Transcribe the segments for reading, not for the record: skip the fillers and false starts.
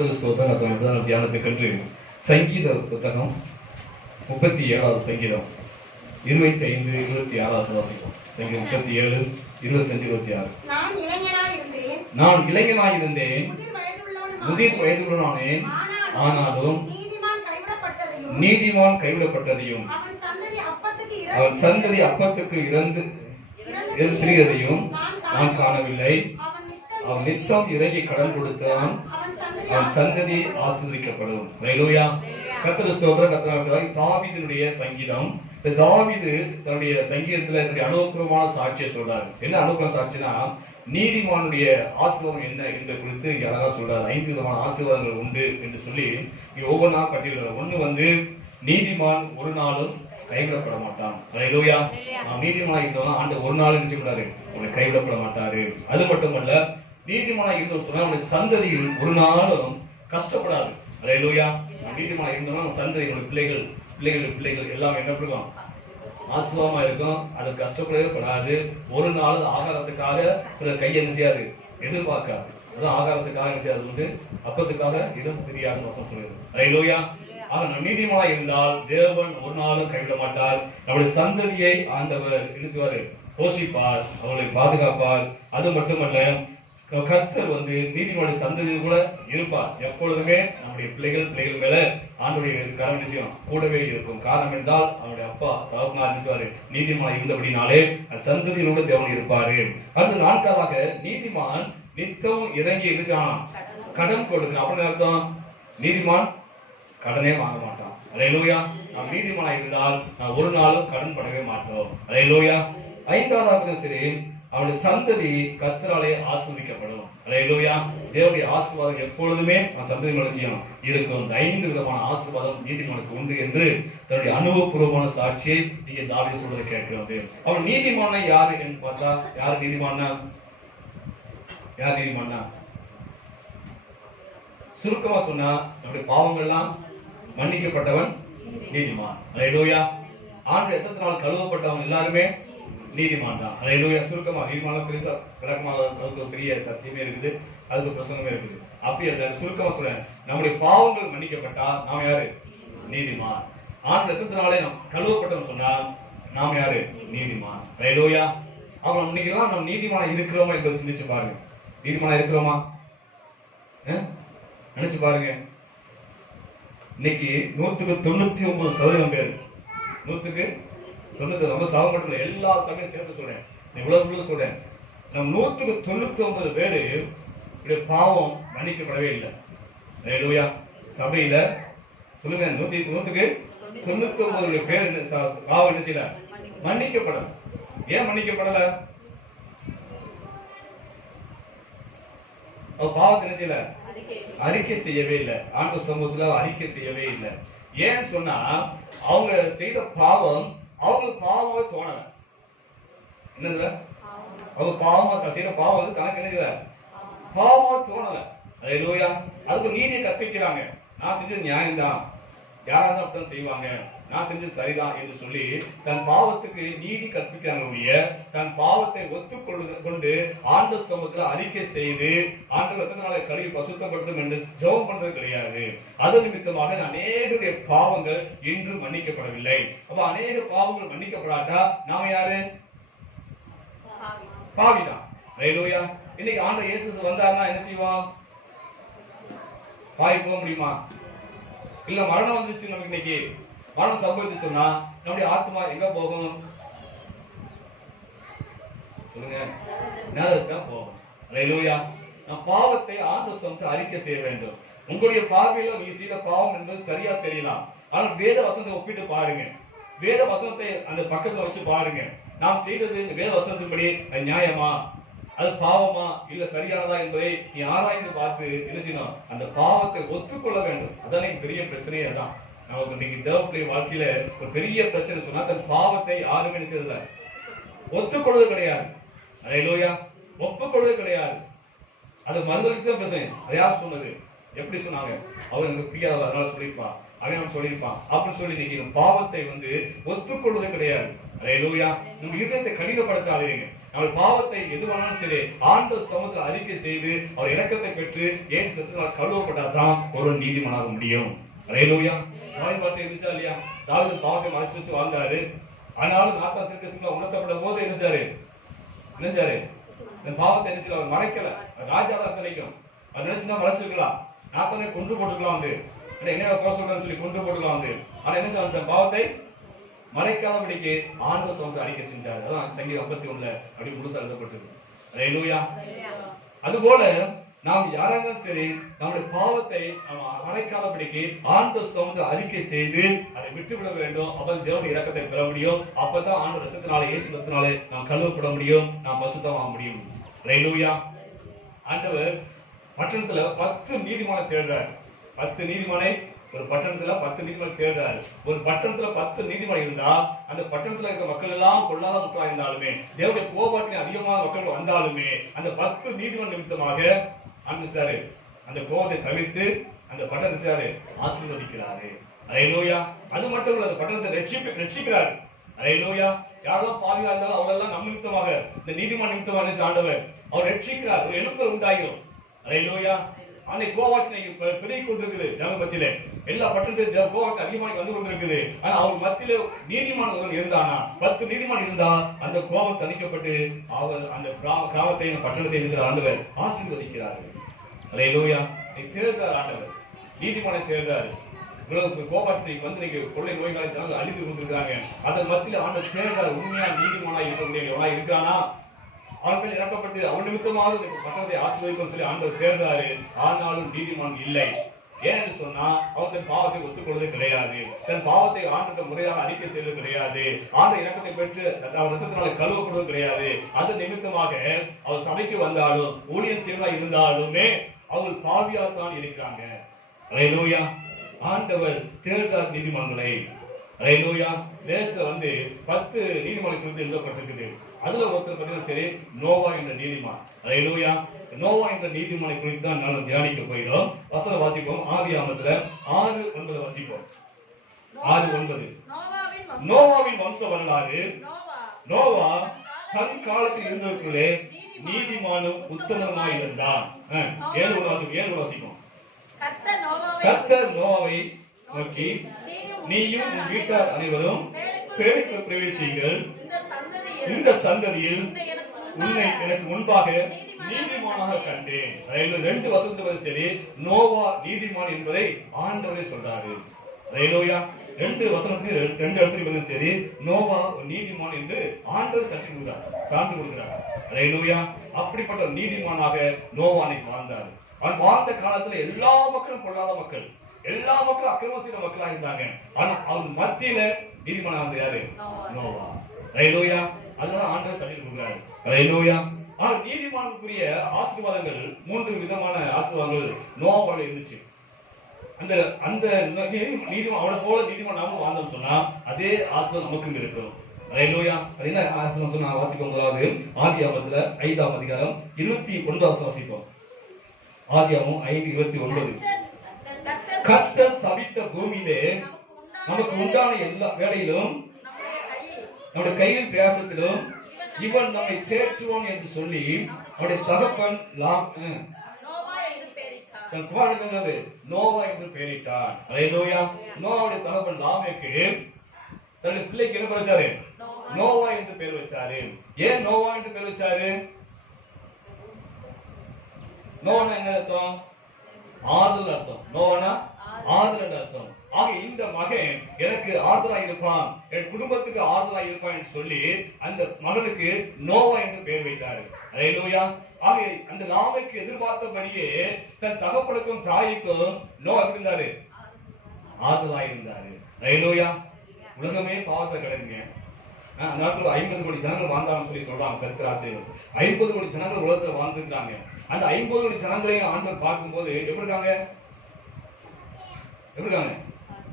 கர்த்தருக்கு ஸ்தோத்திரம். தியானத்துக்கென்று சங்கீத புத்தகம் 37வது சங்கீதம் 25, 26 வாசிக்கும். சங்கீதம் 37, 25, 26. நான் இளைஞனாயிருந்தேன், முதிர் வயதுள்ளவனானேன், ஆனாலும் நீதிமான் கைவிடப்பட்டதையும் அவன் சந்ததி அப்பத்துக்கு இறந்ததையும் நான் காணவில்லை. அவன் நித்தம் இறங்கி கடன் கொடுத்தான், அவன் சந்ததி ஆசீர்வதிக்கப்படும். ஹல்லேலூயா. கர்த்தருக்கு ஸ்தோத்திரம். கர்த்தருக்கு தாவீதுடைய சங்கீதம். தாவீது தன்னுடைய சங்கீதத்துல என்னுடைய அனுபவமான சாட்சியை சொல்றாரு. என்ன அனுபவ சாட்சினா, நீதிமானுடைய ஆசீர்வாதம் என்ன என்று குறித்து அழகா சொல்றாரு. 5 விதமான ஆசீர்வாதங்கள் உண்டு என்று சொல்லி ஒவ்வொன்றா பட்டியல். ஒண்ணு நீதிமான் ஒரு நாளும் கைவிடப்பட மாட்டான். ஹல்லேலூயா. நாம் நீதிமானாக இருந்தோம்னா ஆண்டவர் ஒரு நாள் நினைச்சு கூடாது, உங்களை கைவிடப்பட மாட்டாரு. அது மட்டுமல்ல, நீதிமானாக இருந்தோம் சொன்னா உங்களுடைய சந்ததியில் ஒரு நாளும் கஷ்டப்படாது. ஹல்லேலூயா. நீதிமானாக இருந்தோம்னா நம்ம சந்ததி, பிள்ளைகள் எல்லாம் என்ன பண்ணுவோம், ஆசீர்வாதமா இருக்கும். அது கஷ்டப்படவே படாது. ஒரு நாள் ஆகாரத்துக்காக பிறர் கையை என்ன செய்யாது, எதிர்பார்க்காது. அதான் ஆகாரத்துக்காக என்ன செய்யாது உண்டு, அப்பத்துக்காக இடம் தெரியாத வசனம் சொல்லுது. ஹல்லேலூயா. ஆக நம் நீதிமானாக இருந்தால் தேவன் ஒரு நாளும் கைவிட மாட்டார். நம்முடைய சந்ததியை ஆண்டவர் என்ன செய்வாரு, போஷிப்பார், அவர்களை பாதுகாப்பார். அது மட்டுமல்ல, கர்த்தர் நீதிமானுடைய சந்ததி கூட இருப்பார். எப்பொழுதுமே நம்முடைய பிள்ளைகள் மேல ஆண்டுடைய கரம் நிச்சயம் கூடவே இருக்கும். காரணம் என்றால் அவனுடைய அப்பா தகப்பனார் நினைச்சுவாரு நீதிமான் இருந்தபடினாலே சந்ததியிலோட தேவன் இருப்பாரு. அடுத்து 4வது, நீதிமான் நித்தம் இறங்கி இருந்துச்சான் கடன் கொடுக்கிறான். அப்படின்னு அர்த்தம், நீதிமான் கடனே வாங்க மாட்டான். ஹல்லேலூயா. நாம் நீதிமானாக இருந்தால் நான் ஒரு நாளும் கடன் படவே மாட்டோம். ஹல்லேலூயா. 5வது சரி, அவனுடைய சந்ததி கர்த்தராலே ஆசீர்வதிக்கப்படும். ஹல்லேலூயா. தேவனுடைய ஆசீர்வாதம் எப்பொழுதுமே அவன் சந்ததி மனுஷியம் இருக்கும். 5 விதமான ஆசீர்வாதம் நீதிமானுக்கு உண்டு என்று தன்னுடைய அனுபவபூர்வமான சாட்சியை இங்கே தாவீது சொல்வதை கேட்கிறது. அவன் நீதிமானா யாரு என்று பார்த்தா, யார் நீதிமானா? சுருக்கமா சொன்னா, நம்முடைய பாவங்கள்லாம் மன்னிக்கப்பட்டவன் நீதிமான். ஹல்லேலூயா. ஆண்டு எத்தனை நாள் கழுவப்பட்டவன் எல்லாருமே நீதிமான் தான். ஹல்லேலூயா. சுருக்கமா நீதிமான பெருசா விளக்கமாக அதுக்கு பெரிய சத்தியமே இருக்குது, அதுக்கு பிரசங்கமே இருக்குது. அப்படி அந்த சுருக்கமா சொல்றேன், நம்முடைய பாவங்கள் மன்னிக்கப்பட்டா நாம் யாரு? நீதிமான். ஆண்டு எத்தனை நாளே நாம் கழுவப்பட்டவன் சொன்னா நாம் யாரு? நீதிமான். ஹல்லேலூயா. அவன் இன்னைக்கெல்லாம் நம்ம நீதிமானா இருக்கிறோமா என்பதை சிந்திச்சு பாருங்க. நீதிமானா இருக்கிறோமா நினைச்சு பாருங்க. இன்னைக்கு 99% பேர், 199 நம்ம சாவப்பட்ட எல்லா சமயம் சேர்த்து சொல்றேன், இவ்வளவு சொல்றேன், நம்ம 199 பேரு பாவம் மன்னிக்கப்படவே இல்லை. ஹல்லேலூயா. சபையில சொல்லுங்க, 199 பேர் பாவம் என்ன செய்யல, மன்னிக்கப்படல. ஏன் மன்னிக்கப்படல? பாவத்தை என்ன செய்யல, அறிக்கை செய்யவே இல்லை. ஆண்டவர் சமூகத்துல அறிக்கை செய்யவே இல்லை. ஏன்னு சொன்னா, அவங்க செய்த பாவம் அவங்களுக்கு பாவமாவே தோணல. என்னதுல அவங்க பாவமா செய்யற பாவம் கணக்கு என்ன பாவமா தோணல. ஹல்லேலூயா. அதுக்கு நீதியை கற்பிக்கிறாங்க. நான் செஞ்சது நியாயம்தான், யாரா இருந்தாலும் அப்படித்தான் செய்வாங்க, நான் செஞ்சது சரிதான் என்று சொல்லி தன் பாவத்துக்கு நீதி கற்பிக்கிறாங்க. தன் பாவத்தை ஒத்துக்கொண்டு ஆண்டவர் சமூகத்துல அறிக்கை செய்து ஆண்டவர் எத்தனை நாளை கழுவி பசுத்தப்படுத்தும் என்று ஜெபம் பண்றது கிடையாது. அது நிமித்தமாக அநேகருடைய பாவங்கள் இன்று மன்னிக்கப்படவில்லை. அப்ப அநேக பாவங்கள் மன்னிக்கப்படாட்டா நாம யாரு? பாவிதான். ஹல்லேலூயா. இன்னைக்கு ஆண்டவர் இயேசு வந்தாருன்னா என்ன செய்வோம்? பாவி போக முடியுமா? இல்ல மரணம் வந்துச்சு, நமக்கு இன்னைக்கு மரணம் சம்பவிச்சு சொன்னா நம்முடைய ஆத்மா எங்க போகும்? சொல்லுங்க, நேரத்துக்கு போகும். ஹல்லேலூயா. நம் பாவத்தை ஆண்டவர் சமூகத்தில் அறிக்கை செய்ய வேண்டும். உங்களுடைய பார்வையில நீங்க செய்த பாவம் என்பது சரியா தெரியலாம், ஆனால் வேத வசனத்தை ஒப்பிட்டு பாருங்க. வேத வசனத்தை அந்த பக்கத்துல வச்சு பாருங்க. நாம் செய்தது வேத வசனத்தின்படி நியாயமா, அது பாவமா, இல்ல சரியானதா என்பதை நீ ஆராய்ந்து பார்த்து என்ன செய்யணும்? அந்த பாவத்தை ஒத்துக்கொள்ள வேண்டும். அதான் பெரிய பிரச்சனையே. அதான் நமக்கு இன்னைக்கு தேவனுடைய வாழ்க்கையில ஒரு பெரிய பிரச்சனை சொன்னா, தன் பாவத்தை யாருமே செய்யறதில்ல, ஒத்துக்கொள்வது கிடையாது. ஹல்லேலூயா. ஒப்புக்கொள்வது கிடையாது. அது மறுதளிச்சு தான் பிரச்சனை. அது யார் சொன்னது? எப்படி சொன்னாங்க? அவர் எனக்கு பிரியாத அதனால சொல்லியிருப்பா. அவன் சொல்லியிருப்பான் அப்படின்னு சொல்லி இன்னைக்கு பாவத்தை வந்து ஒத்துக்கொள்வது கிடையாது. அல்லேலூயா. நம்ம இதயத்தை கடினப்படுத்தாதீங்க. நம்ம பாவத்தை எதுவானாலும் சரி ஆண்டவர் சமூகத்தில் அறிக்கை செய்து அவர் இரக்கத்தை பெற்று இயேசு ரத்தத்தினால் கழுவப்பட்டாதான் ஒரு நீதிமானாக முடியும். அல்லேலூயா. வார்த்தை இருந்துச்சா இல்லையா? தாவீது பாவத்தை மறைச்சு வச்சு வாழ்ந்தாரு. ஆனாலும் நாத்தான் தீர்க்கதரிசியால் உணர்த்தப்படும் போது என்ன செய்றாரு? இந்த பாவத்தை என்ன செய்யல? அவர் மறைக்கல. ராஜா தான் நினைக்கும். அது நினைச்சுதான் மறைச்சிருக்கலாம். நாத்தானே கொண்டு போட்டுக்கலாம் வந்து என்ன குறை சொல்றேன்னு சொல்லி கொண்டு போட்டுக்கலாம் வந்து. ஆனா என்ன சொல்ற? பாவத்தை மறைக்காதபடிக்கு ஆண்டவர் சமூகத்தை அறிக்கை செஞ்சாரு. அதான் சங்கீதம் 51 அப்படி முழுசா எழுதப்பட்டிருக்கு. அல்லேலூயா. அதுபோல நாம் யாராக சரி நம்முடைய பாவத்தை மறைக்காதபடிக்கு ஆண்டவர் சமூகத்தை அறிக்கை செய்து அதை விட்டுவிட வேண்டும். அப்பதான் தேவனுடைய இரக்கத்தை பெற முடியும். அப்பதான் ஆண்டவர் ரத்தத்தினாலே இயேசு ரத்தத்தினாலே நாம் கழுவப்பட முடியும். நாம் பரிசுத்தமாக முடியும். அல்லேலூயா. ஆண்டவர் பட்டணத்துல 10 நீதிமானை தேடுறார். 10 நீதிமானை ஒரு பட்டணத்துல 10 நீதிமான் தேடுறாரு. ஒரு பட்டணத்துல 10 நீதிமான் இருந்தா அந்த பட்டணத்துல இருக்க மக்கள் எல்லாம் கொள்ளாத மக்களா இருந்தாலுமே தேவனுடைய கோபத்தின் அதிகமான மக்கள் வந்தாலுமே அந்த 10 நீதிமான் நிமித்தமாக அந்த கோபத்தை தவிர்த்து அந்த பட்டணத்தை ஆசீர்வதிக்கிறாரு. அல்லேலூயா. அது மட்டும் இல்ல, அந்த பட்டணத்தை ரட்சிக்கிறாரு. அல்லேலூயா. யாரோ பாவியா இருந்தாலும் அவரெல்லாம் நம் நிமித்தமாக இந்த நீதிமான் நிமித்தமாக ஆண்டவர் அவர் ரட்சிக்கிறார். ஒரு எழுப்புதல் உண்டாயிரும். அல்லேலூயா. அன்னைக்கு கோவாட்டினை பெருகி கொண்டிருக்குது. ஜன மத்தியில எல்லா பட்டணத்திலும் கோவாட்டு அதிகமாக வந்து கொண்டிருக்குது. ஆனா அவர் மத்தியில நீதிமான் ஒருவன் இருந்தானா 10 நீதிமான் இருந்தா அந்த கோபம் தணிக்கப்பட்டு அவர் அந்த கிராமத்தை பட்டணத்தை ஆண்டவர் ஆசீர்வதிக்கிறார்கள். அல்லேலூயா. தேர்ந்தார் ஆண்டவர் நீதிமானை தேர்ந்தார். கோபாட்டை வந்து நீங்க கொள்ளை நோய்களை அழித்து கொண்டிருக்கிறாங்க. அதன் மத்தியில ஆண்டவர் தேர்ந்தார். உண்மையா நீதிமானா இருக்கக்கூடிய இருக்கிறானா அவன் மேல் இறக்கப்பட்டு அவன் நிமித்தமாக பட்டணத்தை ஆசீர்வதிக்கும் சொல்லி ஆண்டவர் தேர்ந்தாரு. ஆனாலும் நீதிமான் இல்லை. ஏன்னு சொன்னா அவன் தன் பாவத்தை ஒத்துக்கொள்வது கிடையாது. தன் பாவத்தை ஆண்டத்தை முறையாக அறிக்கை செய்வது கிடையாது. ஆண்ட இறக்கத்தை பெற்று அவர் ரத்தத்தினால கழுவப்படுவது கிடையாது. அந்த நிமித்தமாக அவர் சபைக்கு வந்தாலும் ஊழியர் செய்வதா இருந்தாலுமே அவர்கள் பாவியாக தான் இருக்கிறாங்க. அல்லேலூயா. ஆண்டவர் தேர்ந்தார் நீதிமான்களை. அல்லேலூயா. வேதத்துல வந்து 10 நீதிமான்களை குறித்து எழுதப்பட்டிருக்குது. அதுல ஒருத்தர் பார்த்தீங்கன்னா சரி நோவா என்ற நீதிமான். அல்லேலூயா. நோவா என்ற நீதிமானை குறித்து தான் நான் தியானிக்க போயிடும். வசனம் வாசிப்போம். ஆதியாகமத்துல 6:9 வாசிப்போம். 6:9 நோவாவின் வம்ச வரலாறு. நோவா தன் காலத்தில் இருந்தவர்களே நீதிமானும் உத்தமனுமாய் இருந்தான். 7 வாசிப்போம். கர்த்தர் நோவாவை நோக்கி நீயும் உன் வீட்டார் அனைவரும் பேருக்கு பிரவேசியுங்கள். இந்த சந்ததியில் உன்னை எனக்கு முன்பாக நீதிமானாக கண்டேன். 2 வசனத்துல சரி நோவா நீதிமான் என்பதை ஆண்டவரே சொல்றாரு. அல்லேலூயா. 2 வசனத்துல 2 இடத்துல சரி நோவா நீதிமான் என்று ஆண்டவர் சான்று கொடுக்கிறார். அல்லேலூயா. அப்படிப்பட்ட நீதிமானாக நோவானை வாழ்ந்தார். அவன் வாழ்ந்த காலத்துல எல்லா மக்களும் கொள்ளாத மக்கள், எல்லா மக்களும் அக்கிரமம் செய்த மக்களா இருந்தாங்க. ஆனா அவன் மத்தியில நீதிமானாக யாரு? நோவா. அல்லேலூயா. அதுதான் ஆண்டவர் சொல்லி கொடுக்கிறாரு. அல்லேலூயா. ஆனா நீதிமானுக்குரிய ஆசீர்வாதங்கள் 3 விதமான ஆசீர்வாதங்கள் நோவாவோட இருந்துச்சு. அந்த அந்த நீதிமான் அவனை போல நீதிமான் நாமும் வாழ்ந்தோம்னு சொன்னா அதே ஆசீர்வாதம் நமக்கும் இருக்கும். அல்லேலூயா. அது என்ன ஆசீர்வாதம் சொன்னா வாசிப்போம். முதலாவது ஆதியாகமத்துல 5ஆம் அதிகாரம் 29 வாசிப்போம். ஆதியாகமம் 5:29 கர்த்தர் சபித்த பூமியிலே நமக்கு உண்டான எல்லா வேலையிலும் நம்முடைய கையில் பிரயாசத்திலும் இவன் நம்மை தேற்றுவான் என்று சொல்லி அவருடைய தகப்பன் நோவா என்று பெயரிட்டான். அல்லேலூயா. நோவாவுடைய தகப்பன் லாமேக்கு தன்னுடைய பிள்ளைக்கு என்ன பெயர் வச்சாரு? நோவா என்று பெயர் வச்சாரு. ஏன் நோவா என்று பெயர் வச்சாரு? நோவா என்ன அர்த்தம்? ஆறுதல் அர்த்தம். நோவனா ஆறுதல் அர்த்தம். ஆக இந்த மகன் எனக்கு ஆறுதலாக இருப்பான், என் குடும்பத்துக்கு ஆறுதலாக இருப்பான் என்று சொல்லி அந்த மகனுக்கு நோவா என்று பெயர் வைத்தாரு. அல்லேலூயா. ஆக அந்த லாமைக்கு எதிர்பார்த்தபடியே தன் தகப்பனுக்கும் தாய்க்கும் நோவா இருந்தாரு, ஆறுதலாக இருந்தாரு. அல்லேலூயா. உலகமே பாவத்தை கிடக்குங்க. அந்த நாட்கள் 50 கோடி ஜனங்கள் வாழ்ந்தான்னு சொல்லி சொல்றாங்க சரித்திராசிரியர். 50 கோடி ஜனங்கள் உலகத்துல வாழ்ந்துருக்காங்க. அந்த 50 கோடி ஜனங்களையும் ஆண்டவர் பார்க்கும்போது எப்படி இருக்காங்க? எப்படி இருக்காங்க?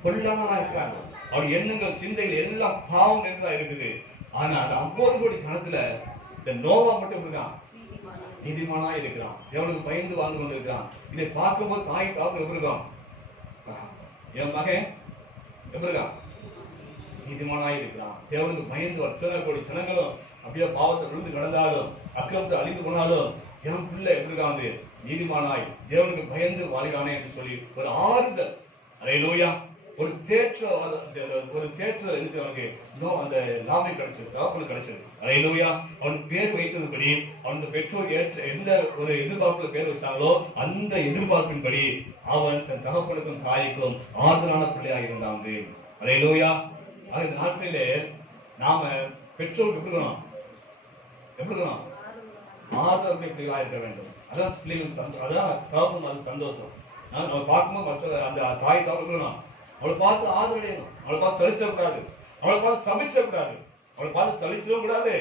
கொல்லாமலா இருக்காங்க. அவருடைய எண்ணங்கள் சிந்தைகள் எல்லாம் பாவம் நிறைந்ததா இருக்குது. ஆனா அந்த 50 கோடி ஜனத்துல இந்த நோவா மட்டும் இருக்கான், நீதிமானா இருக்கிறான், எவனுக்கு பயந்து வாழ்ந்து கொண்டு இருக்கிறான். இதை பார்க்கும்போது தாய் தாப்பு எப்படி இருக்கான்? என் மகன் எப்படி இருக்கான்? நீதிமானாய் இருக்கிறான். தேவனுக்கு பயந்து அத்தனை கோடி ஜனங்களும் அப்படியே பாவத்தை விழுந்து கிடந்தாலும் அக்கிரமத்தை அழிந்து போனாலும் என் பிள்ளை எப்படி இருக்கான்? நீதிமானாய் தேவனுக்கு பயந்து வாழ்கிறானே என்று சொல்லி ஒரு ஆறுதல். அல்லேலூயா. ஒரு தேற்றம் அவனுக்கு இன்னும் அந்த லாபம் கிடைச்சது, தகப்பனுக்கு கிடைச்சது. அல்லேலூயா. அவன் பேர் வைத்ததுபடி அவனுக்கு பெற்றோர் எந்த ஒரு எதிர்பார்ப்புல பேர் வச்சாங்களோ அந்த எதிர்பார்ப்பின்படி அவன் தன் தகப்பனுக்கும் தாய்க்கும் ஆறுதலான பிள்ளையாக இருந்தான். அல்லேலூயா. இந்த நாட்களிலே நாம பெற்றோருக்கு எப்படி இருக்கணும்? எப்படி இருக்கணும்? ஆறுதல் பிள்ளைகளாக இருக்க வேண்டும். அதான் பிள்ளைகளுக்கு அதான் தகப்பனும் அது சந்தோஷம். நம்ம பார்க்கும்போது மற்ற அந்த தாய் தகப்பனும் அவளை பார்த்து ஆதரடையணும். அவளை பார்த்து சலிச்சிடக்கூடாது, அவளை பார்த்து சமைச்சிடக்கூடாது, அவளை பார்த்து சலிச்சிடவும் கூடாது.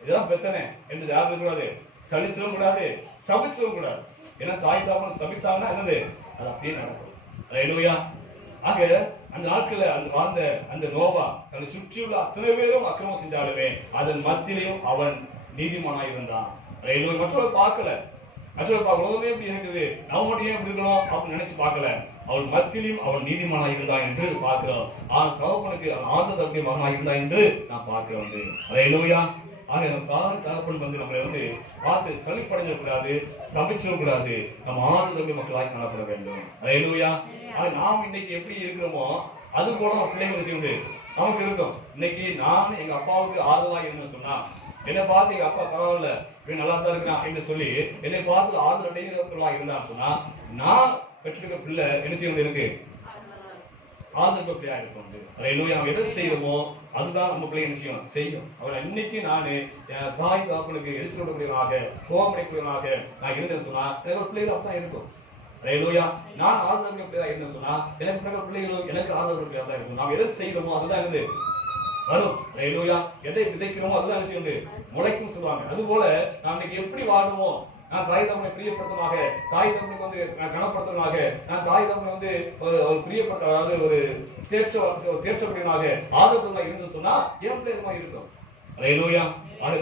இதுதான் பிரச்சனை என்று யாரும் கூடாது. சலிச்சிடவும் கூடாது, சமைச்சிடவும் கூடாது. ஏன்னா தாய் தகப்பன் சமைச்சாங்கன்னா என்னது அது அப்படியே நடக்கும். அல்லேலூயா. ஆக அந்த நாட்கள்ல அந்த வாழ்ந்த அந்த நோவா தன்னை சுற்றியுள்ள அத்தனை பேரும் அக்கிரமம் செஞ்சாலுமே அதன் மத்தியிலையும் அவன் நீதிமானாய் இருந்தான். அல்லேலூயா. மற்றவர்கள் பார்க்கல, மற்றவர்கள் உலகமே எப்படி இருக்குது, நம்ம மட்டும் ஏன் எப்படி இருக்கணும் அப்படின்னு நினைச்சு பார்க்கல. அவன் மத்தியிலும் அவன் நீதிமானாய் இருந்தான் என்று பார்க்கிறோம். ஆனால் தகப்பனுக்கு ஆறுதல் தப்பிய மகனாய் இருந்தான் என்று நான் பார்க்கிறோம். அல்லேலூயா. ஆக தகப்பன் நம்மளை பார்த்து சலிப்படைஞ்சிடக்கூடாது, சமைச்சிடக்கூடாது. நம்ம ஆறுதல் மக்களாக காணப்பட வேண்டும். அல்லேலூயா. நாம் இன்னைக்கு எப்படி இருக்கிறோமோ அது போல நம்ம பிள்ளைகள் செய்வது நமக்கு இருக்கும். இன்னைக்கு நான் எங்க அப்பாவுக்கு ஆறுதலாக இருந்தேன்னு சொன்னா என்னை பார்த்து எங்க அப்பா பரவாயில்ல இவன் நல்லா தான் இருக்கிறான் என்று சொல்லி என்னை பார்த்து ஆறுதல் அடைகிறவர்களாக இருந்தான்னு சொன்னா நான் பெற்றிருக்க பிள்ளை என்ன செய்வது இருக்கு ஆறுதல் பிள்ளையா இருக்கும். அல்லேலூயா. எதை செய்யறோமோ அதுதான் நம்ம பிள்ளை என்ன செய்யும். அவரை இன்னைக்கு நானு தாய் தாப்பனுக்கு எரிச்சல் விடக்கூடியவனாக கோபமடைக்கூடியவனாக நான் இருந்தேன்னு சொன்னா எனக்கு ஒரு பிள்ளைகள் அப்பதான் இருக்கும். அல்லேலூயா. நான் ஆறுதல் பிள்ளையா இருந்தேன்னு சொன்னா எனக்கு பிறகு பிள்ளைகளும் எனக்கு ஆறுதல் பிள்ளையா தான் இருக்கும். நாம் எதை செய்யறோமோ அதுதான் இருந்து வரும். அல்லேலூயா. எதை விதைக்கிறோமோ அதுதான் என்ன செய்யும் முளைக்கும் சொல்லுவாங்க. அது போல நாம் இன்னைக்கு எப்படி வாழணுமோ நான் தாய் தகப்பனை பிரியப்படுத்தமாக, தாய் தகப்பனுக்கு கனப்படுத்தனாக, நான் தாய் தகப்பனை ஒரு பிரியப்பட்ட அதாவது ஒரு தேர்ச்சக்கூடியவனாக ஆதரவுமாக இருந்து சொன்னா என் பிள்ளைமா இருக்கும். அல்லேலூயா.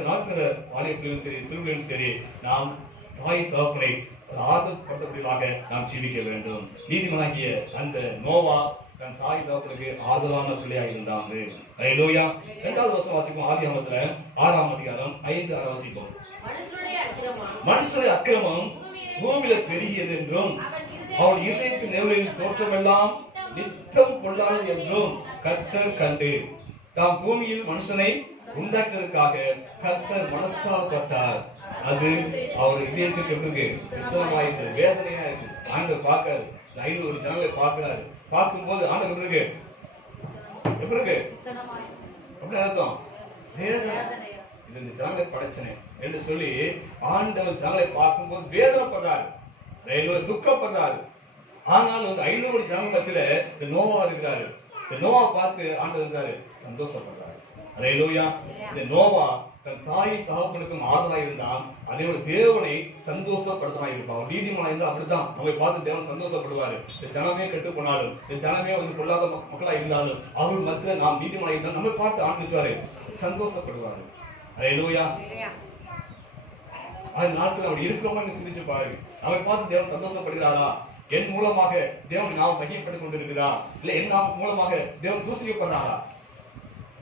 நாட்கள வாலிபத்திலும் சரி சிறுவர்களும் சரி நாம் தாய் தகப்பனை ஆதரப்படுத்தக்கூடியவர்களாக நாம் ஜீவிக்க வேண்டும். நீதிமனாகிய அந்த நோவா தன் தாய் தகப்பனுக்கு ஆதரவான பிள்ளையாக இருந்தாங்க. அல்லேலூயா. 2வது வசனம் வாசிப்போம். ஆதியாகமத்துல 6ஆம் அதிகாரம் 5-6 வாசிப்போம். மனுஷனுடைய அக்கிரமம் பூமியில பெருகியது என்றும் அவன் இதயத்தின் நிழலின் தோற்றமெல்லாம் நித்தம் கொள்ளாது என்றும் கர்த்தர் கண்டு தாம் பூமியில் மனுஷனை உண்டாக்குவதற்காக கர்த்தர் மனஸ்தாபப்பட்டார். அது அவர் இதயத்துக்கு எப்படி இருக்கு? விசனமாயிருக்கு, வேதனையா இருக்கு. ஆண்டவர் பார்க்காரு, 500 ஜனங்களை பார்க்கிறாரு. பார்க்கும்போது ஆண்டவர் எப்படி இருக்கு? எப்படி இருக்கு? அப்படி அர்த்தம் வேதனை. இது இந்த ஜனங்களை படைச்சனே என்று சொல்லி ஆண்டவர் ஜனங்களை பார்க்கும்போது வேதனைப்படுறாரு, துக்கப்படுறாரு. ஆனால் 500 ஜனங்கள் மத்தியில இந்த நோவா இருக்கிறாரு. இந்த நோவா பார்த்து ஆண்டவர் சந்தோஷப்படுறாரு. அல்லேலூயா. இந்த நோவா தன் தாய் தகப்பனுக்கும் ஆறுதலாக இருந்தான். அதே ஒரு தேவனை சந்தோஷப்படுத்தமா இருப்பான். நீதிமானா இருந்தா அப்படித்தான் நம்மை பார்த்து தேவன் சந்தோஷப்படுவாரு. இந்த ஜனமே கெட்டு போனாலும், இந்த ஜனமே கொள்ளாத மக்களா இருந்தாலும் அவர்கள் மத்தியில நாம் நீதிமானா இருந்தாலும் நம்மை பார்த்து ஆரம்பிச்சுவாரு, சந்தோஷப்படுவாரு. அல்லேலூயா. அது நாட்கள் அப்படி இருக்கிறோம்னு சிந்திச்சு பாருங்க. நம்மை பார்த்து தேவன் சந்தோஷப்படுகிறாரா? என் மூலமாக தேவன் நாம் மகிமைப்பட்டுக் கொண்டிருக்கிறா? இல்ல என் மூலமாக தேவன் தூசிக்கப்படுறாரா?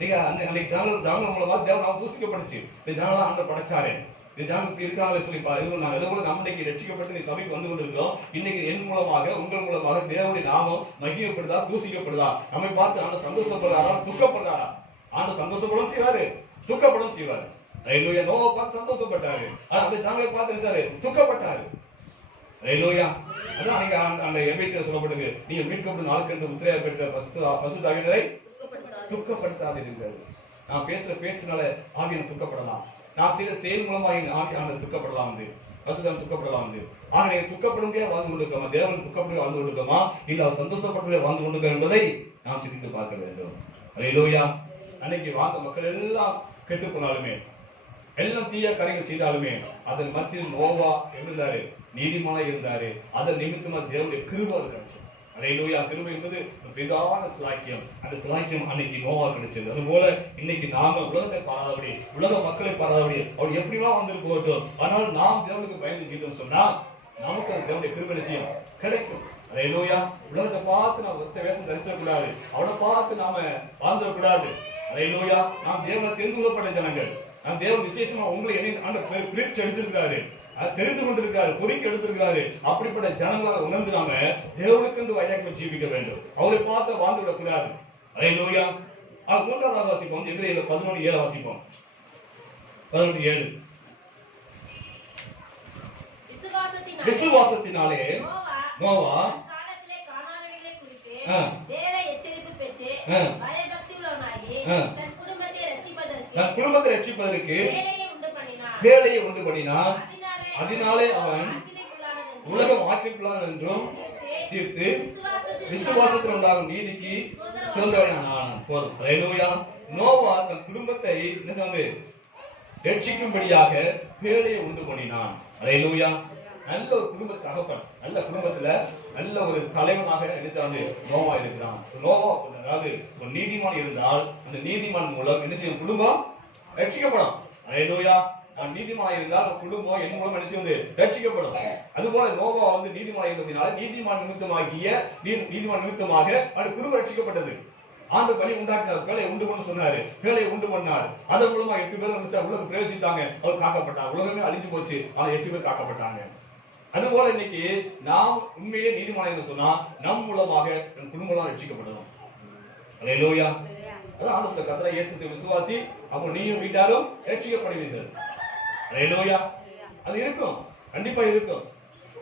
நீங்க அன்னைக்கு ஜனங்கள் மூலமா தேவன் நாம் தூசிக்கப்பட்டுச்சு. இந்த ஜனலாம் ஆண்டவர் படைச்சாரு, இந்த ஜனம் இப்படி இருக்காங்க சொல்லி நாங்க எதுவும் நம்ம இன்னைக்கு ரட்சிக்கப்பட்டு நீ சபைக்கு வந்து கொண்டிருக்கிறோம். இன்னைக்கு என் மூலமாக உங்கள் மூலமாக தேவனுடைய நாமம் மகிமைப்படுதா, தூசிக்கப்படுதா? நம்மை பார்த்து ஆண்டவர் சந்தோஷப்படுறாரா, துக்கப்படுறாரா? ஆண்டவர் சந்தோஷப்படும் செய்வாரு, துக்கப்படும் செய்வாரு. அல்லேலூயா. நோவா பார்த்து சந்தோஷப்பட்டாரு, ஆனா அந்த ஜனங்களை பார்த்து துக்கப்பட்டாரு. அல்லேலூயா. அதான் நீங்க அந்த எபேசியர் சொல்லப்படுது, நீங்க மீட்கப்படும் நாளுக்கு என்று முத்திரையாக பெற்ற பசுத்தாவினரை துக்கப்படுத்தாதீர்கள். நான் பேசுற பேச்சுனால ஆவியான துக்கப்படலாம், நான் செய்த செயல் மூலமா ஆவியான துக்கப்படலாம், பசுதான் துக்கப்படலாம். ஆக நீங்க துக்கப்படும்படியா வாழ்ந்து கொண்டிருக்கோமா, தேவன் துக்கப்படுவதே வாழ்ந்து கொண்டிருக்கோமா, இல்ல அவர் சந்தோஷப்பட்டதே வாழ்ந்து கொண்டிருக்கோம் என்பதை நாம் சிந்தித்து பார்க்க வேண்டும். அல்லேலூயா. அன்னைக்கு வாழ்ந்த மக்கள் எல்லாம் கெட்டு போனாலுமே, எல்லாம் தீய காரியங்கள் செய்தாலுமே அதன் மத்தியில் நோவா இருந்தாரு, நீதிமானாய் இருந்தாரு. அதன் நிமித்தமா தேவனுடைய கிருபை கிடைச்சது. அல்லேலூயா. கிருபை என்பது பெரிதான சிலாக்கியம். அந்த சிலாக்கியம் அன்னைக்கு நோவா கிடைச்சது. அதுபோல இன்னைக்கு நாம உலகத்தை பாராதபடி, உலக மக்களை பாராதபடி அவர் எப்படிலாம் வந்துட்டு போகட்டும், ஆனால் நாம் தேவனுக்கு பயந்து செய்தோம் சொன்னா நமக்கு அந்த தேவனுடைய கிருபை நிச்சயம் கிடைக்கும். அல்லேலூயா. உலகத்தை பார்த்து நாம் ஒத்த வேஷம் தரிச்சிடக்கூடாது. அவனை பார்த்து நாம வாழ்ந்துடக்கூடாது. அல்லேலூயா. நாம் தேவனை தெரிந்து கொள்ளப்பட்ட ஜனங்கள். நாம் தேவன் விசேஷமா உங்களை என்ன பிரிச்சு அடிச்சிருக்காரு, தெரிந்து கொண்டிருக்காரு, பொறுக்கி எடுத்திருக்காரு. அப்படிப்பட்ட ஜனங்களாக உணர்ந்து நாம தேவனுக்கு வைராக்கியம் ஜீவிக்க வேண்டும். அவரை பார்த்து வாழ்ந்து விடக்கூடாது. அல்லேலூயா. மூன்றாவது வாசிப்போம். எபிரேயர் 11:7 வாசிப்போம். 11:7. விசுவாசத்தினாலே நோவா தன் குடும்பத்தை ரட்சிப்பதற்கு வேலையை உண்டு பண்ணினான். அதனாலே அவன் உலகம் ஆற்றிக்கொள்ளான் என்றும் தீர்த்து விசுவாசத்தில் உண்டாகும் நீதிக்கு சொந்தவனானான். போதும். அல்லேலூயா. நோவா தன் குடும்பத்தை ரட்சிக்கும்படியாக வேலையை உண்டு பண்ணினான். அல்லேலூயா. நல்ல ஒரு குடும்ப தகப்பன், நல்ல குடும்பத்துல நல்ல ஒரு தலைவனாக நினைச்சாந்து நோவா இருக்கிறான். நோவா அதாவது ஒரு நீதிமான் இருந்தால் அந்த நீதிமான் மூலம் என்ன செய்யும்? குடும்பம் ரட்சிக்கப்படும். அல்லேலூயா. நீதிமான் இருந்தால் குடும்பம் என் மூலம் என்ன செய்யும்? ரட்சிக்கப்படும். அதுபோல நோவா நீதிமான் இருந்ததினால நீதிமான் நிமித்தமாக அந்த குடும்பம் ரட்சிக்கப்பட்டது. ஆண்டு பலி உண்டாக்கினார், வேலையை உண்டு பண்ண சொன்னாரு, வேலையை உண்டு பண்ணார். அதன் மூலமா 8 பேர் உலகம் பிரவேசித்தாங்க, அவர் காக்கப்பட்டார். உலகமே அழிஞ்சு போச்சு, ஆனால் 8 பேர் காக்கப்பட்டாங்க. அதுபோல இன்னைக்கு நாம் உண்மையே நீதிமான் என்று சொன்னா நம் மூலமாக நம் குடும்பம் ரட்சிக்கப்படணும். அல்லேலூயா. அதான் ஆண்டவர் கர்த்தர் இயேசு விசுவாசி, அப்போ நீயும் வீட்டாரும் ரட்சிக்கப்படுவீர்கள். அல்லேலூயா. அது இருக்கும், கண்டிப்பா இருக்கும்.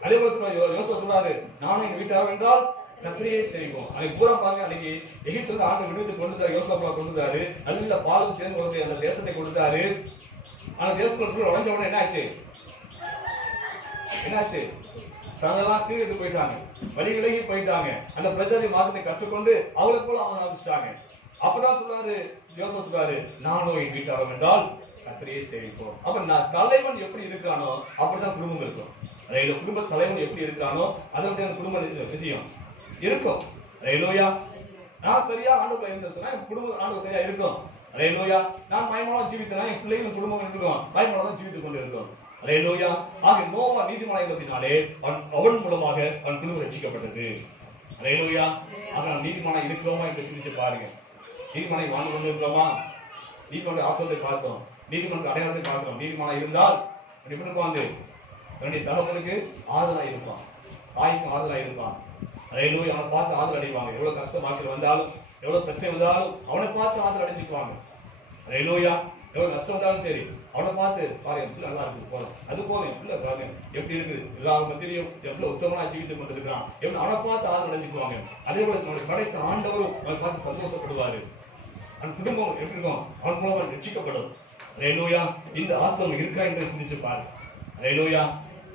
அதே போல யோசுவா சொல்றாரு, நானும் எங்க வீட்டாரும் என்றால் கர்த்தரையே செய்வோம். அன்னைக்கு பூரா பாருங்க, அன்னைக்கு எகிப்துல ஆண்டு விடுவித்து கொண்டுதாரு, யோசுவா கொண்டுதாரு, நல்ல பாலும் சேர்ந்து அந்த தேசத்தை கொடுத்தாரு. ஆனா தேசத்துல உடஞ்ச உடனே என்னாச்சு? தங்கெல்லாம் சீரிட்டு போயிட்டாங்க, வழி விலகி போயிட்டாங்க. அந்த பிரஜாதி மார்க்கத்தை கற்றுக்கொண்டு அவளை போல அவங்க ஆரம்பிச்சிட்டாங்க. அப்பதான் சொல்றாரு யோசுவா சொல்றாரு, நானும் என் வீட்டாரும் என்றால் கர்த்தரையே சேவிப்போம். அப்ப நான் தலைவன் எப்படி இருக்கானோ அப்படிதான் குடும்பம் இருக்கும். அதாவது குடும்ப தலைவன் எப்படி இருக்கானோ அதை குடும்ப விஷயம் இருக்கும். அல்லேலூயா. நான் சரியா ஆண்டவரை இருந்த சொன்னா என் குடும்பம் ஆண்டவர் சரியா இருக்கும். அல்லேலூயா. நான் பயமாலாம் ஜீவித்தனா என் பிள்ளைகளும் குடும்பம் இருக்கும், பயமால தான் ஜீவித்துக் கொண்டு இருக்கும். அல்லேலூயா. ஆக நோவா நீதிமானாயினாலே அவன் மூலமாக அவன் குடும்பம் ரட்சிக்கப்பட்டது. அல்லேலூயா. ஆக நாம் நீதிமானா இருக்கிறோமா என்று சிந்திச்சு பாருங்க. நீதிமானை வாழ்ந்து கொண்டு இருக்கிறோமா? நீதிமன்ற ஆசத்தை பார்த்தோம், நீதிமன்ற அடையாளத்தை பார்க்கிறோம். நீதிமானா இருந்தால் எப்படி இருப்பான்? தன்னுடைய தகப்பனுக்கு ஆறுதலா இருப்பான், தாய்க்கும் ஆறுதலா இருப்பான். அல்லேலூயா. அவனை பார்த்து ஆறுதல் அடைவாங்க. எவ்வளவு கஷ்டம் ஆசை வந்தாலும், எவ்வளவு பிரச்சனை வந்தாலும் அவனை பார்த்து ஆறுதல் அடைஞ்சுக்குவாங்க. அல்லேலூயா. எவ்வளவு நஷ்டம் வந்தாலும் சரி அவனை பார்த்து பாருங்க, நல்லா இருக்கு போதும், அது போதும், இல்ல பாருங்க எப்படி இருக்குது, எல்லா மத்தியிலையும் எவ்வளவு உத்தமனா ஜீவித்து கொண்டிருக்கிறான், எவ்வளவு அவனை பார்த்து ஆறுதல் அடைஞ்சுக்குவாங்க. அதே போல நம்முடைய படைத்த ஆண்டவரும் அவனை பார்த்து சந்தோஷப்படுவாரு. அவன் குடும்பம் எப்படி இருக்கும்? அவன் மூலம் அவன் ரட்சிக்கப்படும். அல்லேலூயா. இந்த ஆஸ்தம் இருக்கா என்று சிந்திச்சு பாரு. அல்லேலூயா.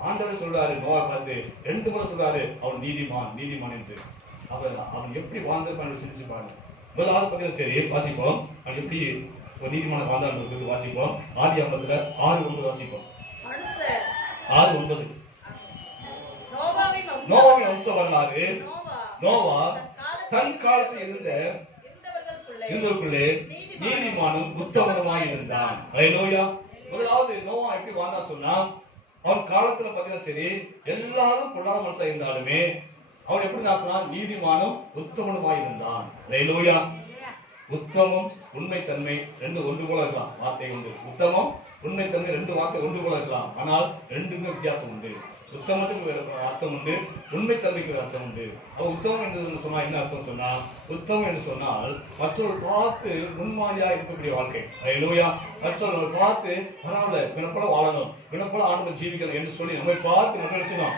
ஆண்டவர் சொல்றாரு நோவா பார்த்து 2 முறை சொல்றாரு அவன் நீதிமான் என்று. அவன் எப்படி வாழ்ந்திருப்பான் சிந்திச்சு பாருங்க. முதலாவது பார்த்தீங்கன்னா சரி வாசிப்போம், அவன் எப்படி ஒரு நீதிமான வாழ்ந்தான் வாசிப்போம். ஆதியாகமத்துல 6:9 வாசிப்போம். 6:9 நோவாவின் வம்ச வரலாறு. நோவா தன் காலத்தில் இருந்தவர்களுக்குள்ளே நீதிமானும் உத்தமனுமாய் இருந்தான். அல்லேலூயா. முதலாவது நோவா எப்படி வாழ்ந்தான் சொன்னா, அவன் காலத்துல பாத்தீங்கன்னா சரி எல்லாரும் பொல்லாத மனுஷன் இருந்தாலுமே அவன் எப்படி நான் சொன்னா நீதிமானும் உத்தமனுமாய் இருந்தான். அல்லேலூயா. உத்தமம் உண்மைத்தன்மை 2 ஒன்று போல இருக்கலாம். வார்த்தை உண்டு. உத்தமம் உண்மைத்தன்மை 2 வார்த்தை ஒன்று போல இருக்கலாம். ஆனால் 2க்கும் வித்தியாசம் உண்டு. உத்தமத்துக்கு அர்த்தம் உண்டு, உண்மைத்தன்மைக்கு ஒரு அர்த்தம் உண்டு. அவன் உத்தமம் என்று சொன்னா என்ன அர்த்தம் சொன்னா, உத்தமம் என்று சொன்னால் மற்றவர்கள் பார்த்து முன்மாதிரியா இருக்கக்கூடிய வாழ்க்கை. அல்லேலூயா. மற்றவர்கள் பார்த்து பரவாயில்ல இவனைப்போல வாழணும், இவனைப்போல ஆண்டவன் ஜீவிக்கணும் என்று சொல்லி நம்மை பார்த்து நம்ம நினைச்சோம்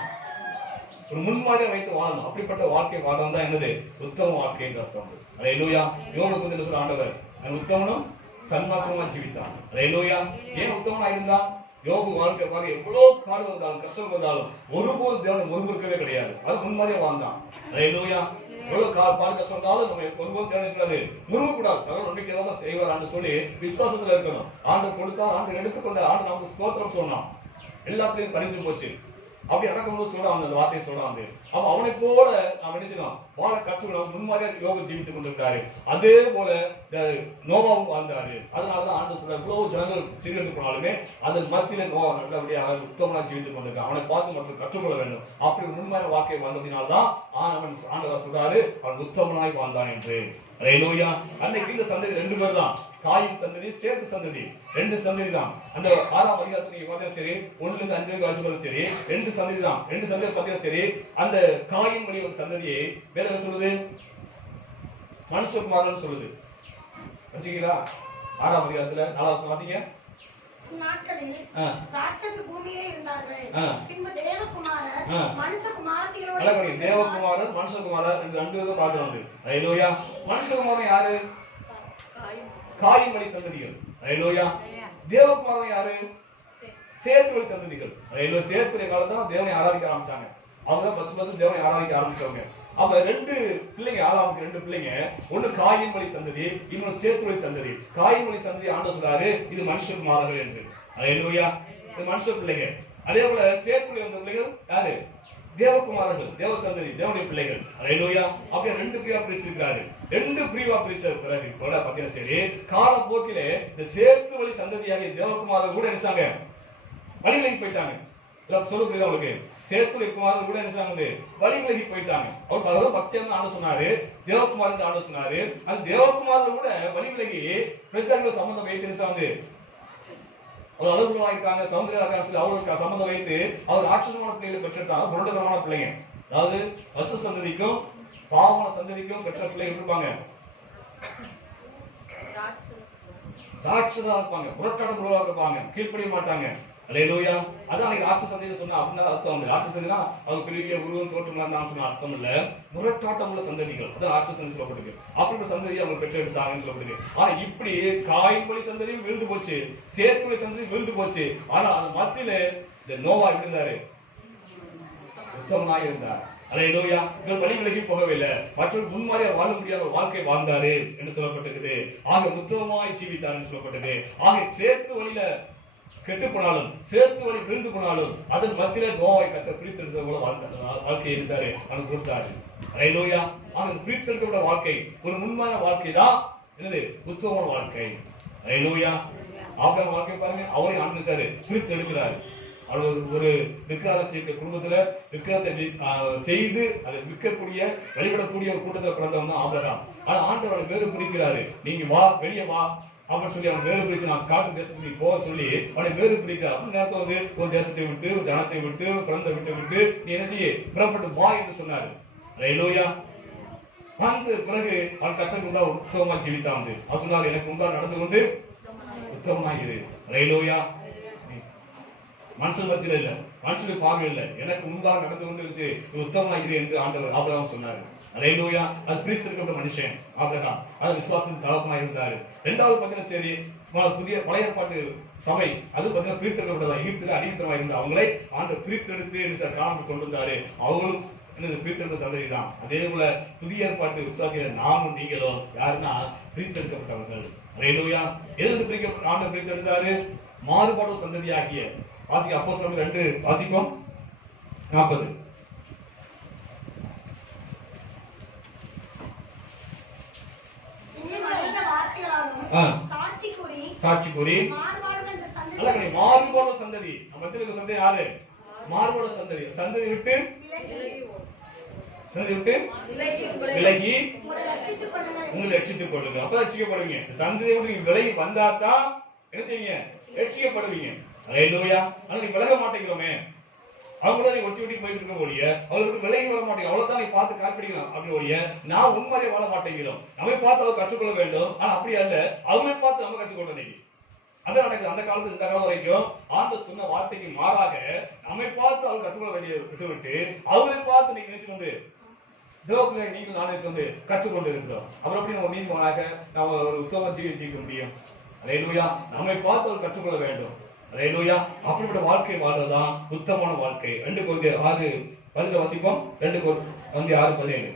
ஒரு முன்மாதிரியா வைத்து வாழணும். அப்படிப்பட்ட வாழ்க்கை வாழ்றவன் தான் என்னது உத்தம வாழ்க்கை என்று அர்த்தம். அல்லேலூயா. யோபுக்கு என்ன சொல்ற ஆண்டவர், உத்தமனும் சன்மார்க்கமா ஜீவித்தான். அல்லேலூயா. ஏன் உத்தமனா இருந்தான்? யோபு வாழ்க்கை பாருங்க, எவ்வளவு பாடுகள் வந்தாலும் கஷ்டம் வந்தாலும் ஒருபோது தேவனை முறுமுறுக்கவே கிடையாது. அது முன்மாதிரியா வாழ்ந்தான். அல்லேலூயா. எவ்வளவு பாடு கஷ்டம் வந்தாலும் நம்ம ஒருபோது தேவனை சொல்லாது முறுமுறக்கூடாது. தகவல் நம்பிக்கை தான் செய்வார் ஆண்டு சொல்லி விசுவாசத்துல இருக்கணும். ஆண்டு கொடுத்தா ஆண்டு எடுத்துக்கொண்ட ஆண்டு நமக்கு ஸ்தோத்திரம் சொன்னான். எல்லாத்துலயும் பறிஞ்சு போச்சு. அப்படி அடக்கும்போது சொல்றான், அந்த வார்த்தையை சொல்றான். அப்ப அவனை போல நாம் என்ன செய்யணும், வாழ கற்றுக்கணும். முன்மாதிரியா யோபு ஜீவித்துக் கொண்டிருக்காரு. அதே போல நோவாவும் வாழ்ந்தாரு. அதனாலதான் ஆண்டு சொல்ற இவ்வளவு ஜனங்கள் சீர்கெட்டு போனாலுமே அதன் மத்தியில நோவா நல்லபடியாக உத்தமனா ஜீவித்துக் கொண்டிருக்கான். அவனை பார்த்து மட்டும் கற்றுக்கொள்ள வேண்டும். அப்படி உண்மையான வாழ்க்கை வந்ததினால்தான் அவன் ஆண்டவர் சொல்றாரு அவன் உத்தமனாய் வாழ்ந்தான் என்று. ஹல்லேலூயா. அன்னைக்கு இந்த சந்ததி 2 பேர் தான், காயின் சந்ததி, சேத்து சந்ததி, 2 சந்ததி தான். அந்த 6ஆம் அதிகாரத்துல நீங்க பார்த்தா சரி, 1 இருந்து 5 வரைக்கும் வாசிப்பது சரி, 2 சந்ததி தான். 2 சந்ததி பார்த்தீங்கன்னா சரி, அந்த காயின் வழி ஒரு சந்ததியை வேற சொல்லுது, மனுஷகுமாரன் சொல்லுது. வச்சுக்கீங்களா? 6ஆம் அதிகாரத்துல 4ஆம் வாசிங்க. நாட்களில் ராட்சதர் பூமியிலே இருந்தார்கள். பின்பு தேவகுமாரர் மனுஷகுமாரத்திகளோடு தேவகுமாரர் மனுஷகுமாரர் இந்த 2 விதம் பார்க்கறாங்க. ஹல்லேலூயா. மனுஷகுமாரன் யாரு? காயின் வழி சந்ததிகள். ஹல்லேலூயா. தேவகுமாரன் யாரு? சேத்து வழி சந்ததிகள். ஹல்லேலூயா. சேத்துடைய காலத்துல தேவனை ஆராதிக்க ஆரம்பிச்சாங்க. அவங்க தான் ஃபர்ஸ்ட் தேவனை ஆராதிக்க ஆரம்பிச்சவங்க. அப்ப 2 பிள்ளைங்க, ஆதாமுக்கு 2 பிள்ளைங்க, ஒன்னு காயின் வழி சந்ததி, இன்னொரு சேத்து வழி சந்ததி. காயின் வழி சந்ததி ஆண்டவர் சொல்றாரு இது மனுஷகுமாரர்கள் என்று. ஹல்லேலூயா. இது மனுஷ பிள்ளைங்க. அதே போல சேத்து வழி வந்த பிள்ளைகள் யாரு? தேவகுமாரர்கள், தேவ சந்ததி, தேவனுடைய பிள்ளைகள். ஹல்லேலூயா. அப்படியே 2 பிரிவா பிரிச்சிருக்காரு. 2 பிரிவா பிரிச்ச பிறகு கூட பாத்தீங்கன்னா சரி, காலப்போக்கிலே இந்த சேத்து வழி சந்ததியாகிய தேவகுமாரர்கள் கூட நினைச்சாங்க வழி விலகி போயிட்டாங்க. சொல்ல புரியுதா உங்களுக்கு? சேத்து குமாரன் கூட என்ன வழி விலகி போயிட்டாங்க. அவர் பலரும் பக்தியாக ஆண்டு சொன்னாரு, தேவகுமாரன் ஆண்டு சொன்னாரு. அந்த தேவகுமாரன் கூட வழி விலகி பிரச்சாரங்கள் சம்பந்தம் வைத்து அவர் அளவுகளா இருக்காங்க, சௌந்தர்யா சொல்லி அவருக்கு சம்பந்தம் வைத்து அவர் ராட்சசமான பிள்ளைகளை பெற்றிருக்காங்க. புரண்டதமான பிள்ளைங்க, அதாவது வசு சந்ததிக்கும் பாவமான சந்ததிக்கும் பெற்ற பிள்ளைகள் இருப்பாங்க, ராட்சதா இருப்பாங்க, புரட்டாட இருப்பாங்க, கீழ்ப்படிய மாட்டாங்க. ஹல்லேலூயா. அதான் அன்னைக்கு ராட்சச சந்ததி சொன்னா அப்படின்னா அர்த்தம் இல்லை. ராட்சசனா அவங்க பெரிய உருவம் தோற்றம் தான் சொன்ன அர்த்தம் இல்ல, முரட்டாட்டம் உள்ள சந்ததிகள். அதான் ராட்சசன் சொல்லப்படுது. அப்படிப்பட்ட சந்ததியை அவங்க பெற்றெடுத்தாங்கன்னு சொல்லப்படுது. ஆனா இப்படி காயின் வழி சந்ததியும் விழுந்து போச்சு, சேத்து வழி சந்ததியும் விழுந்து போச்சு. ஆனா அந்த மத்தியில இந்த நோவா இருந்தாரு, உத்தமனாக இருந்தார். ஹல்லேலூயா. இவர் வழி விலகி போகவில்லை, மற்றொரு முன்மாதிரியா வாழ முடியாத வாழ்க்கை வாழ்ந்தாரு என்று சொல்லப்பட்டிருக்குது. ஆக உத்தமமாய் ஜீவித்தார் என்று சொல்லப்பட்டது. ஆக சேத்து வழியில கெட்டு போனாலும், சேர்த்து வழி விழுந்து போனாலும் அதன் மத்தியில நோவை கத்த பிரித்தெடுத்த போல வாழ்க்கை இருந்தாரு, அவனுக்கு கொடுத்தாரு. ஹல்லேலூயா. அவன் பிரித்தெடுக்கப்பட்ட வாழ்க்கை ஒரு முன்மான வாழ்க்கை தான் என்னது? உத்தமமான வாழ்க்கை. ஹல்லேலூயா. ஆபிரகாம் வாழ்க்கை பாருங்க, அவரை ஆண்டுச்சாரு, பிரித்தெடுக்கிறாரு. அவர் ஒரு விக்கிரக குடும்பத்துல விக்கிரகத்தை செய்து அதை விற்கக்கூடிய வழிபடக்கூடிய ஒரு கூட்டத்தில் பிறந்தவன் தான் ஆபிரகாம். ஆனா ஆண்டவரை வேறு பிரிக்கிறாரு, நீங்க வா, வெளியே வா அப்படின்னு சொல்லி அவன் வேறு பிரிச்சு நான் காட்டு தேசத்துக்கு போக சொல்லி அவனை வேறு பிரிக்கிறார். அப்படி நேரத்தை வந்து ஒரு தேசத்தை விட்டு, ஒரு ஜனத்தை விட்டு, பிறந்த விட்டு நீ என்ன செய்ய புறப்பட்டு வா என்று சொன்னாரு. ஹல்லேலூயா. அந்த பிறகு அவன் கத்தருக்கு உண்டா உத்தமமா ஜீவித்தான். அவர் சொன்னார், எனக்கு உண்டா நடந்து கொண்டு உத்தமனாகிரு. ஹல்லேலூயா. மனுஷன் மத்தியில இல்ல, மனுஷனுக்கு பார்வை இல்ல, எனக்கு முன்பாக நடந்து கொண்டு உத்தமனாகிரு என்று ஆண்டவர் ஆபிரகாம் சொன்னாரு. ஹல்லேலூயா. அது பிரித்தெடுக்கப்பட்ட மனுஷன் ஆபிரகாம். அது விசுவாசத்தின் தகப்பனாக இருந்தாரு. 2வது பார்த்தீங்கன்னா சரி, புதிய பழைய ஏற்பாட்டு சபை அது பார்த்தீங்கன்னா பிரித்தெடுக்கப்பட்டதா, எகிப்துல அடிமைத்தனமாக இருந்த அவங்களை ஆண்டவர் பிரித்தெடுத்து காரணம் கொண்டு வந்தாரு. அவங்களும் பிரித்தெடுத்த சந்ததி தான். அதே போல புதிய ஏற்பாட்டு விசுவாசிகள் நாமும் நீங்களும் யாருன்னா பிரித்தெடுக்கப்பட்டவர்கள். ஹல்லேலூயா. எதிர்த்து பிரிக்கப்பட்ட ஆண்டவர் பிரித்தெடுத்தாரு, மாறுபாடு சந்ததியாகிய வாசிக்க அப்போஸ்தலர் 2 வாசிப்போம் 40. சாட்சி கூறி மாறுபாடு சந்ததி, நம்ம சந்ததி யாரு? மாறுபாடு சந்ததி. சந்ததி விட்டு விலகி உங்களை ரட்சித்துக் கொள்ளுங்க. அப்ப ரட்சிக்கப்படுவீங்க. சந்ததி விட்டு நீங்க விலகி வந்தாதான் என்ன செய்வீங்க? ரட்சிக்கப்படுவீங்க. ஹல்லேலூயா. ஆனா நீ விலக மாட்டேங்கிறோமே, அவங்கள நீ ஒட்டி போயிட்டு இருக்க ஒழிய அவங்களுக்கு விலகி வர மாட்டேங்க, அவ்வளவுதான் நீ பார்த்து காப்பிடிக்கலாம் அப்படி ஒழிய நான் உண்மையை வாழ மாட்டேங்கிறோம். நம்மை பார்த்து அவங்க கற்றுக்கொள்ள வேண்டும், ஆனா அப்படி அல்ல, அவங்களை பார்த்து நம்ம கற்றுக்கொள்ள. அதான் நடக்குது. அந்த காலத்துல இந்த காலம் வரைக்கும் ஆண்டவர் சொன்ன வார்த்தைக்கு மாறாக நம்மை பார்த்து அவங்க கற்றுக்கொள்ள வேண்டிய விட்டுவிட்டு அவங்களை பார்த்து நீங்க நினைச்சு தேவப்பிள்ளை நீங்கள் நானே கற்றுக்கொண்டு இருக்கிறோம். அப்புறம் எப்படி நம்ம மீன் போனாக்க நம்ம ஒரு உத்தம ஜீவிக்க முடியும்? ஹல்லேலூயா. நம்மை பார்த்து அவர் கற்றுக்கொள்ள வேண்டும். ஹல்லேலூயா. அப்படிப்பட்ட வாழ்க்கை வாழ்றதுதான் உத்தமமான வாழ்க்கை. 2 கொரிந்தியர் 6:17 வாசிப்போம். 2 கொரிந்தியர் 6:17.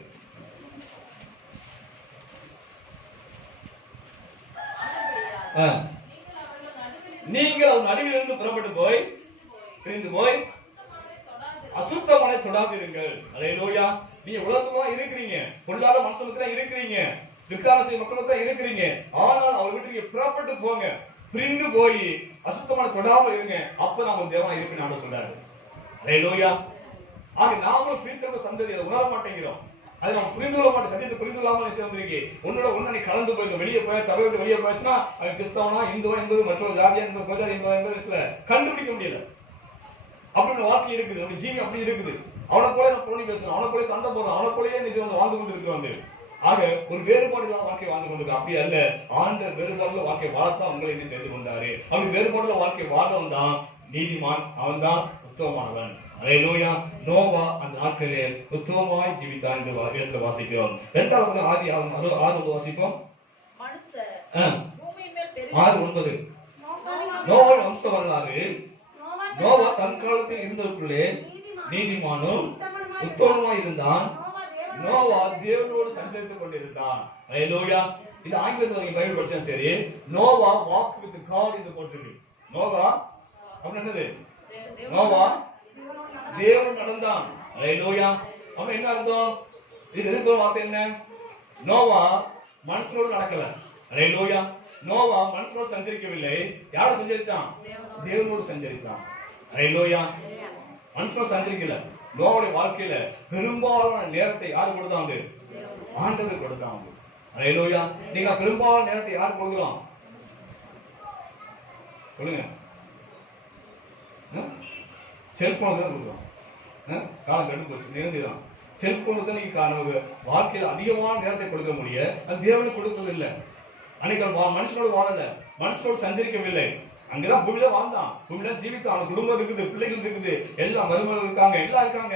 நீங்கள் அவர் நடுவிலிருந்து புறப்பட்டு போய் பிரிந்து போய் அசுத்தமான தொடாதிருங்கள். ஹல்லேலூயா. நீங்க உலகத்துல இருக்கிறீங்க, பொல்லாத மனுஷனுக்கு தான் இருக்கிறீங்க, விக்கிரகாராதனை மக்களும் தான் இருக்கிறீங்க. ஆனால் அவர் வீட்டுக்கு புறப்பட்டு போங்க, பிரிந்து போய் அசுத்தமான தொடாமல் இருங்க, அப்ப நாம தேவனா இருக்குன்னு ஆண்டவர் சொல்றாரு. ஹல்லேலூயா. ஆக நாமளும் பிரித்தவங்க சந்ததி அதை உணர மாட்டேங்கிறோம். அது நம்ம புரிந்து கொள்ள மாட்டோம். சத்தியத்தை புரிந்து கொள்ளாம சேர்ந்துருக்கு. உன்னோட ஒண்ணு நீ கலந்து போயிருக்க, வெளியே போய் சபை விட்டு வெளியே போயாச்சுன்னா அவன் கிறிஸ்தவனா இந்துவா என்பது மற்றொரு ஜாதியா என்பது கோஜாதி என்பது கண்டுபிடிக்க முடியல. அப்படின்னு வாழ்க்கை இருக்குது, அவன் ஜீவி அப்படி இருக்குது. அவனை போல நான் போனி பேசணும், அவனை போல சண்டை போடுறோம், அவனை போலயே நீ வாழ்ந்து கொண்டு இருக்கிறாங்க. ஆக ஒரு வேறுபாடு இல்லாத வாழ்க்கை வாழ்ந்து கொண்டிருக்க. அப்படி அல்ல, ஆண்டவர் வேறுபாடுல வாழ்க்கை வாழத்தான் உங்களை என்ன தெரிந்து கொண்டாரு. அப்படி வேறுபாடுல வாழ்க்கை வாழ்றவன் தான் நீதிமான், அவன் தான் உத்தமமானவன். ஹல்லேலூயா. நோவா அந்த நாட்களிலே உத்தமமாய் ஜீவித்தான் என்று வேதத்தில் வாசிக்கிறோம். இரண்டாவது ஆதியாகமம் 6:9 வாசிப்போம். 6:9 நோவா வம்ச வரலாறு. நோவா தன் காலத்தில் இருந்தவர்களுக்குள்ளே நீதிமானும் உத்தமமாய் இருந்தான். நோவா தேவனோடு சஞ்சரித்துக் கொண்டிருந்தான். ஹல்லேலூயா. இது ஆங்கிலத்தில் நீங்க பைபிள் படிச்சா சரி, நோவா வாக் வித் காட் என்று போட்டிருக்கு. நோவா அப்படின்னா என்னது? நோவா தேவன் நடந்தான். ஹல்லேலூயா. அவன் என்ன அர்த்தம்? இது எதுக்கு வார்த்தை என்ன? நோவா மனுஷனோடு நடக்கல. ஹல்லேலூயா. நோவா மனுஷனோடு சஞ்சரிக்கவில்லை. யாரோடு சஞ்சரித்தான்? தேவனோடு சஞ்சரித்தான். ஹல்லேலூயா. மனுஷனோடு சஞ்சரிக்கல. நோவாவுடைய வாழ்க்கையில பெரும்பாலான நேரத்தை யார் கொடுத்தாங்க? ஆண்டவர் கொடுத்தாங்க. ஹல்லேலூயா. நீங்க பெரும்பாலான நேரத்தை யார் கொடுக்கலாம்? சொல்லுங்க. செல்போனுக்கு தான் கொடுக்குறோம். காலம் கெட்டு போச்சு, நேரம் செல்போனுக்கு தான் நீங்க வாழ்க்கையில அதிகமான நேரத்தை கொடுக்க முடிய, அது தேவனுக்கு கொடுக்கிறது இல்லை. அன்னைக்கு மனுஷனோடு வாழல, மனுஷனோடு சஞ்சரிக்கவில்லை. அங்கதான் பூமியில வாழ்ந்தான், பூமியில ஜீவித்தான். அவன் குடும்பம் இருக்குது, பிள்ளைகள் இருக்குது, எல்லா மருமகள் இருக்காங்க, எல்லாம் இருக்காங்க.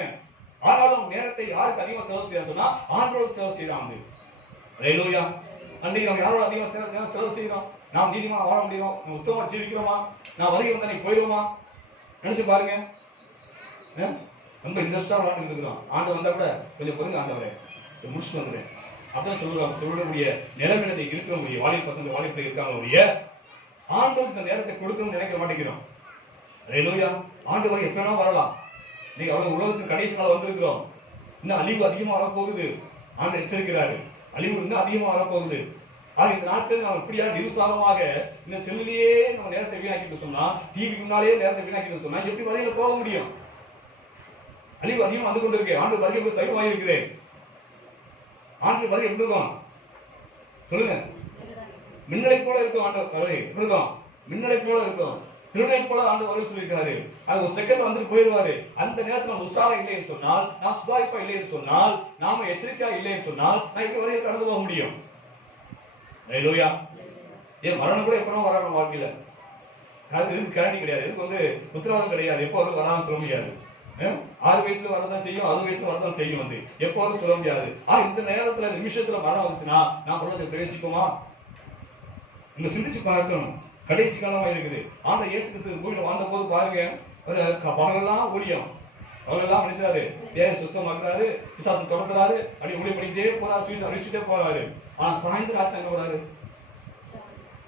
ஆனாலும் நேரத்தை யாருக்கு அதிகமா செலவு செய்ய சொன்னா ஆண்டோடு செலவு செய்யறாங்க. ஹல்லேலூயா. அன்னைக்கு நம்ம யாரோட அதிகமா செலவு செய்யறோம்? நாம் நீதிமா வாழ முடியும், நம்ம உத்தமமா ஜீவிக்கிறோமா? நான் வருகை வந்தா நீ போயிடுவோமா? நினைச்சு பாருங்க. ரொம்ப இன்ட்ரெஸ்டா வாழ்ந்துட்டு இருக்கிறோம். ஆண்டு வந்தா கூட கொஞ்சம் பொருங்க, ஆண்டவரே முடிச்சுட்டு வந்துடுறேன் அதான் சொல்லுறோம். சொல்லக்கூடிய நிலைமையில இருக்கக்கூடிய வாலிப பசங்க வாலிப இருக்காங்க. ஆண்டவர் இந்த நேரத்தை கொடுக்கணும்னு நினைக்க மாட்டேங்கிறோம். ஹல்லேலூயா. ஆண்டு வரை எத்தனை வரலாம். நீங்க அவங்க உலகத்துக்கு கடைசி நாள் வந்திருக்கிறோம். இன்னும் அழிவு அதிகமா வரப்போகுது. ஆண்டு எச்சரிக்கிறாரு, அழிவு இன்னும் அதிகமா வரப்போகுது. ஆக இந்த நாட்கள் நம்ம இப்படியா நிருசாரமாக இந்த செல்லிலேயே நம்ம நேரத்தை வீணாக்கிட்டு சொன்னா, டிவிக்கு முன்னாலேயே நேரத்தை வீணாக்கிட்டு சொன்னா எப்படி வரையில போக முடியும்? அழிவு அதிகமா வந்து கொண்டு இருக்கு. ஆண்டு வருகை எப்படி சைவமாக இருக்கிறேன்? ஆண்டு வருகை எப்படி இருக்கும் சொல்லுங்க? மின்னலை போல இருக்கும். ஆண்டு வருகை எப்படி இருக்கும்? மின்னலை போல இருக்கும். திருநெல் போல ஆண்டு வருகை சொல்லியிருக்காரு. அது ஒரு செகண்ட் வந்துட்டு போயிடுவாரு. அந்த நேரத்தில் நம்ம உஷாரா இல்லைன்னு சொன்னால், நான் சுதாரிப்பா இல்லைன்னு சொன்னால், நாம எச்சரிக்கையா இல்லைன்னு சொன்னால், நான் இப்படி வரையை கடந்து போக முடியும்? ஹல்லேலூயா. ஏன் மரணம் கூட எப்போ வராம வாழ்க்கையில எதுக்கு கேரண்டி கிடையாது, எதுக்கு உத்தரவாதம் கிடையாது, எப்போ வராமல் சொல்ல முடியாது. 6 வயசுல வரதான் செய்யும், 60 வயசுல வரதான் செய்யும், எப்போ சொல்ல முடியாது. இந்த நேரத்துல நிமிஷத்துல மரணம் வந்துச்சுன்னா நான் உள்ளதை பிரவேசிப்போமா? நீங்க சிந்திச்சு பார்க்கணும். கடைசி காலமா இருக்குது. ஆனா இயேசு கிறிஸ்து பூமியில வாழ்ந்த போது பாருங்க, பகலெல்லாம் ஊழியம், பகலெல்லாம் மனுஷாரு தேவ சுத்தமாக்குறாரு, பிசாசு தொடர்றாரு, அப்படி ஊழியம் பண்ணிட்டே போறாரு, சுவிசேஷம் அழிச்சுட்டே போறாரு. ஆனா சாயந்தரம் ஆச்சு எங்க போறாரு?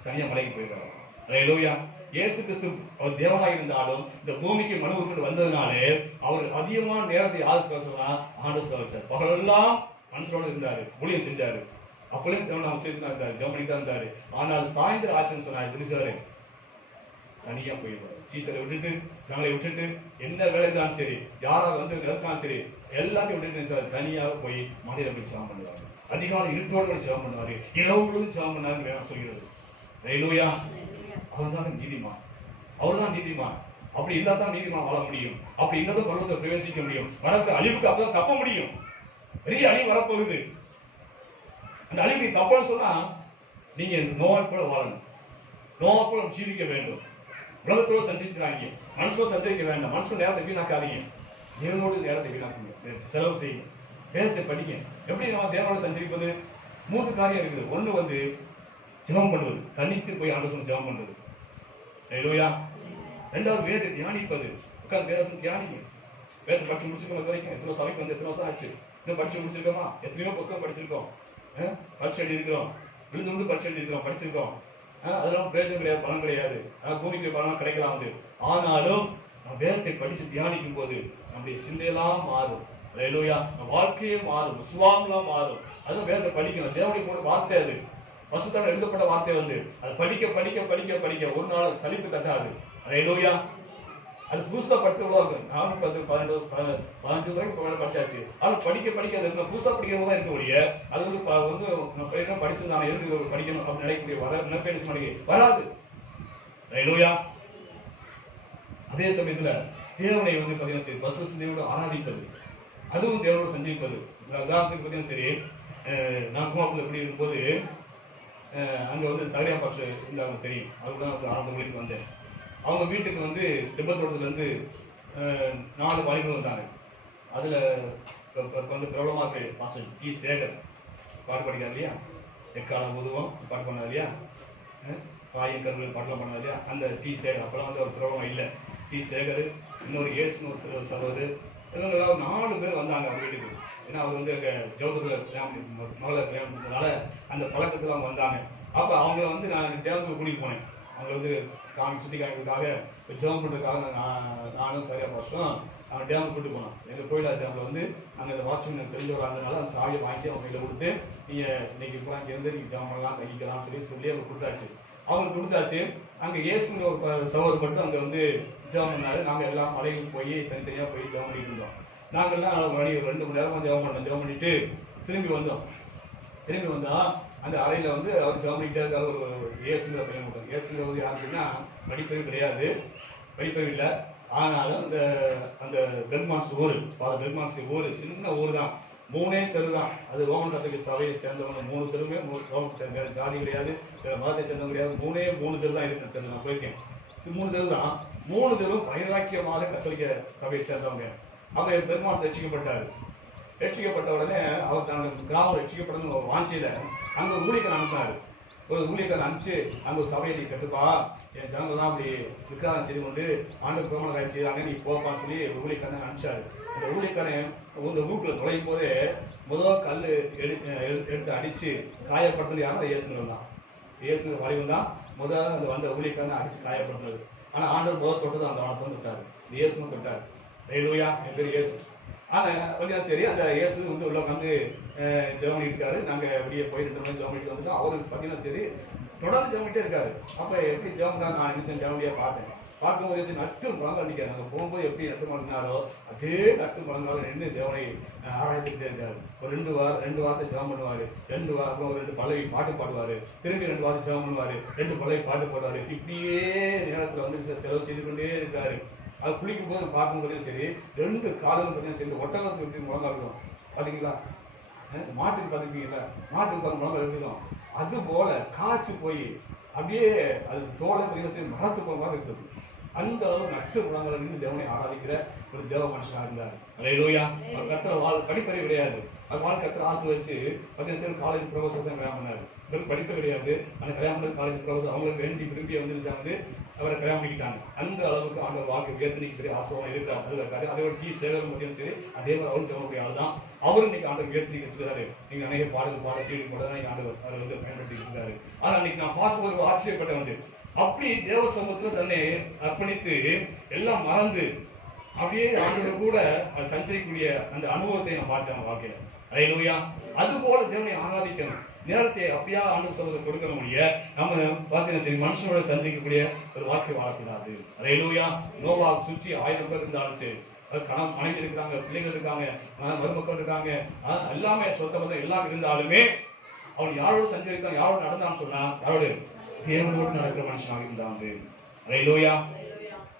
தனியா மலைக்கு போயிருக்காரு. ஹல்லேலூயா. இயேசு கிறிஸ்து அவர் தேவனாக இருந்தாலும் இந்த பூமிக்கு மனுவுக்கு வந்ததுனாலே அவர் அதிகமான நேரத்தை யாரு சொன்னா ஆண்டு சொல்ல வச்சார். பகலெல்லாம் மனுஷனோட இருந்தாரு, ஊழியம் செஞ்சாரு. அப்பளையும் தேவனா இருந்தாரு, ஜெபம் பண்ணிட்டு இருந்தாரு. ஆனால் சாயந்தரம் ஆச்சுன்னு சொன்னாரு, புரிஞ்சாரு, தனியா போயிடுவாரு. சீசரை விட்டுட்டு, தங்களை விட்டுட்டு, என்ன வேலை தான் சரி, யாரா இருக்கான் சரி, எல்லாத்தையும் விட்டுட்டு தனியாக போய் மலையில போய் ஜெபம் பண்ணுவாரு. அதிகாலை இருட்டோடு ஜெபம் பண்ணுவாரு, இரவு முழுவதும் ஜெபம் பண்ணாரு வேணும் சொல்கிறது. ஹல்லேலூயா. அவர்தான் நீதிமான், அவர்தான் நீதிமான். அப்படி இல்லாதான் நீதிமான் வாழ முடியும். அப்படி இல்லாத பருவத்தை பிரவேசிக்க முடியும். வரக்கு அழிவுக்கு அப்பதான் தப்ப முடியும். பெரிய அழிவு வரப்போகுது. அந்த அழிவு நீ தப்புன்னு சொன்னா நீங்க நோவா போல வாழணும், நோவா போல ஜீவிக்க வேண்டும். உலகத்தோடு சஞ்சரிக்கிறாங்க, மனசோடு சஞ்சரிக்க வேண்டாம். மனசோட நேரத்தை வீணாக்காதீங்க, தேவனோடு நேரத்தை வீணாக்குங்க, செலவு செய்யுங்க, வேதத்தை படிங்க. எப்படி நம்ம தேவனோடு சஞ்சரிப்பது? 3 காரியம் இருக்குது. ஒண்ணு ஜெபம் பண்ணுவது, தனித்து போய் ஆண்டவரை ஜெபம் பண்ணுவது. ஹல்லேலூயா. ரெண்டாவது வேதத்தை தியானிப்பது, உட்கார்ந்து வேதத்தை தியானிங்க. வேதத்தை படிச்சு முடிச்சிருக்கோம் வரைக்கும். எத்தனை சபைக்கு எத்தனை வருஷம் ஆச்சு? இன்னும் படிச்சு முடிச்சிருக்கோமா? எத்தனையோ புத்தகம் படிச்சிருக்கோம், பரிசு எழுதியிருக்கிறோம், விழுந்து பரிசு எழுதியிருக்கிறோம், படிச்சிருக்கோம். அதெல்லாம் பிரயோஜனம் கிடையாது, பலன் கிடையாது. பூமிக்கு பலன் கிடைக்கலாம். ஆனாலும் வேதத்தை படிச்சு தியானிக்கும் போது நம்முடைய சிந்தையெல்லாம் மாறும். அல்லேலூயா. வாழ்க்கையே மாறும், விசுவாசம் மாறும். அதுவும் வேதத்தை படிக்கணும். தேவனுடைய கூட வார்த்தை அது, பசுத்தால் எழுதப்பட்ட வார்த்தை வந்து அது படிக்க படிக்க படிக்க படிக்க ஒரு நாள் சலிப்பு தட்டாது. அல்லேலூயா. அது புதுசா படிச்ச இருக்கு. நானும் 15 வரைக்கும் படிச்சாச்சு. அது படிக்க படிக்க அது புதுசா படிக்கிறவங்க தான் இருக்க முடிய அது வந்து படிச்சு நான் எதுக்கு படிக்கணும் அப்படின்னு நினைக்கக்கூடிய வர நினைப்பேன் வராது. அல்லேலூயா. அதே சமயத்துல தேவனை வந்து பார்த்தீங்கன்னா பசு சிந்தையோடு ஆராதிப்பது, அதுவும் தேவனோடு சந்திப்பது. உதாரணத்துக்கு பார்த்தீங்கன்னா சரி, நான் குமாரத்தில் எப்படி இருக்கும்போது அங்கே வந்து தகரியா பாஷை இருந்தாங்க தெரியும். அதுதான் வந்து ஆரம்ப மொழிக்கு வந்தேன். அவங்க வீட்டுக்கு வந்து தெப்பத்தோட்டத்துலேருந்து 4 வாலிபர்கள் வந்தாங்க. அதில் வந்து பிரபலமாக இருக்கு மாஸ்டர் டி சேகர், பாட்டு படிக்காது இல்லையா, எக்காலம் உதுவம் பாட்டு பண்ணாது இல்லையா, பாயின் கருவில் பாட்டெலாம் பண்ணாது இல்லையா, அந்த டி சேகர். அப்போலாம் வந்து அவர் பிரபலம் இல்லை. டி சேகர், இன்னொரு ஏசுன்னு ஒரு சகோதரர், இவங்க 4 பேர் வந்தாங்க அவங்க வீட்டுக்கு. ஏன்னா அவர் வந்து ஜோசத்தில் மகளை கல்யாணத்தினால அந்த பழக்கத்தில் அவங்க வந்தாங்க. அப்போ அவங்கள வந்து நான் டேமுக்கு கூட்டிகிட்டு போனேன். அவங்க வந்து சுற்றி காமிக்கிறதுக்காக ஜெபம் பண்ணுறதுக்காக நானும் சரியாக பார்த்தோம். அவங்க டேமுக்கு கூப்பிட்டு போனோம். எங்கள் கோயிலா டேமில் வந்து அங்கே அந்த வாட்ச்மேன் தெரிஞ்சவர் இருந்ததுனால அந்த சாவியை வாங்கி அவங்க கையில் கொடுத்து நீங்கள் இன்னைக்கு இப்போ அங்கே இருந்து நீங்கள் ஜெபம் பண்ணலாம் தங்கிக்கலாம் சொல்லி அவங்க கொடுத்தாச்சு. அவங்க கொடுத்தாச்சு. அங்கே ஏசுங்கிற ஒரு சகோதரர் மட்டும் அங்கே வந்து ஜெபம் பண்ணாரு. நாங்கள் எல்லாம் மலைகளுக்கு போய் தனித்தனியாக போய் ஜெபம் பண்ணிட்டு இருந்தோம். நாங்கள்லாம் மணி 2 மணி நேரமாக ஜெபம் பண்ணோம். ஜெபம் பண்ணிட்டு திரும்பி வந்தோம். திரும்பி வந்தால் அந்த அறையில் வந்து அவர் ஜெபம் பண்ணிக்கிட்டே இருக்காரு. ஒரு ஏசுங்கிற பையன் மட்டும். ஏசுங்கிற வந்து யாருக்குன்னா படிப்பறிவு கிடையாது, படிப்பறிவு இல்லை. ஆனாலும் அந்த பெர்மான்ஸ் ஊர், பெர்மான்ஸ் ஊர் சின்ன ஊர் தான், 3 தெரு தான். அது ரோமன் கத்தோலிக்க சபையை சேர்ந்தவங்க 3 தெருமே ரோமன் ஜாதி கிடையாது, மதத்தை சேர்ந்தவங்க கிடையாது. 3 தெரு தான் இருக்கு. நான் போயிருக்கேன். 3 தெரு தான். 3 தெரு வைராக்கியமாக கத்தோலிக்க சபையை சேர்ந்தவங்க. அவங்க பெருமாள் ரட்சிக்கப்பட்டாரு. ரட்சிக்கப்பட்ட உடனே அவர் தன்னோட கிராமம் ரட்சிக்கப்படணும் ஒரு வாஞ்சியில அங்கே ஒரு ஊழியக்காரன் அனுப்பினாரு. ஒரு ஊழியக்காரன் அனுப்பிச்சு அங்கே ஒரு சபையை நீ கட்டுப்பா, என் ஜனங்கள்லாம் அப்படி விற்காரம் செய்து கொண்டு ஆண்டு பிரமண காட்சி செய்யறாங்க, நீ போப்பான்னு சொல்லி ஒரு ஊழியக்காரன் அனுப்பிச்சாரு. அந்த ஊழியக்காரன் இந்த வீட்டில் நுழையும் போதே முதல் கல் எடுத்து அடிச்சு காயப்படுறது யாரும் இயேசுங்க தான். இயேசுங்க வரைவும் தான் முதல் அந்த வந்த ஊழியக்காரனை அடிச்சு காயப்படுறது. ஆனால் ஆண்டவர் முதல் தொட்டது அந்த அவனை தொட்டாரு, இயேசுன்னு தொட்டார். அல்லேலூயா. என் பேர் இயேசு. ஆனால் கொஞ்சம் சரி, அந்த இயேசு வந்து உள்ள வந்து ஜெபம் பண்ணிட்டு இருக்காரு. நாங்கள் வெளியே போய் 2 மணி ஜெபம் பண்ணிட்டு வந்துட்டோம். அவருக்கு பார்த்தீங்கன்னா சரி தொடர்ந்து ஜெபம் பண்ணிட்டே இருக்காரு. அப்போ எப்படி ஜெபம் தான் நான் நிமிஷம் ஜெபம் பார்த்தேன். பார்க்கும்போது நட்டு முழங்க அடிக்காரு. நாங்கள் போகும்போது எப்படி நட்டு முழங்கினாரோ அதே நட்டு முழங்கால நின்று தேவனை ஆராய்ச்சிக்கிட்டே இருக்காரு. ஒரு 2 வாரத்தை ஜெபம் பண்ணுவார். 2 வாரம் ஒரு 2 பல்லவி பாட்டு பாடுவார். திரும்பி 2 வாரம் ஜெபம் பண்ணுவார். 2 பல்லவி பாட்டு பாடுவார். இப்படியே நேரத்தில் வந்து செலவு செய்து கொண்டே இருக்காரு. அது குளிக்கும் போது பார்க்கும்போதே சரி 2 காலம் பார்த்தீங்கன்னா சரி ஒட்டகத்துக்கு எப்படி முழங்கா இருக்கும் பார்த்தீங்களா, மாட்டுக்கு பார்த்துருப்பீங்களா, மாட்டுக்கு பார்த்து முழங்கா இருக்கும். அது போல காய்ச்சி போய் அப்படியே அது தோலை மரத்து போன மாதிரி இருக்குது. அந்த அளவு நட்டு முழங்கால நின்று தேவனை ஆராதிக்கிற ஒரு தேவ மனுஷனாக இருந்தார். அல்லேலூயா. அவர் கர்த்தர் படிப்பறிவு கிடையாது. அது வாழ்க்கை கர்த்தர் ஆசை வச்சு 10 காலேஜ் ப்ரொஃபஸர் தான் கல்யாணம் பண்ணாரு. படிப்பு கிடையாது. ஆனால் கல்யாணம் பண்ணது காலேஜ் ப்ரொஃபஸர் அவங்களுக்கு விரும்பி வந்து அவரை கல்யாணம் பண்ணிக்கிட்டாங்க. அந்த அளவுக்கு ஆண்டவர் வாழ்க்கை உயர்த்தினிக்கு சரி ஆசைவாக இருக்காரு. அதோட டி சேகரம் பற்றியும் சரி அதே மாதிரி அவரும் தேவனுடைய ஆள் தான். அவரும் இன்னைக்கு ஆண்டவர் உயர்த்தி வச்சிருக்காரு. நீங்க அநேக பாட சீடி கூட தான் ஆண்டவர் அதை வந்து பயன்படுத்தி இருக்காரு. ஆனால் அன்னைக்கு நான் பார்க்கும்போது ஆச்சரியப்பட்ட வந்து அப்படி தேவ சமூகத்துல தன்னை அர்ப்பணித்து எல்லாம் மறந்து அப்படியே ஆண்டவர் கூட சஞ்சரிக்கூடிய அந்த அனுபவத்தை நான் பார்த்தேன் வாழ்க்கையில. அல்லேலூயா. அது போல தேவனை ஆராதிக்கணும். நேரத்தை அப்படியா ஆண்டு சமூகத்தை கொடுக்க முடிய நம்ம பார்த்தீங்கன்னா சரி மனுஷனோட சந்திக்கக்கூடிய ஒரு வாழ்க்கை வாழக்கூடாது. அல்லேலூயா. நோவா சுற்றி 1000 பேர் இருந்தாலும் சரி, கணவன் மனைவி இருக்காங்க, பிள்ளைகள் இருக்காங்க, மருமக்கள் இருக்காங்க, எல்லாமே சொந்த பந்தம் எல்லாம் இருந்தாலுமே அவன் யாரோடு சஞ்சரித்தான், யாரோடு நடந்தான்னு சொன்னா யாரோடு தேவனோடு நடக்கிற மனுஷனாக இருந்தாங்க. அல்லேலூயா.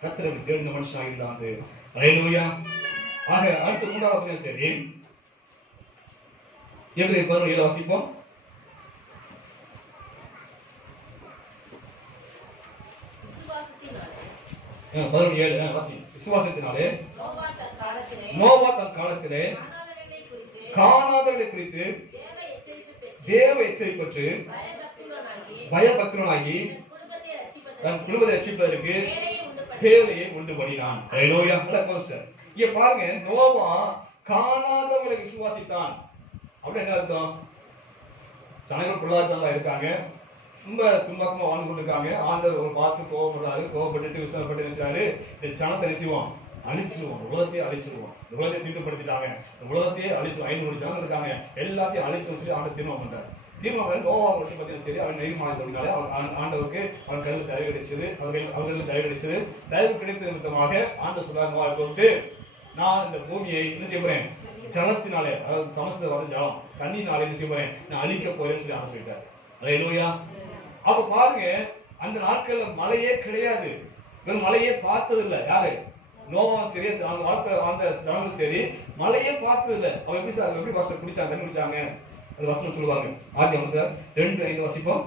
கர்த்தரை தேர்ந்த மனுஷனாக இருந்தாங்க. அல்லேலூயா. ஆக அடுத்த 3வது சரி எப்படி 17 வாசிப்போம். விசுவாசத்தினாலே நோவா தன் காலத்திலே காணாதவர்களை குறித்து தேவ எச்சரிக்கை பெற்று பயபக்தனாகி தன் குடும்பத்தை ரட்சிப்பதற்கு தேவையை உண்டு பண்ணினான். இங்க பாருங்க, நோவா காணாதவர்களை விசுவாசித்தான். அப்படி என்ன அர்த்தம்? ஜனங்கள் பொருளாதாரங்களா இருக்காங்க, ரொம்ப துன்பமா வாழ்ந்து கொண்டிருக்காங்க. ஆண்டவர் ஒரு பார்த்து கோவப்படாரு, கோவப்பட்டு விசாரப்பட்டு நினைச்சாரு, ஜனத்தை நிச்சயம் அழிச்சிருவோம், உலகத்தையே அழிச்சிருவோம், உலகத்தை தீட்டுப்படுத்திட்டாங்க, உலகத்தையே அழிச்சு 500 ஜனங்கள் இருக்காங்க, எல்லாத்தையும் அழிச்சு சொல்லி ஆண்டு தீர்மானம் பண்றாரு. தீர்மானம் நோவா வருஷம் பார்த்தீங்கன்னா சரி, அவன் நீர்மாலை தொழிலாளி, ஆண்டவருக்கு அவன் கருத்து தயவு கிடைச்சது, அவர்களுக்கு தயவு கிடைச்சது. தயவு கிடைத்த நிமித்தமாக ஆண்டு சொல்றாரு நோவாவை பொறுத்து, நான் இந்த பூமியை என்ன செய்ய போறேன், ஜலத்தினாலே, அதாவது சமஸ்த வர ஜலம் தண்ணினாலே என்ன செய்ய போறேன், நான் அழிக்க போறேன்னு சொல்லி ஆண்டு சொல்லிட்டாரு. அல்லேலூயா. அப்ப பாருங்க, அந்த நாட்கள்ல மழையே கிடையாது, வெறும் மழையே பார்த்தது இல்லை. யாரு? நோவாவும் சரி, அவங்க வாழ்ந்த ஜனங்களும் சரி, மழையே பார்த்தது இல்லை. அவன் எப்படி வருஷம் குடிச்சாங்க, தண்ணி குடிச்சாங்க, அது வசனம் சொல்லுவாங்க. ஆதி வந்து 2:5 வசிப்போம்.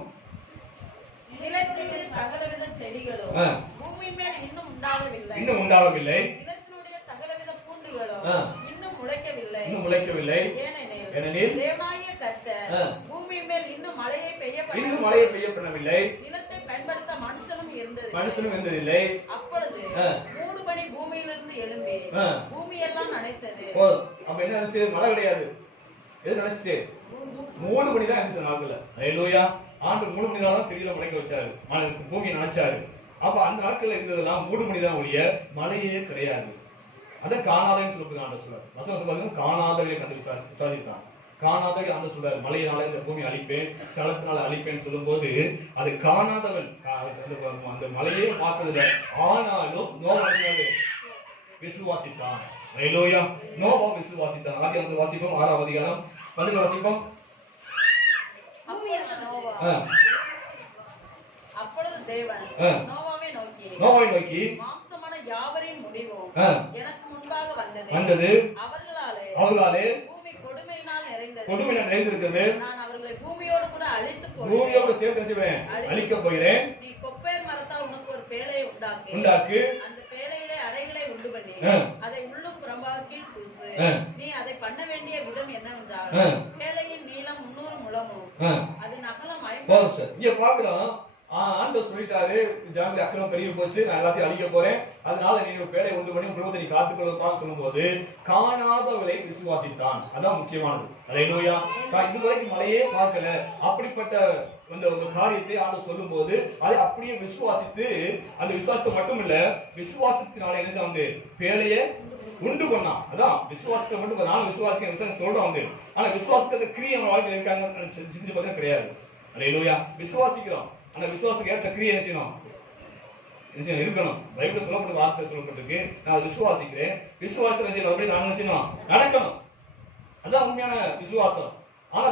நிலத்திலே சகலவித செடிகளும் பூமியின் மேல் இன்னும் உண்டாகவில்லை. நிலத்தினுடைய சகலவித பூண்டுகளும் இன்னும் முளைக்கவில்லை. ஏனெனில் தேவனாகிய கர்த்தர் பூமியின் மேல் இன்னும் மழையை பெய்ய பண்ணவில்லை. நிலத்தை பயன்படுத்த மனுஷனும் இருந்ததில்லை. அப்பொழுது மூடுபனி பூமியிலிருந்து எழும்பி பூமியெல்லாம் நனைத்தது. அப்ப என்ன நினைச்சு? மழை கிடையாது. எது நினைச்சு? மூடுபனி தான் இருந்துச்சு நாட்கள்ல. அல்லேலூயா. ஆண்டு மூடுபனி தான் செடியில முளைக்க வச்சாரு, பூமியை நினைச்சாரு. அப்ப அந்த நாட்கள்ல இருந்ததெல்லாம் மூடுபனி தான் ஒழிய மழையே கிடையாது. அதை காணாதன்னு சொல்லுங்க ஆண்டு சொல்றாரு. வசனம் சொல்லுங்க, காணாதவை கண்டு விசாரித்தான். காணாதவை ஆண்டு சொல்றாரு, மழையினால இந்த பூமி அழிப்பேன், ஜலத்தினால அழிப்பேன்னு சொல்லும் போது அது காணாதவன், அந்த மழையே பார்த்ததில்லை. ஆனாலும் நோவா விசுவாசித்தான். அல்லேலூயா. நோவா விசுவாசித்தான். ஆதி வாசிப்போம் 6ஆம் அதிகாரம் 11 வாசிப்போம். அப்பொழுது தேவன் நோவாவை நோக்கி, மாம்சமான யாவரின் முடிவும் எனக்கு முன்பாக வந்தது. அவர்களாலே பூமி கொடுமையினால் நிறைந்திருக்கிறது. நான் அவர்களை பூமியோடு கூட அழிக்கப் போகிறேன். நீ கொப்பேர் மரத்தால் உனக்கு ஒரு பேழையை உண்டாக்கு. அந்த பேழையிலே அறைகளை உண்டு பண்ணி அதை உள்ளும் புறம்பாக கீழ் பூசு. நீ அதை பண்ண வேண்டிய விதம் என்னவென்றால், பேழையின் நீளம் 300 முழமும் அதன் அகலம் 50. இங்க பாக்குறோம், ஆண்டவர் சொல்லிட்டாரு, ஜனங்களுடைய அக்கிரமம் பெருகி போச்சு, நான் எல்லாத்தையும் அழிக்க போறேன், அதனால நீ பேரை உண்டு பண்ணி குடும்பத்தை நீ காத்துக்கொள்ளுப்பான்னு சொல்லும் போது காணாதவளை விசுவாசித்தான். அதான் முக்கியமானது. அல்லேலூயா. இதுவரைக்கும் மழையே பார்க்கல, அப்படிப்பட்ட ஒரு காரியத்தை ஆண்டவர் சொல்லும் போது அதை அப்படியே விசுவாசித்து, அந்த விசுவாசத்தை மட்டும் இல்ல, விசுவாசத்தினால என்ன வந்து பேழைய உண்டு பண்ணான். அதான் விசுவாசத்தை மட்டும் நானும் விசுவாசிக்க சொல்றோம் வந்து, ஆனா விசுவாசத்தை கிரியை நம்ம வாழ்க்கையில் இருக்காங்க செஞ்சு பார்த்தா கிடையாது. அல்லேலூயா. விசுவாசிக்கிறோம், ஆனா விசுவாசத்துக்கு ஏற்ற கிரியை என்ன செய்யணும், இருக்கணும். பைபிள் சொல்லப்பட்ட வார்த்தை சொல்லப்பட்டிருக்கு, நான் விசுவாசிக்கிறேன், விசுவாசத்தை நான் என்ன செய்யணும், நடக்கணும். அதான் உண்மையான விசுவாசம். ஆனா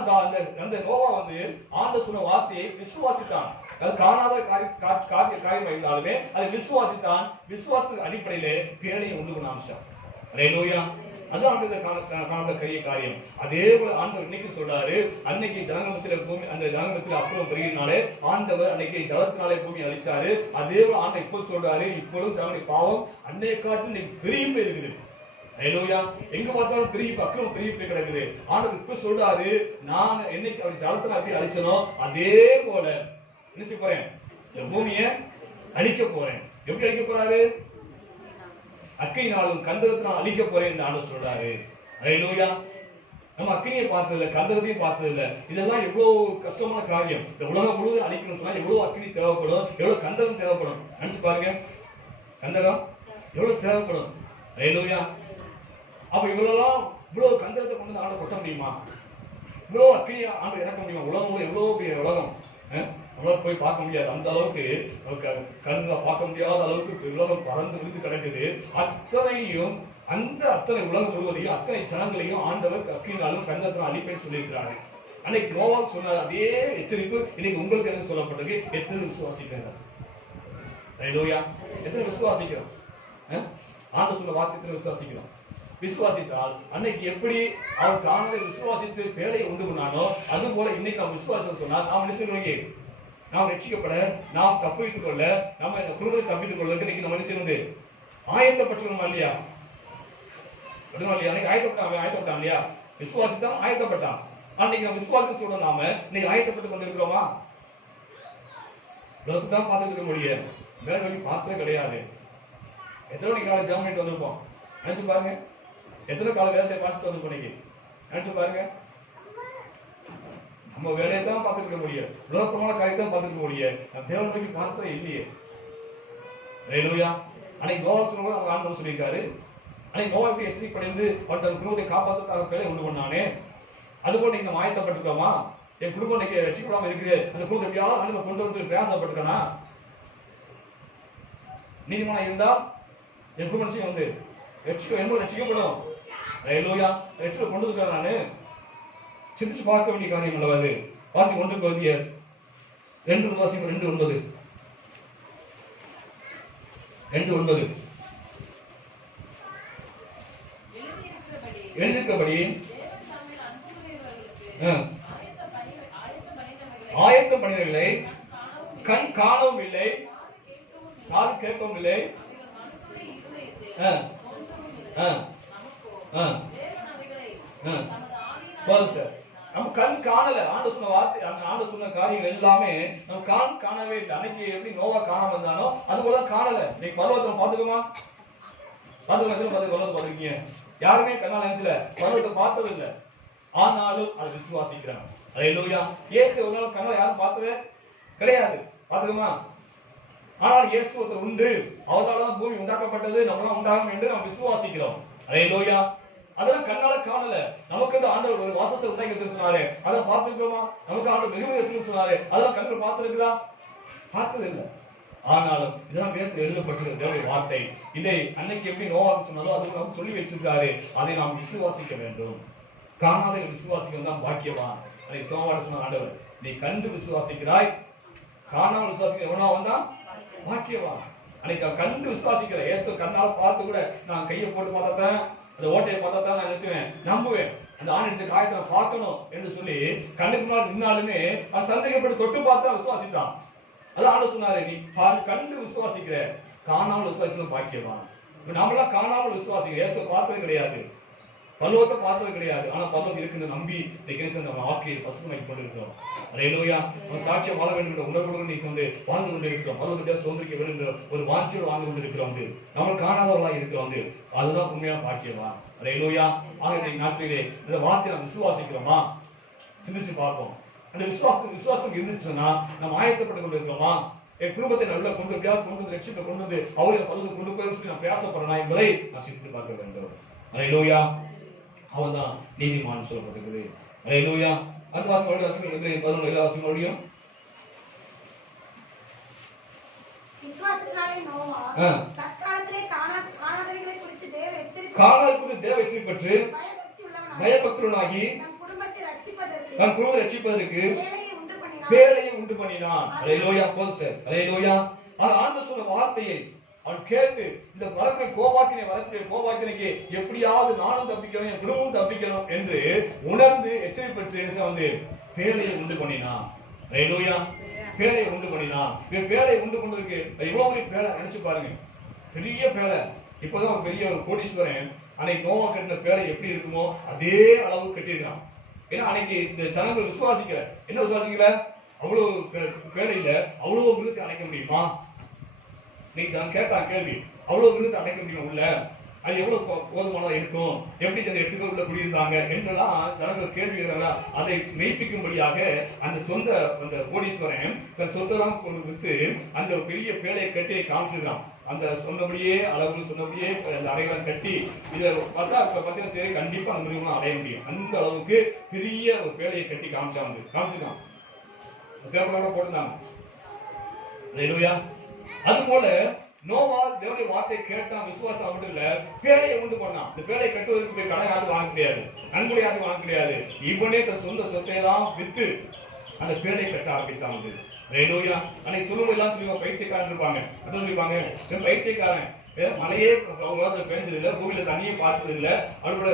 அந்த நோவா வந்து ஆண்டவர் சொன்ன வார்த்தையை விசுவாசித்தான். அது காணாத காரியம் இருந்தாலுமே அதை விசுவாசித்தான். விசுவாசத்துக்கு அடிப்படையிலே பேழையை உண்டு பண்ண ஆரம்பிச்சான். அல்லேலூயா. அதான் காணப்பட்ட பெரிய காரியம். அதே போல ஆண்டவர் இன்னைக்கு சொல்றாரு, அன்னைக்கு ஜனங்கத்துல பூமி, அந்த ஜனங்கத்துல அப்புறம் பெருகினாலே ஆண்டவர் அன்னைக்கு ஜலத்தினாலே பூமி அழிச்சாரு. அதே போல ஆண்டவர் இப்போ சொல்றாரு, இப்பொழுது ஜனங்களுடைய பாவம் அன்னைய காட்டு இன்னைக்கு பெரிய போய் இருக்குது. அல்லேலூயா. எங்க பார்த்தாலும் பெரிய அக்கிரமம் பெரிய போய் கிடக்குது. ஆண்டவர் இப்ப சொல்றாரு, நான் என்னைக்கு அப்படி ஜலத்தினால அழிச்சனோ அதே போல என்ன செய்ய போறேன், இந்த பூமியை அழிக்க போறேன். எப்படி அழிக்க போறாரு? அக்கையினாலும் கந்தகத்தினால் அழிக்க போறேன் என்று ஆண்டவர் சொல்றாரு. அல்லேலூயா. நம்ம அக்கினியை பார்த்ததில்லை, கந்தகத்தையும் பார்த்ததில்லை. இதெல்லாம் எவ்வளவு கஷ்டமான காரியம். இந்த உலகம் முழுவதும் அழிக்கணும்னு சொன்னா எவ்வளவு அக்கினி தேவைப்படும், எவ்வளவு கந்தகம் தேவைப்படும். நினைச்சு பாருங்க, கந்தகம் எவ்வளவு தேவைப்படும். அல்லேலூயா. அப்ப இவ்வளவு கந்தகத்தை கொண்டு வந்து ஆண்டவர் கொட்ட முடியுமா? இவ்வளவு அக்கினியை ஆண்டவர் இறக்க முடியுமா? உலகம் எவ்வளவு பெரிய உலகம், நம்மளால போய் பார்க்க முடியாது. அந்த அளவுக்கு கண்ணுல பார்க்க முடியாத அளவுக்கு உலகம் பறந்து விரிந்து கிடக்குது. அத்தனையும் அத்தனை உலகம் முழுவதையும் அத்தனை ஜனங்களையும் ஆண்டவர் அக்கினாலும் கந்தத்தினாலும் அழிப்பேன்னு சொல்லியிருக்கிறாரு. அன்னைக்கு நோவா சொன்ன அதே எச்சரிப்பு இன்னைக்கு உங்களுக்கு என்ன சொல்லப்பட்டது? எத்தனை விசுவாசிக்கிறார்? அல்லேலூயா. எத்தனை விசுவாசிக்கிறோம்? ஆண்டவர் சொன்ன வார்த்தை எத்தனை விசுவாசிக்கிறோம்? விசுவாசித்தால் அன்னைக்கு எப்படி அவர் காணலை விசுவாசித்து பேழையை உண்டு பண்ணானோ அது போல இன்னைக்கு நாம் விசுவாசம் சொன்னால் நாம் என்ன செய்யணும், நாம் ரட்சிக்கப்பட, நாம் தப்பித்துக் கொள்ள, நம்ம குடும்பத்தை தப்பித்துக் கொள்ள இன்னைக்கு நம்ம என்ன செய்யணும், ஆயத்தப்பட்டிருக்கோமா இல்லையா? அன்னைக்கு ஆயத்தப்பட்டான் இல்லையா? விசுவாசித்தான், ஆயத்தப்பட்டான். அன்னைக்கு நம்ம விசுவாசம் சொல்றோம், நாம இன்னைக்கு ஆயத்தப்பட்டு கொண்டு இருக்கிறோமா? தான் பார்த்துட்டு இருக்க முடியும், வேற வழி பார்த்தே கிடையாது. எத்தனை மணி காலம் ஜாம் பண்ணிட்டு வந்திருப்போம் நினைச்சு பாருங்க. எத்தனை கால வேலையை பார்த்துட்டு வந்து பண்ணிக்கு நினைச்சு பாருங்க. நம்ம வேலையை தான் பார்த்துட்டு இருக்க முடியும், உலகமான காரியத்தை பார்த்துட்டு இருக்க முடியும். நம்ம தேவன் நோக்கி பார்த்ததே இல்லையே. அல்லேலூயா. அன்னைக்கு நோவா சொல்லும்போது அவங்க ஆண்டவர் சொல்லியிருக்காரு. அன்னைக்கு நோவா எப்படி எச்சரிக்கை பண்ணிருந்து அவன் தன் குடும்பத்தை காப்பாற்றுறதுக்காக பேரை உண்டு பண்ணானே, அதுபோல் நீங்க ஆயத்தப்பட்டிருக்கோமா? என் குடும்பம் இன்னைக்கு ரட்சிக்கப்படாம இருக்குது, அந்த குடும்பத்தை எப்படியாவது ஆண்டவர் கொண்டு வந்து பிரயாசப்பட்டிருக்கனா? நீதிமானா இருந்தா என் குடும்பம் வந்து ரட்சிக்கப்படும். ஹல்லேலூயா. ரட்சிக்க கொண்டு வந்துருக்கேன். நானு சிந்திச்சு பார்க்க வேண்டிய காரியம் அல்லது வாசி 1 கொரிந்தியர் 2:9 எழுதியிருக்கிறபடி ஆயத்தம் பண்ணினவர்களை கண் காணவும் இல்லை, காது கேட்கவும் இல்லை, நம்ம கண் காணல. ஆண்டு சொன்ன வார்த்தை, ஆண்டு சொன்ன காரியங்கள் எல்லாமே நம்ம காணவே இல்லை. அன்னைக்கு எப்படி நோவா காணாம இருந்தானோ அது போல காணல. நீங்க பர்வதத்தை பாத்துக்கோமா? பாத்துக்கீங்க. யாருமே கண்ணால நினைச்சல, பர்வதத்தை பார்த்தது இல்லை. ஆனாலும் அதை விசுவாசிக்கிறாங்க. ஹல்லேலூயா. இயேசு ஒரு நாள் கண்ணால யாரும் பார்த்ததே கிடையாது. பாத்துக்கோமா? ஆனால் இயேசு ஒருத்தர் உண்டு, அவரால்தான் பூமி உண்டாக்கப்பட்டது, நம்மளாம் உண்டாகும் என்று நாம் விசுவாசிக்கிறோம். ஹல்லேலூயா. அதெல்லாம் கண்ணால காணல. நமக்கு ஆண்டவர் ஒரு வாசத்தை உண்டாக்கி வச்சிருக்காரு, அதை பார்த்துருக்கோமா? நமக்கு ஆண்டவர் மிகவும் வச்சிருக்க சொன்னாரு, அதெல்லாம் கண்கள் பார்த்துருக்குதா? பார்த்தது இல்லை. ஆனாலும் இதெல்லாம் வேதத்தில் எழுதப்பட்டிருக்கிற தேவனுடைய வார்த்தை. இதை அன்னைக்கு எப்படி நோவாக சொன்னாலோ அது நமக்கு சொல்லி வச்சிருக்காரு. அதை நாம் விசுவாசிக்க வேண்டும். காணாத விசுவாசிகள் தான் பாக்கியவான். அதை தோவாட சொன்ன ஆண்டவர், நீ கண்டு விசுவாசிக்கிறாய், காணாமல் விசுவாசிக்கிற எவனா வந்தான் பாக்கியவான். அன்னைக்கு கண்டு விசுவாசிக்கிற இயேசு கண்ணால் பார்த்து கூட நான் கையை போட்டு பார்த்தான், அந்த ஓட்டையை பார்த்தா நான் நினைச்சுவேன், நம்புவேன், அந்த ஆணிச்ச காயத்தை நான் பார்க்கணும் என்று சொல்லி கண்ணுக்கு முன்னாடி நின்னாலுமே அவன் சந்தேகப்பட்டு தொட்டு பார்த்து விசுவாசித்தான். அதான் ஆண்டு சொன்னாரு, நீ கண்டு விசுவாசிக்கிற, காணாமல் விசுவாசிக்கலாம் பாக்கியவான். நாமெல்லாம் காணாமல் விசுவாசிக்கிற, இயேசு பார்த்தது கிடையாது, பல்லவத்தை பார்த்தது கிடையாது. ஆனா பல்லவம் இருக்குன்னு நம்பி நம்ம வாழ்க்கையை பசுமையாக்கி கொண்டிருக்கிறோம். ஹல்லேலூயா. நம்ம சாட்சியம் வாழ வேண்டும் என்ற உணர்வுடன் நீ வந்து வாழ்ந்து கொண்டிருக்கிறோம். பல்லவத்தை சுதந்திரிக்க வேண்டும் என்ற ஒரு வாஞ்சியோடு வாழ்ந்து கொண்டிருக்கிறோம். நம்ம காணாதவர்களாக இருக்கிறோம். அதுதான் உண்மையான பாக்கியமா. ஹல்லேலூயா. ஆக இந்த நாட்களிலே இந்த வார்த்தையை நாம் விசுவாசிக்கிறோமா? சிந்திச்சு பார்ப்போம். அந்த விசுவாசம் இருந்துச்சுன்னா நம்ம ஆயத்தப்பட்டு கொண்டிருக்கிறோமா? என் குடும்பத்தை நல்லா கொண்டு வந்து லட்சியத்தை கொண்டு வந்து அவரை பல்லவத்தை கொண்டு போய் சொல்லி நான் பேசப்படுறேன் என்பதை நான் சிந்தித்து பார்க்க வேண்டும். ஹல்லேலூயா. அவன் தான் நீதிமான் சொல்லப்பட்டிருக்குது. ஹல்லேலூயா. அந்த வாசகம் 11 வாசகம் விசுவாசத்தினாலே நோவா தற்காலத்திலே காணாதவைகளை குறித்து தேவ எச்சரிப்பட்டு பயபக்தியுள்ளவனாகி தன் குடும்பத்தை ரட்சிப்பதற்கு பேழையை உண்டு பண்ணினான். ஹல்லேலூயா. போஸ்டர். ஹல்லேலூயா. ஆண்டவர் சொன்ன வார்த்தையை அவன் கேட்டு இந்த வரக்கூடிய கோபாக்கினைக்கு எப்படியாவது நானும் தப்பிக்கணும், என் குடும்பமும் தப்பிக்கணும் என்று உணர்ந்து எச்சரிப்பட்டு வந்து பேழையை உண்டு பண்ணினான். ஹல்லேலூயா. பேழையை உண்டு பண்ணினான். பேழையை உண்டு கொண்டதுக்கு எவ்வளவு பெரிய பேழை நினைச்சு பாருங்க. பெரிய பேழை. இப்பதான் ஒரு பெரிய ஒரு கோடீஸ்வரன் அன்னைக்கு நோவா கட்டின பேழை எப்படி இருக்குமோ அதே அளவு கட்டிருக்கான். ஏன்னா அன்னைக்கு இந்த ஜனங்கள் விசுவாசிக்கல. என்ன விசுவாசிக்கல? அவ்வளவு பேழையில அவ்வளவு விருத்தி அணைக்க முடியுமா? நீங்க நான் கேட்டான் கேள்வி, அவ்வளவு விருது அடைக்க முடியும் உள்ள, அது எவ்வளவு போதுமானதா இருக்கும், எப்படி அந்த 8 பேர் உள்ள குடியிருந்தாங்க என்றெல்லாம் ஜனங்கள் கேள்வி. அதை மெய்ப்பிக்கும்படியாக அந்த கோடீஸ்வரன் தன் சொத்தெல்லாம் கொண்டு விட்டு அந்த பெரிய பேழையை கட்டி காமிச்சிருக்கான். அந்த சொன்னபடியே அளவு சொன்னபடியே அந்த அறைகளை கட்டி இதை பார்த்தா சரி கண்டிப்பா அந்த முடிவுலாம் அடைய முடியும். அந்த அளவுக்கு பெரிய ஒரு பேழையை கட்டி காமிச்சிருக்கான். பேப்பரோட போட்டிருந்தாங்க. ஹல்லேலூயா. அதுபோல நோவா தேவனுடைய வார்த்தையை கேட்டான், விசுவாசம் மட்டும் இல்ல, பேழையை உண்டு பண்ணான். இந்த பேழையை கட்டுவதற்கு போய் கடன் யாரும் வாங்க கிடையாது, நன்கொடை யாரும் வாங்க கிடையாது. இவனே தன் சொந்த சொத்தையெல்லாம் வித்து அந்த பேழையை கட்ட ஆரம்பித்தான். ஹல்லேலூயா. அன்னைக்கு சொல்லுவோம் எல்லாம் சொல்லுவாங்க, பைத்தியக்காரன் இருப்பாங்க. அதான் சொல்லிப்பாங்க, பைத்தியக்காரன் மழையே பெஞ்சது இல்லை, பூமியில தண்ணியே பார்த்தது இல்லை, அவரோட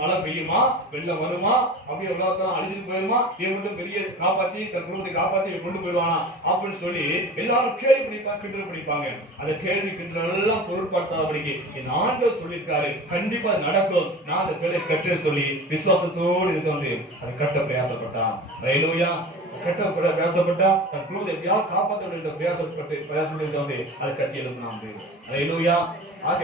மழை பெய்யுமா, வெள்ளம் வருமா, அப்படியே உலகத்தான் அழிச்சுட்டு போயிருமா, இவன் மட்டும் பெரிய காப்பாத்தி தன் குடும்பத்தை காப்பாத்தி கொண்டு போயிடுவானா அப்படின்னு சொல்லி எல்லாரும் கேள்வி பண்ணிப்பாங்க, கிண்டல் பண்ணிப்பாங்க. அந்த கேள்வி கிண்டல் எல்லாம் பொருட்படுத்தாதபடிக்கு என் ஆண்டவர் சொல்லியிருக்காரு, கண்டிப்பா நடக்கும், நான் அந்த பேரை கட்டுன்னு சொல்லி விசுவாசத்தோடு இருந்து வந்து அதை கட்ட பிரயாசப்பட்டான். ஹல்லேலூயா. கட்ட பிரயாசப்பட்டா தன் குடும்பத்தை எப்படியாவது காப்பாற்ற வேண்டும் பிரயாசப்பட்டு வந்து அதை கட்டி எழுப்பினான். ஹல்லேலூயா. ஆக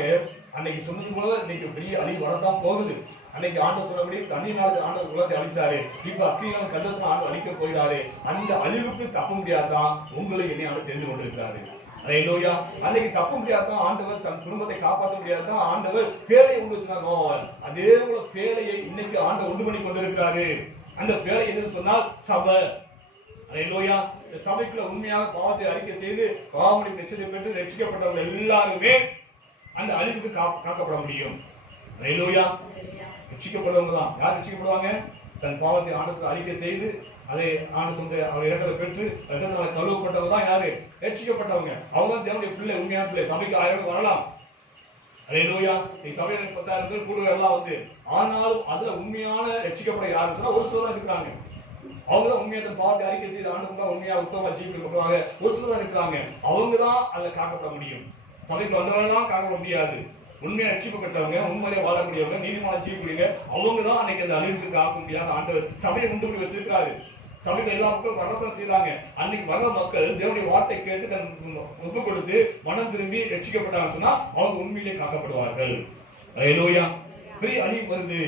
அன்னைக்கு சொன்னது போல இன்னைக்கு பெரிய அழிவு வரதான் போகுது. அன்னைக்கு ஆண்டவர் சொன்னபடி தண்ணினால ஆண்டவர் உலகத்தை அழிச்சாரு, இப்ப அக்கினியால கண்டத்துல ஆண்டவர் அழிக்க போகிறாரு. அந்த அழிவுக்கு தப்ப முடியாதான் உங்களை என்னை ஆண்டு தெரிந்து கொண்டிருக்கிறாரு. அல்லேலூயா. அன்னைக்கு தப்ப முடியாதான் ஆண்டவர் தன் குடும்பத்தை காப்பாற்ற முடியாதான் ஆண்டவர் பேழையை உண்டு வச்சிருந்தார் நோவாவால். அதே போல பேழையை இன்னைக்கு ஆண்டவர் உண்டு பண்ணி கொண்டிருக்கிறாரு. அந்த பேழை எதுன்னு சொன்னால் சபை. அல்லேலூயா. இந்த சபைக்குள்ள உண்மையாக பாவத்தை அறிக்கை செய்து பாவமன்னிப்பு நிச்சயம் பெற்று ரட்சிக்கப்பட்டவர்கள் எல்லாருமே அந்த அழிவுக்கு காக்கப்பட முடியும். அல்லேலூயா. ரட்சிக்கப்படுவங்க தான். யார் ரட்சிக்கப்படுவாங்க? தன் பாவத்தை ஆண்டவருக்கு அறிக்கை செய்து அதை ஆண்டவருடைய அவர் இரக்கத்தை பெற்று இரக்கத்தினால கழுவப்பட்டவங்க தான் யாரு? ரட்சிக்கப்பட்டவங்க. அவங்க தான் தேவனுடைய பிள்ளை, உண்மையான பிள்ளை. சபைக்கு 1000 வரலாம். அல்லேலூயா. சபையில 10,000 பேர் கூட எல்லாம் வந்து, ஆனாலும் அதுல உண்மையான ரட்சிக்கப்பட யாருன்னு சொன்னா ஒரு சிலர் தான் இருக்கிறாங்க. அவங்க தான் உண்மையா தன் பாவத்தை அறிக்கை செய்து ஆண்டவருக்கு உண்மையா உத்தமமா ஜீவிக்கப்படுவாங்க. ஒரு சிலர் தான் இருக்கிறாங்க. அவங்க தான் அதுல காக்கப்பட முடியும். சபைக்கு வந்தவங்கலாம் காக்கப்பட முடியாது. உண்மையா ரட்சிக்கப்பட்டவங்க, உண்மையிலே வாழக்கூடியவங்க, நீதிமான ஜீவிக்கூடியவங்க, அவங்க தான் அன்னைக்கு அந்த அழிவுக்கு காக்க முடியாத ஆண்டவர் சபையை உண்டு பண்ணி வச்சிருக்காரு. சபைக்கு எல்லா மக்களும் வரதான் செய்யறாங்க. அன்னைக்கு வர மக்கள் தேவனுடைய வார்த்தை கேட்டு தன் ஒப்பு கொடுத்து மனம் திரும்பி ரட்சிக்கப்பட்டாங்க சொன்னா அவங்க உண்மையிலே காக்கப்படுவார்கள். அல்லேலூயா. பெரிய அழிவு வருது.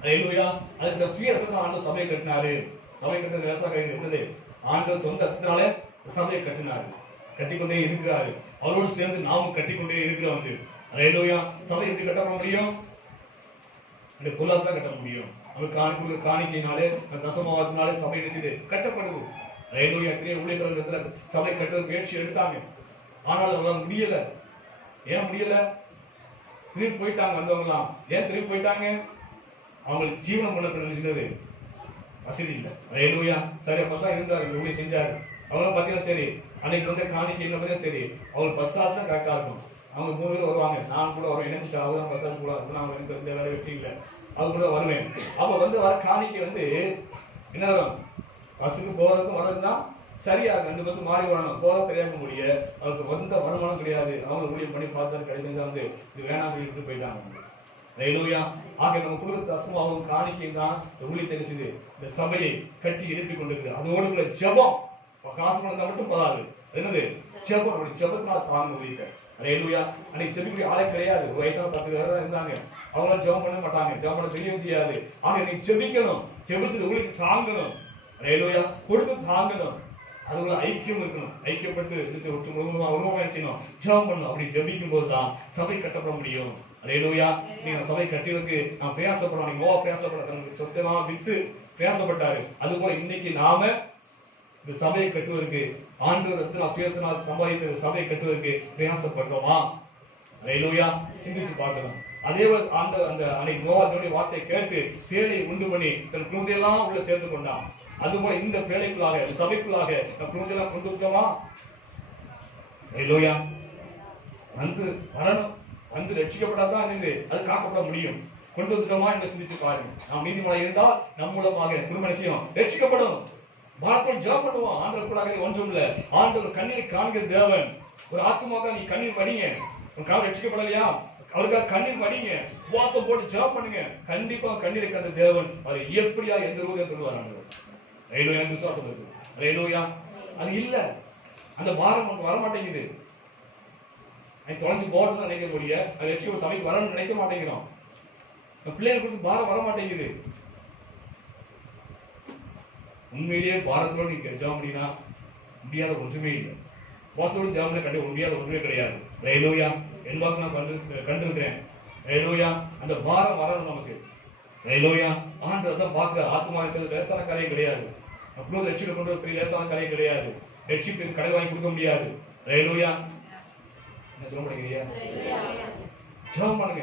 அல்லேலூயா. அதுக்கு சுய ரத்தத்தால ஆண்டவர் சபையை கட்டினாரு. சபை கட்டுறது விவசாய கைது இருந்தது. ஆண்டவர் சொந்த ரத்தத்தினால சபையை கட்டினாரு. கட்டிக்கொண்டே இருக்கிறாரு. அவரோடு சேர்ந்து நாமும் கட்டிக்கொண்டே இருக்கிறோம். அல்லேலூயா. சபை எப்படி கட்டப்பட முடியும்? அந்த பொருளாதாரம் கட்ட முடியும். அவர் காணிக்கையினாலே தசமவாதத்தினாலே சபை செய்து கட்டப்படுது. அல்லேலூயா. ஊழியர்கள் சபை கட்டுறது முயற்சி எடுத்தாங்க. ஆனால் அவங்களால முடியல. ஏன் முடியல? திரும்பி போயிட்டாங்க. வந்தவங்களாம் ஏன் திரும்பி போயிட்டாங்க? அவங்களுக்கு ஜீவனம் பண்ண தெரிஞ்சது வசதி இல்லை. அல்லேலூயா. சரி அப்பதான் இருந்தாரு, ஊழியம் செஞ்சாரு. அவங்க பாத்தீங்கன்னா சரி அன்னைக்கு வந்து காணிக்கை என்ன சரி அவங்களுக்கு பஸ் ஆசை கரெக்டா இருக்கும். அவங்க 3 பேர் வருவாங்க. நான் கூட வருவேன். எனக்கு அவங்க பஸ் ஆசை கூட நான் எனக்கு இந்த வேலை வெற்றி இல்லை, அது கூட வருவேன். அப்ப வந்து வர காணிக்கை வந்து என்ன வரும்? பஸ்ஸுக்கு போறதுக்கும் வர்றதுதான் சரியா 2 பஸ் மாறி வரணும். போக சரியாக முடிய அவருக்கு வந்த வருமானம் கிடையாது. அவங்க ஊழியம் பண்ணி பார்த்தாரு. கடைசி வந்து இது வேணாம் சொல்லிட்டு போயிட்டாங்க. அல்லேலூயா. ஆக நம்ம கொடுத்த தசமாவும் காணிக்கையும் தான் ஊழியத்தை செய்து இந்த சபையை கட்டி எழுப்பி கொண்டிருக்குது. அதோடு ஜெபம் காசு பண்ணா மட்டும் போதாது. என்னது? ஜெபம். ஜெபத்தினால் தாங்க முடியல. அல்லேலூயா. அன்னைக்கு ஜெபிக்கிற ஆளே கிடையாது. ஒரு வயசான 10 பேர் தான் இருந்தாங்க. அவங்களாம் ஜெபம் பண்ண மாட்டாங்க. ஜெபம் பண்ண செய்யவும் செய்யாது. ஆக நீ ஜெபிக்கணும். ஜெபிச்சது ஊழியத்தை தாங்கணும். அல்லேலூயா. கொடுத்து தாங்கணும். அதுக்குள்ள ஐக்கியம் இருக்கணும். ஐக்கியப்பட்டு உருவமா செய்யணும். ஜெபம் பண்ணணும். அப்படி ஜெபிக்கும் போது தான் சபை கட்டப்பட முடியும். அல்லேலூயா. நீங்க சபை கட்டியதுக்கு நான் பிரயாசப்படுறோம். நீங்க பிரயாசப்பட தனக்கு சொத்தெல்லாம் வித்து பிரயாசப்பட்டாரு. அதுபோல இன்னைக்கு நாம இந்த சபையை கட்டுவதற்கு ஆண்டவரத்தினால் சுயத்தினால் சம்பாதித்த சபையை கட்டுவதற்கு பிரயாசப்படுறோமா? அல்லேலூயா. சிந்திச்சு பார்க்கணும். அதே போல அந்த அன்னைக்கு நோவாவுடைய வார்த்தையை கேட்டு பேழையை உண்டு பண்ணி தன் குழந்தையெல்லாம் உள்ள சேர்த்து கொண்டான். அதுபோல இந்த பேழைக்குள்ளாக சபைக்குள்ளாக தன் குழந்தையெல்லாம் கொண்டு விட்டோமா? அல்லேலூயா. வந்து வரணும். வந்து ரட்சிக்கப்படாதான் அது காக்கப்பட முடியும். கொண்டு வந்துட்டோமா என்று சிந்திச்சு பாருங்க. நாம் நீதிமன்றம் இருந்தால் நம் மூலமாக குடும்ப நிச்சயம் ரட்சிக்கப்படும். பாரத்தோடு ஜெபம் பண்ணுவோம். ஆண்டவருக்குள்ளாக ஒன்றும் இல்ல. ஆண்டவர் கண்ணீரை காண்கிற தேவன். ஒரு ஆத்மாவுக்காக நீ கண்ணீர் படிங்க. உன் காலம் ரட்சிக்கப்படலையா? அவருக்காக கண்ணீர் படிங்க. உபவாசம் போட்டு ஜெபம் பண்ணுங்க. கண்டிப்பா கண்ணீரை கண்ட தேவன் அவர் எப்படியா எந்த ரூபம் சொல்லுவார் ஆண்டவர். அல்லேலூயா. விசுவாசம் இருக்கு. அல்லேலூயா. அது இல்ல. அந்த பாரம் நமக்கு வர மாட்டேங்குது. தொலைஞ்சு போட்டு நினைக்க முடிய அது லட்சியம் ஒரு சபைக்கு வரணும்னு நினைக்க மாட்டேங்கிறோம். பிள்ளைகளுக்கு பாரம் வர மாட்டேங்குது. உண்மையிலேயே பாரத்தோடு நீ ஜெபம் பண்ணினா முடியாத ஒன்றுமே இல்லை. பாசத்தோடு ஜெபம் பண்ண முடியாத ஒன்றுமே கிடையாது. அல்லேலூயா. என் வாக்கு நான் கண்டிருக்கிறேன். அல்லேலூயா. அந்த பாரம் வரணும் நமக்கு. அல்லேலூயா. ஆண்டவர் தான் பார்க்கிறார். ஆத்மா இருக்கிறது லேசான காரியம் கிடையாது. அப்போ ரட்சிப்பை கொண்டு ஒரு பெரிய லேசான காரியம் கிடையாது. ரட்சிப்பு கடை வாங்கி கொடுக்க முடியாது. அல்லேலூயா. என்ன சொல்ல மாட்டேங்கிறீங்க? ஜெபம் பண்ணுங்க.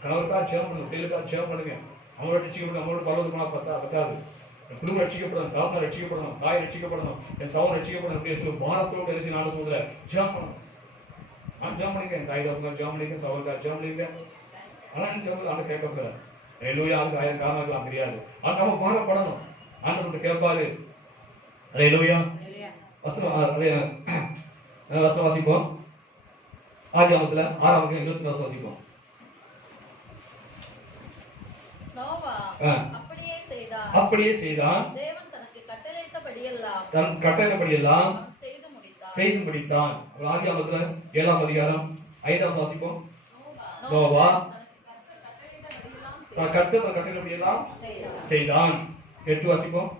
கணவருக்காக ஜெபம் பண்ணுங்க. பிள்ளைகளுக்காக ஜெபம் பண்ணுங்க. அவங்களோட ரட்சிக்கப்படும். அவங்களோட பரவதுக்கு போனா பத்தாது. குடும்பம் ரட்சிக்கப்படணும். தாப்பா ரட்சிக்கப்படணும். தாய் ரட்சிக்கப்படணும். என் சவன் ரட்சிக்கப்படணும். பேசுகிற பாரத்தோடு எழுச்சி நானும் சொல்ல ஜெபம் பண்ணணும். நான் ஜெபம் பண்ணிருக்கேன். என் தாய் தாப்பா ஜெபம் பண்ணிருக்கேன். சவருக்காக ஜெபம் பண்ணிருக்கேன். ஆனால் ஜெபம் ஆண்டு கேட்கக்கூடாது. அல்லேலூயா. அதுக்கு 1000 காரணம் இருக்கலாம் தெரியாது. அது நம்ம பாரப்படணும். ஆண்டவர்கிட்ட கேட்பாரு. அல்லேலூயா. வசனம் வாசிப்போம். ஆதியாகமத்துல 6ஆம் அதிகாரம் 24 வாசிப்போம். அப்படியே செய்தான். தேவன் தனக்கு கட்டளையிட்டபடியெல்லாம் செய்து முடித்தான். ஆதியாகமத்துல 7ஆம் அதிகாரம் 5ஆம் வாசிப்போம். நோவா கர்த்தர் கட்டளையிட்டபடியெல்லாம் செய்தான். 8 வாசிப்போம்.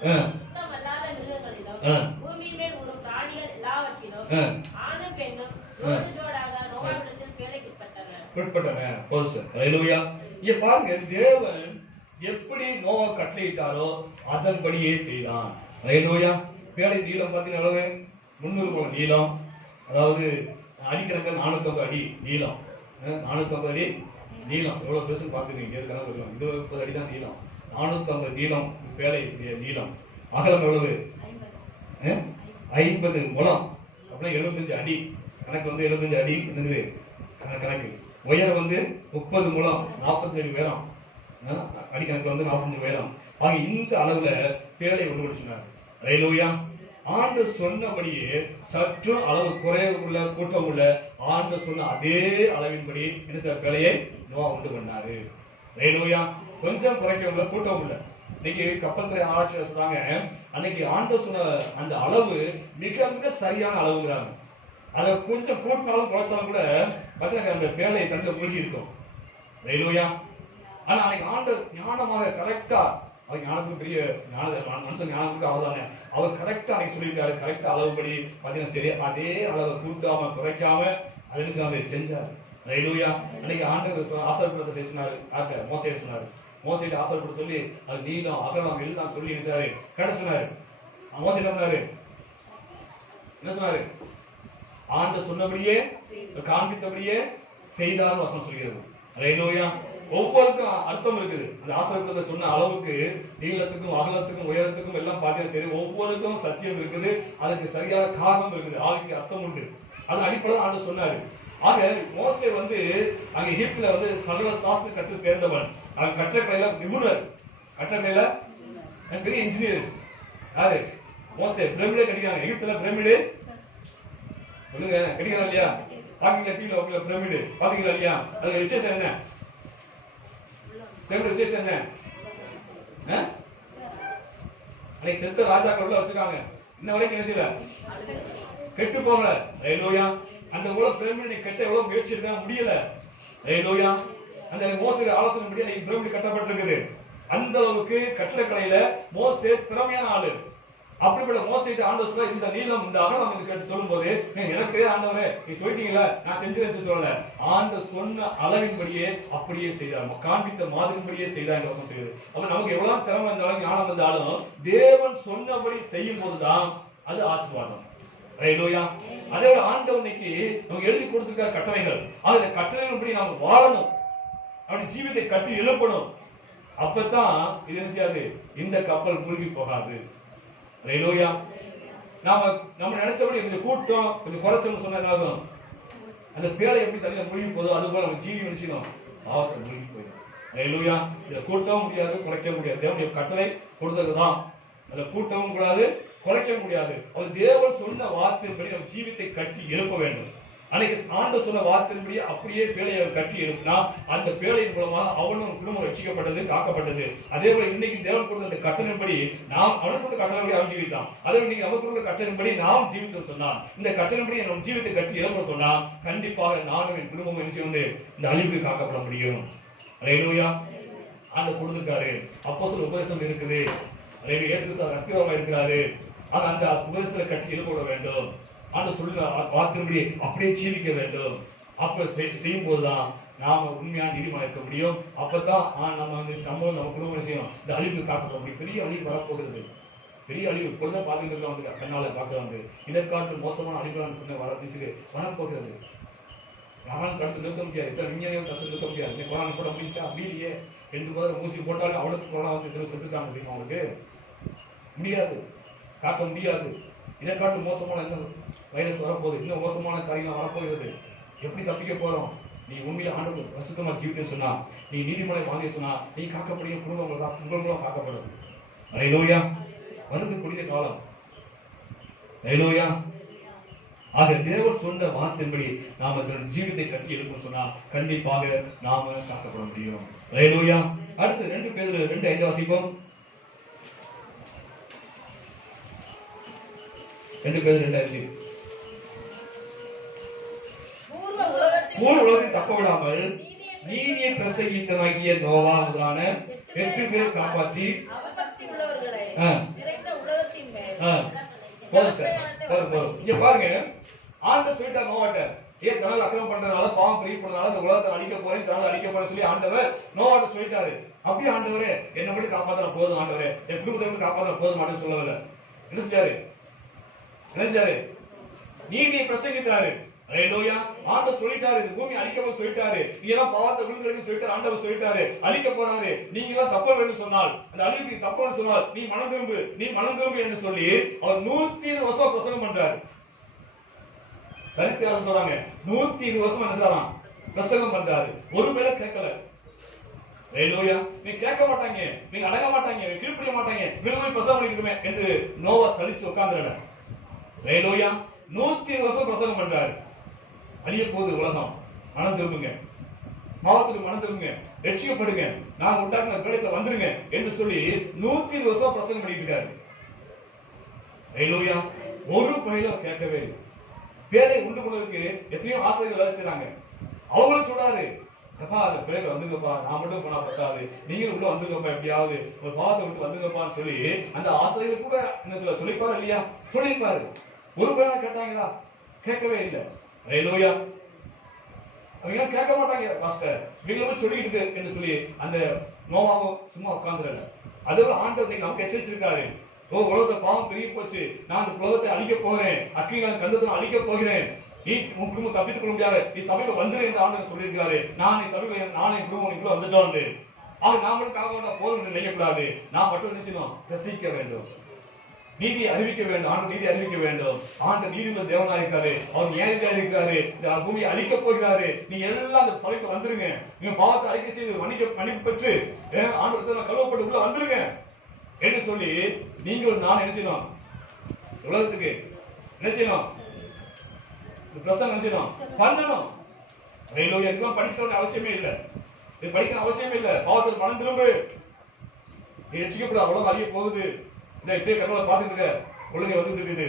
சுத்தமல்லாத மிருகங்களிலும் பூமியின் மேல் ஊறும் பிராணிகள் எல்லாவற்றிலும் ஆணும் பெண்ணும் ஜோடு ஜோடாக நோவாவிடத்தில் வேலைக்குட்பட்டன. இங்க பாருங்க, தேவன் எப்படி நோவா கட்டளையிட்டாரோ அதன்படியே செய்தான். பேழை நீளம் பார்த்தீங்கன்னா அளவு 300 முழம் நீளம், அதாவது அடிக்கிறக்க 450 அடி நீளம். 450 அடி நீளம் எவ்வளவு பெருசு பாத்துக்கீங்க, கணக்கு 20 அடி தான் நீளம். 450 நீளம் பேழை நீளம். அகலம் எவ்வளவு? 50 முழம், அப்படின்னா 75 அடி. கணக்கு 75 அடி என்னது கணக்கு. உயரம் 30 முழம், 40 அடி உயரம். அடி கணக்கு 45 உயரம். ஆக இந்த அளவுல பேழை உருவடிச்சினார். ஆண்டு சொன்னபடியே சற்றும் அளவு குறைவுள்ள கூட்டம் உள்ள ஆண்டு சொன்ன அதே அளவின்படி என்ன சார் பேழையை நோவா உண்டு பண்ணாரு. கொஞ்சம் குறைக்க கூட்டம் உள்ள. இன்னைக்கு கப்பல் துறை ஆராய்ச்சியாளர் சொல்றாங்க, அன்னைக்கு ஆண்டு சொன்ன அந்த அளவு மிக மிக சரியான அளவுங்கிறாங்க. அதை கொஞ்சம் கூட்டினாலும் குறைச்சாலும் கூட பார்த்தீங்கன்னா அந்த பேழை தங்க மூழ்கி இருக்கும். ஆனா அன்னைக்கு ஆண்டு ஞானமாக கரெக்டா, அவர் ஞானத்துக்கு பெரிய மனுஷன் ஞானத்துக்கு அவதானே, அவர் கரெக்டா அன்னைக்கு சொல்லியிருக்காரு. கரெக்டா அளவுபடி பார்த்தீங்கன்னா சரி அதே அளவை கூட்டாம குறைக்காம அதை செஞ்சாரு. அன்னைக்கு ஆண்டு ஆசைப்படுறத செஞ்சாரு. மோசையை சொன்னாரு. மோசையிட்ட ஆசைப்பட்டு சொல்லி அது நீளம் அகலம் எல்லாம் சொல்லி நினைச்சாரு. கேட்ட சொன்னாரு. மோசை என்ன சொன்னாரு? ஆண்டு சொன்னபடியே காண்பித்தபடியே செய்தாலும் வசனம் சொல்கிறது. ஒவ்வொருக்கும் அர்த்தம் இருக்குது. அந்த ஆசிரியத்தை சொன்ன அளவுக்கு நீளத்துக்கும் அகலத்துக்கும் உயரத்துக்கும் எல்லாம் பார்த்தா சரி, ஒவ்வொருக்கும் சத்தியம் இருக்குது. அதுக்கு சரியான காரணம் இருக்குது. ஆளுக்கு அர்த்தம் உண்டு. அது அடிப்படை ஆண்டு சொன்னாரு. ஆக மோசே அங்க எகிப்துல சகல சாஸ்திர கற்று தேர்ந்தவன். அவன் கற்றக்கலையில நிபுணர், கற்றக்கலையில பெரிய இன்ஜினியர். யாரு? மோசே. பிரமிடே கட்டிக்கிறாங்க எகிப்துல. பிரமிடு சொல்லுங்க, கட்டிக்கிறான் இல்லையா? பாத்தீங்களா டிவில பிரமிடு பாத்தீங்களா இல்லையா? அதுல விசேஷம் என்ன? விசேஷம் என்ன? அன்னைக்கு செத்த ராஜாக்கள் வச்சிருக்காங்க. இன்ன வரைக்கும் என்ன செய்யல, கெட்டு போகல. அந்த பிரமிடை கட்ட எவ்வளவு முயற்சி இருக்க முடியல. அந்த மோசே ஆலோசனை படி அன்னைக்கு பிரமிடு கட்டப்பட்டிருக்குது. அந்த அளவுக்கு கட்டடக்கலையில மோசே திறமையான ஆளு. அப்படிப்பட்ட மோசைட்டு ஆண்டவர் சொல்ல, இந்த நீளம் இந்த அகலம் கேட்டு சொல்லும் போது, எனக்கு ஆண்டவரே நீ சொல்லிட்டீங்களா, நான் செஞ்சேன்னு சொல்லல. ஆண்டு சொன்ன அளவின்படியே அப்படியே செய்தார். காண்பித்த மாதிரின்படியே செய்தார் என்று வசனம் செய்யுது. அப்ப நமக்கு எவ்வளவு திறமை இருந்தாலும் ஞானம் இருந்தாலும் தேவன் சொன்னபடி செய்யும் போதுதான் அது ஆசீர்வாதம். அதே ஆண்டவர் இன்னைக்கு நமக்கு எழுதி கொடுத்திருக்கிற கட்டளைகள், அந்த கட்டளைகளின்படி நாம் வாழணும். அப்படி ஜீவித்தை கட்டி எழுப்பணும். அப்பதான் இது என்ன செய்யாது, இந்த கப்பல் மூழ்கி போகாது. நம்ம நினைச்சபடி இந்த கூட்டம் கொஞ்சம் குறைச்சல் சொன்னாலும் அந்த பேரை எப்படி தனியா மூழ்கி போதோ அது போல நம்ம ஜீவி நினைச்சிடும் பாவத்தை மூழ்கி போயிடும். இதை கூட்டவும் முடியாது, குறைக்க முடியாது. தேவனுடைய கட்டளை கொடுத்ததுதான். அதை கூட்டவும் கூடாது, குறைக்க முடியாது. அவர் தேவன் சொன்ன வார்த்தையின்படி நம்ம ஜீவித்தை கட்டி எழுப்ப வேண்டும். அன்னைக்கு ஆண்டு சொன்ன வார்த்தையின்படி அப்படியே பேழையை கட்டி எழுப்பினா அந்த பேழையின் மூலமாக அவனும் குடும்பம் ரட்சிக்கப்பட்டது, காக்கப்பட்டது. அதே போல இன்னைக்கு தேவன் கொடுத்த அந்த கட்டளைப்படி நாம் அவனுக்கு கட்டளைப்படி அவன் ஜீவித்தான். அதே இன்னைக்கு நமக்கு கொடுத்த கட்டளைப்படி நாம் ஜீவித்து சொன்னான். இந்த கட்டளைப்படி நம் ஜீவித்தை கட்டி எழுப்ப சொன்னா கண்டிப்பாக நானும் என் குடும்பம் இந்த அழிவுக்கு காக்கப்பட முடியும். ஆண்டு கொடுத்துருக்காரு. அப்போஸ்தலர் உபதேசம் இருக்குது. ரத்தியமா இருக்கிறாரு. அந்த உபதேசத்தை கட்டி எழுப்ப வேண்டும். ஆண்டு சொல்ல வார்த்தையின்படி அப்படியே ஜீவிக்க வேண்டும். அப்ப செய்யும் போதுதான் நாம உண்மையான நீதிமா இருக்க முடியும். அப்பதான் நம்ம நம்ம குடும்பம் செய்யணும். இந்த அழிவுக்கு காக்கப்பட முடியும். பெரிய அழிவு வரப்போகிறது. பெரிய அழிவு இப்பொழுதுதான் பாத்துக்கிட்டு கண்ணால பார்க்க இதற்காட்டு மோசமான அழிவு வரப்போகிறது. யாரும் கருத்து நிறுத்த முடியாது. விஞ்ஞானிகள் கருத்து நிறுத்த முடியாது. கொரோனா கூட முடிஞ்சா அப்படியே 2 மாதம் ஊசி போட்டாலும் அவனுக்கு கொரோனா சொல்லிருக்காங்க தெரியுமா? அவனுக்கு முடியாது, காக்க முடியாது. இதற்காட்டு மோசமான என்ன வைரஸ் வரப்போகுது, இன்னும் மோசமான காரியங்கள் வரப்போகிறது. எப்படி தப்பிக்க போறோம்? நீ உண்மையில ஆண்டு பரிசுத்தமா ஜீவித்து சொன்னா, நீ நீதிமலை வாங்கி சொன்னா நீ காக்கப்படியும் குடும்பம் மூலம் காக்கப்படும். வருது குடிய காலம். ஆக தேவர் சொன்ன வார்த்தையின்படி நாம ஜீவித்தை கட்டி எழுப்ப சொன்னா கண்டிப்பாக நாம காக்கப்பட முடியும். அடுத்து 2 பேதுரு 2:5 வாசிப்போம். 2 பேதுரு 2:5. பூர்வ உலகத்தை தப்ப விடாமல் நீதியை பிரசங்கித்தனாகிய நோவா முதலான 8 பேர் காப்பாற்றி போதும். இங்க பாருங்க, ஆண்டவர் சொல்லிட்டார் நோவாட்ட, ஏன் ஜனங்கள் அக்கிரமம் பண்றதுனால, பாவம் பிரிய போறதுனால இந்த உலகத்தை அழிக்க போறேன், ஜனங்கள் அழிக்க போறேன்னு சொல்லி ஆண்டவர் நோவாட்ட சொல்லிட்டாரு. அப்படியே ஆண்டவரே என்ன மட்டும் காப்பாற்ற போதும், ஆண்டவரே என் குடும்பத்தை மட்டும் காப்பாற்ற போதும் மாட்டேன்னு சொல்லவில்லை. என்ன செஞ்சாரு? நீதியை பிரசங்கித்தாரு. அல்லேலூயா. ஆண்டவர் சொல்லிட்டாரு, பூமி அழிக்கப்படும் சொல்லிட்டாரு, நீ எல்லாம் பாவத்தை விழுந்து சொல்லிட்டாரு. ஆண்டவர் சொல்லிட்டாரு, அழிக்க போறாரு. நீங்க எல்லாம் தப்பு வேண்டும் சொன்னால், அந்த அழிவுக்கு தப்பு சொன்னால் நீ மனம் திரும்பு என்று சொல்லி அவர் 120 வருஷம் பிரசங்கம் பண்றாரு. சரித்திரம் சொல்றாங்க 120 வருஷம் என்ன செய்யலாம் பிரசங்கம் பண்றாரு. ஒருவேளை கேட்கல. அல்லேலூயா. நீ கேட்க மாட்டாங்க, நீங்க அடங்க மாட்டாங்க, கீழ்ப்படிய மாட்டாங்க, விடுதலை பிரசங்கம் பண்ணிட்டுமே என்று நோவா சலிச்சு உட்கார்ந்துடல. அல்லேலூயா. 120 வருஷம் பிரசங்கம் பண்றாரு. அழிய போகுது உலகம், மனம் திரும்புங்க, பாவத்துக்கு மனம் திரும்புங்க, ரட்சிக்கப்படுங்க, நான் உண்டாக்குன வேலைக்கு வந்துருங்க என்று சொல்லி 120 வருஷம் பிரசங்கம் பண்ணிட்டு இருக்காரு. அல்லேலூயா. ஒரு பயிலும் கேட்கவே இல்லை. பேரை உண்டு பண்ணுவதற்கு எத்தனையோ ஆசிரியர்கள் வேலை செய்யறாங்க. அவங்களும் சொல்றாரு, அப்பா அந்த பேரை வந்துங்கப்பா, நான் மட்டும் போனா பத்தாது, நீங்களும் உள்ள வந்துங்கப்பா, எப்படியாவது ஒரு பாவத்தை விட்டு வந்துங்கப்பான்னு சொல்லி அந்த ஆசிரியர்கள் கூட என்ன சொல்லிப்பாரு இல்லையா, சொல்லியிருப்பாரு. ஒரு பேரை கேட்டாங்களா? கேட்கவே இல்லை. அல்லேலூயா. அவங்க கேட்க மாட்டாங்க பாஸ்டர், இவங்களும் சொல்லிட்டு என்று சொல்லி அந்த நோவாவும் சும்மா உட்கார்ந்துடல. அதுவும் ஆண்டவர் நமக்கு எச்சரிச்சிருக்காரு, உலகத்தை பாவம் பெருகி போச்சு, நான் இந்த உலகத்தை அழிக்க போகிறேன், அக்கினியால் கந்தத்தை அழிக்க போகிறேன், நீ உன் குடும்பம் தப்பித்துக் கொள்ள முடியாது, நீ சபைக்கு வந்துரு என்று ஆண்டவர் சொல்லியிருக்காரு. நான் நீ சபைக்கு நானே குடும்பம் நீக்குள்ள வந்துட்டோம். ஆக நாமளும் காக்க போதும் என்று நினைக்கக்கூடாது. நான் மட்டும் நினைச்சோம் ரசிக்க வேண்டும், நீதியை அறிவிக்க வேண்டும். ஆண்டு நீதி அறிவிக்க வேண்டும். ஆண்டு நீதியுள்ள தேவனா இருக்காரு, அவர் நியாயத்தியா இருக்காரு, இந்த பூமியை அழிக்க போகிறாரு. நீங்க எல்லாம் அந்த சபைக்கு வந்துருங்க, நீங்க பாவத்தை அழிக்க செய்து மன்னிப்பு பெற்று ஆண்டு கழுவப்பட்டு உள்ள வந்துருங்க என்று சொல்லி நீங்கள் நான் என்ன செய்யணும், உலகத்துக்கு என்ன செய்யணும், பிரசங்கம் என்ன செய்யணும், பண்ணணும். இதெல்லாம் படிச்சுக்க அவசியமே இல்லை, இது படிக்கிற அவசியமே இல்லை. பாவத்தில் மனம் திரும்பு, நீ ரட்சிக்கப்பட உலகம் அழிய போகுது. இந்த இப்பே கனவுல பாத்துட்டு இருக்க, ஒழுங்கை வந்துட்டு இருக்குது,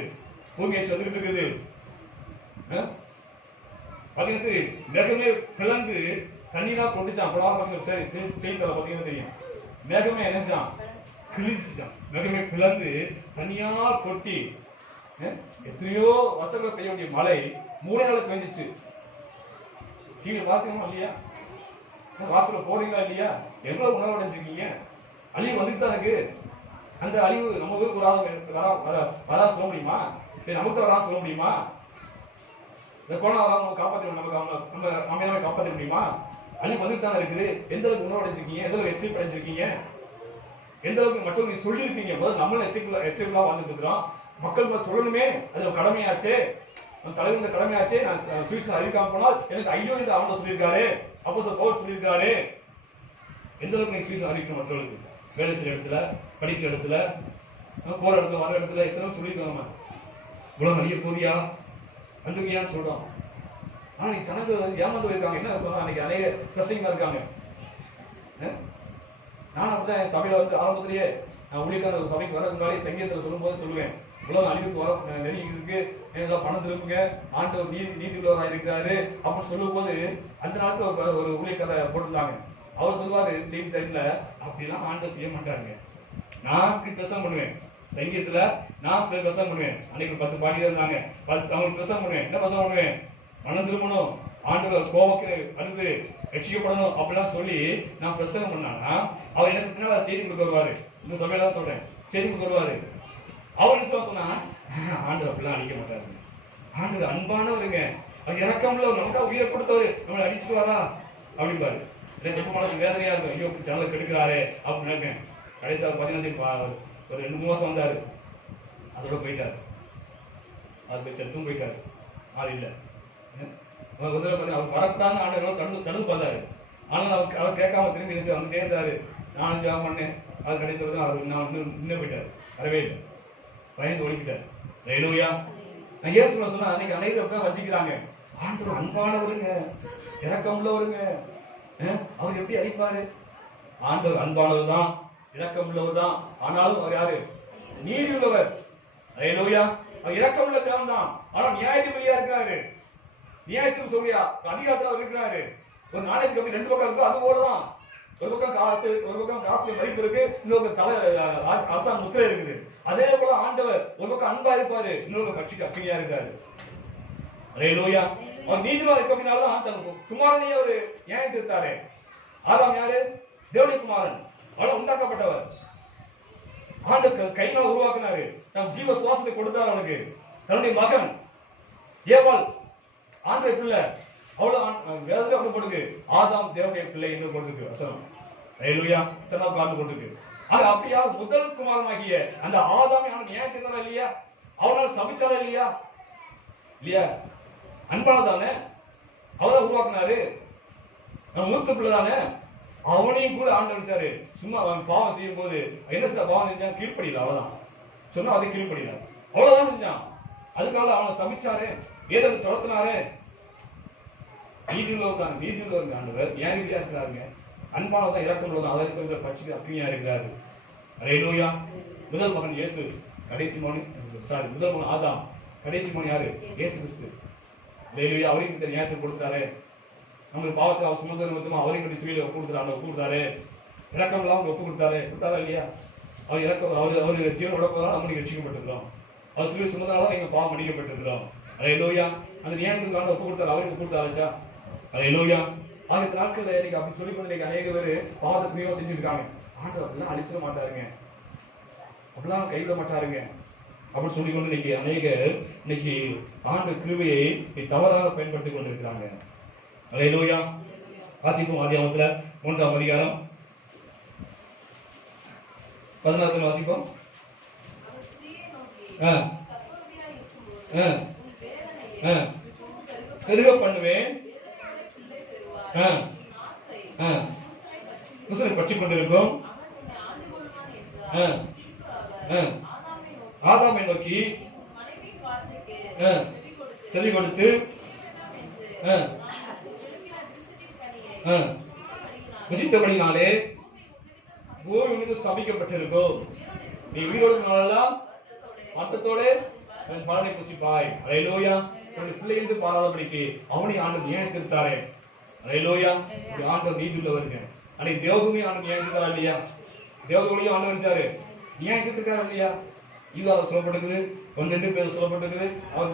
பூமி வந்துட்டு இருக்குது. பாத்தீங்கன்னா சரி, மேகமே பிளந்து தண்ணீரா கொண்டுச்சான். அப்பதான் சரி செய்தித்தாள பாத்தீங்கன்னா தெரியும், மேகமே என்னச்சான் கிழிச்சுச்சான். மேகமே பிளந்து தனியா கொட்டி எத்தனையோ வருஷங்கள் பெய்ய வேண்டிய மழை 3 நாள் பெஞ்சிச்சு. நீங்க பாத்தீங்களா இல்லையா? வாசல போறீங்களா இல்லையா? எவ்வளவு உணவு அடைஞ்சிருக்கீங்க? அழிவு வந்துட்டு தான் இருக்கு. அந்த அழிவு நம்ம ஊருக்கு வராது சொல்ல முடியுமா? நமக்கு வராது சொல்ல முடியுமா? இந்த கொரோனா வராம காப்பாற்ற நம்ம அமைதியாக காப்பாற்ற முடியுமா? அழிவு வந்துட்டு தான் இருக்குது. எந்த அளவுக்கு உணவு அடைஞ்சிருக்கீங்க? எந்த அளவுக்கு எச்சரிப்பு அடைஞ்சிருக்கீங்க? எந்த அளவுக்கு மற்றவங்க சொல்லியிருக்கீங்க? முதல்ல நம்மளும் எச்சரிப்பா வாழ்ந்துட்டு இருக்கிறோம். மக்கள் சொல்லணுமே, அது கடமையாச்சே, தலைவர் கடமையாச்சே. நான் சுவிசேஷம் அறிவிக்காம போனால் எனக்கு ஐயோ என்று அவன் சொல்லியிருக்காரு, அப்போஸ்தலர் பவுல் சொல்லியிருக்காரு. எந்த அளவுக்கு நீங்க சுவிசேஷம் அறிவிக்கணும் மற்றவர்களுக்கு? வேலை செய்யற இடத்துல, படிக்கிற இடத்துல, போற இடத்துல, வர இடத்துல எத்தனை சொல்லியிருக்காங்க. உலகம் அழிய போதியா வந்துருக்கியான்னு சொல்றோம். ஆனா நீ ஜனங்கள் ஏமாந்து இருக்காங்க. என்ன சொல்றாங்க? அன்னைக்கு அநேக பிரசங்கமா இருக்காங்க. நான் அப்படிதான் என் சபையில ஆரம்பத்திலேயே நான் ஊழியக்கார சபைக்கு வரதுக்கு முன்னாடி சங்கீதத்தில் சொல்லும் போது சொல்லுவேன், உலகம் அழிவுக்கு வர நெருங்கி இருக்கு, எல்லாம் பணம் திருப்புங்க, ஆண்டவர் நீதி உள்ளவராக இருக்கிறாரு அப்படின்னு சொல்லும் போது அந்த நாட்டுல ஒரு ஊழியக்கார போட்டிருந்தாங்க. அவர் சொல்லுவாரு செய்தி டைம்ல, அப்படிலாம் ஆண்டவர் செய்ய மாட்டாருங்க. நான் இப்படி பிரசங்கம் பண்ணுவேன், சங்கீதத்துல நான் பிரசங்கம் பண்ணுவேன். அன்னைக்கு 10 பாடிதான் இருந்தாங்க, 10 தமிழ் பிரசங்கம் பண்ணுவேன். என்ன பிரசங்கம் பண்ணுவேன்? மனம் திரும்பணும், ஆண்டவர் கோபக்கு அடுத்து ரட்சிக்கப்படணும் அப்படிலாம் சொல்லி நான் பிரசங்கம் பண்ணானா அவர் எனக்கு பின்னால செய்தி கொடுக்க வருவாரு. இந்த சபையில சொல்றேன், செய்தி கொடுக்க வருவாரு. அவர் என்ன சொன்னா, ஆண்டவர் அப்படிலாம் அழிக்க மாட்டாரு, ஆண்டவர் அன்பானவருங்க, அது இறக்கம்ல நமக்கா உயிரை கொடுத்தவரு நம்மளை அடிச்சுட்டு வரா அப்படிம்பாரு. ரொம்ப மனசு வேதனையா இருக்கும், ஐயோ ஜனங்களை கெடுக்கிறாரே அப்படின்னு நினைப்பேன். கடைசியாக பார்த்தீங்கன்னா ஒரு 2-3 மாசம் வந்தாரு, அதோட போயிட்டாரு. அது செத்தும் போயிட்டாரு, ஆள் இல்லை. அவர் வரக்கூடாதுன்னு ஆண்டவர் தடுப்பு பார்த்தாரு. ஆனால் அவர் கேட்காம திரும்பி வந்து கேட்டாரு, நானும் ஜாப் பண்ணேன். அது கடைசி வந்து அவர் நான் நின்று போயிட்டாரு, வரவே இல்லை, பயந்து ஒழிக்கிட்டாரு. அல்லேலூயா. நான் ஏன் சொன்னா, அன்னைக்கு அனைவரும் வச்சுக்கிறாங்க, ஆண்டவர் அன்பானவருங்க, இறக்கம் உள்ளவருங்க, அவர் எப்படி அழிப்பாரு? ஆண்டவர் அன்பானவர் தான், இரக்கம் உள்ளவர் தான். ஆனாலும் அவர் யாரு? நீதி உள்ளவர். அல்லேலூயா. அவர் இரக்கம் உள்ள தேவன் தான், ஆனா நியாயத்தின்படியா இருக்காரு. நியாயத்துக்கு சொல்லியா அதிகாரத்தில் அவர் இருக்கிறாரு. ஒரு நாளைக்கு அப்படி 2 பக்கம் இருக்கோ அது போலதான். ஒரு பக்கம் காசு, ஒரு பக்கம் காசு மதிப்பு இருக்கு, இன்னொரு தலை அரசாங்க முத்திரை இருக்குது. அதே போல ஆண்டவர் ஒரு பக்கம் அன்பா இருப்பாரு, இன்னொரு கட்சிக்கு அக்கினியா இருக்காரு. அல்லேலூயா. அவர் நீதிமான் இருக்க அப்படின்னாலும் தன் குமாரனையே ஒரு ஏன் திருத்தாரு. ஆதாம் யாரு? தேவனுடைய குமாரன், அவளை உண்டாக்கப்பட்டவர். ஆண்டு கையினால் உருவாக்கினாரு, நம் ஜீவ சுவாசத்தை கொடுத்தார் அவனுக்கு. தன்னுடைய மகன் ஏவாள் ஆண்டைய பிள்ளை, அவ்வளவு வேதத்தை அப்படி போட்டுக்கு ஆதாம் தேவனுடைய பிள்ளை என்று போட்டுருக்கு வசனம். அல்லேலூயா. சன்னா காரணம் போட்டுருக்கு. அது அப்படியா முதல் குமாரனாகிய அந்த ஆதாம் அவன் ஏன் திருந்தாரா இல்லையா? அவனால சபிச்சாரா இல்லையா? இல்லையா? அன்பானதானே, அவதான் உருவாக்குனாரு. நம்ம மூத்த பிள்ளை தானே, அவனையும் கூட ஆண்டவர் சும்மா அவன் பாவம் செய்யும் போது என்ன சார் பாவம் செஞ்சான்? கீழ்ப்படியில. அவதான் சொன்னா அதை கீழ்ப்படியில, அவ்வளவுதான் செஞ்சான். அதுக்காக அவனை சபிச்சாரு, ஏதோ துரத்தினாரு. நீதியுள்ளவர் ஆண்டவர் ஏன் ரீதியா இருக்கிறாருங்க? அன்பானதான் இறக்கம் உள்ளதான், அதை சொல்ற பட்சி அக்னியா இருக்கிறாரு. அல்லேலூயா. முதல் மகன் இயேசு, கடைசி மகன் முதல் மகன் ஆதாம், கடைசி மகன் யாரு? இயேசு கிறிஸ்து. அல்லேலூயா. அவரையும் ஞானத்தை கொடுத்தாரு. நம்மளுக்கு பாவத்தை அவர் சுமந்த நிமித்தமா அவரையும் கட்டி சிலுவையில ஒப்பு கொடுத்தாரு. இறக்கம் இல்லாமல் ஒப்பு கொடுத்தாரா இல்லையா? அவர் இறக்கம் அவரு ஜீவன் உடப்பதால் நம்மளுக்கு ரட்சிக்கப்பட்டிருக்கிறோம். அவர் சிலுவை சுமந்ததால எங்க பாவம் மன்னிக்கப்பட்டிருக்கிறோம். அல்லேலூயா. அந்த ஞானத்துக்கான ஒப்பு கொடுத்தாரு, அவருக்கு கொடுத்தாச்சா? அல்லேலூயா. ஆகிய நாட்கள் இன்னைக்கு அப்படி சொல்லிக்கொண்டு இன்னைக்கு அநேக பேர் பாவத்தை துணியோ செஞ்சிருக்காங்க. ஆண்டவர் அப்படிலாம் அழிச்சிட மாட்டாருங்க, அப்படிலாம் கைவிட மாட்டாருங்க அப்படின்னு சொல்லிக்கொண்டு இன்னைக்கு அநேகர் இன்னைக்கு ஆண்டு கிருபையை தவறாக பயன்படுத்திக் கொண்டிருக்கிறாங்க. அல்லேலூயா. வாசிப்போம் ஆதியாகமத்துல 3ஆம் அதிகாரம் 16 வாசிப்போம். பெருக பண்ணுவேன், பற்றிக் கொண்டிருக்கும். ஆதாமை நோக்கி செவி கொடுத்து புசித்தபடினாலே பூமி மீது சபிக்கப்பட்டிருக்கும். நீ உயிரோடு நாளெல்லாம் மத்தத்தோட பலனை புசிப்பாய். அல்லேலூயா. பிள்ளைந்து பாராதபடிக்கு அவனை ஆண்டவர் ஏன் திருத்தாரே. அல்லேலூயா. ஆண்டவர் நீதி உள்ளவருங்க. அன்னைக்கு தேவதூமி ஆண்டவர் ஏன் திருத்தாரா இல்லையா? தேவதூமியும் ஆண்டவர் இருக்காரு, ஏன் திருத்தாரா இல்லையா? இதால சொல்லப்பட்டிருக்குது, 12 பேர் சொல்லப்பட்டிருக்குது. அவர்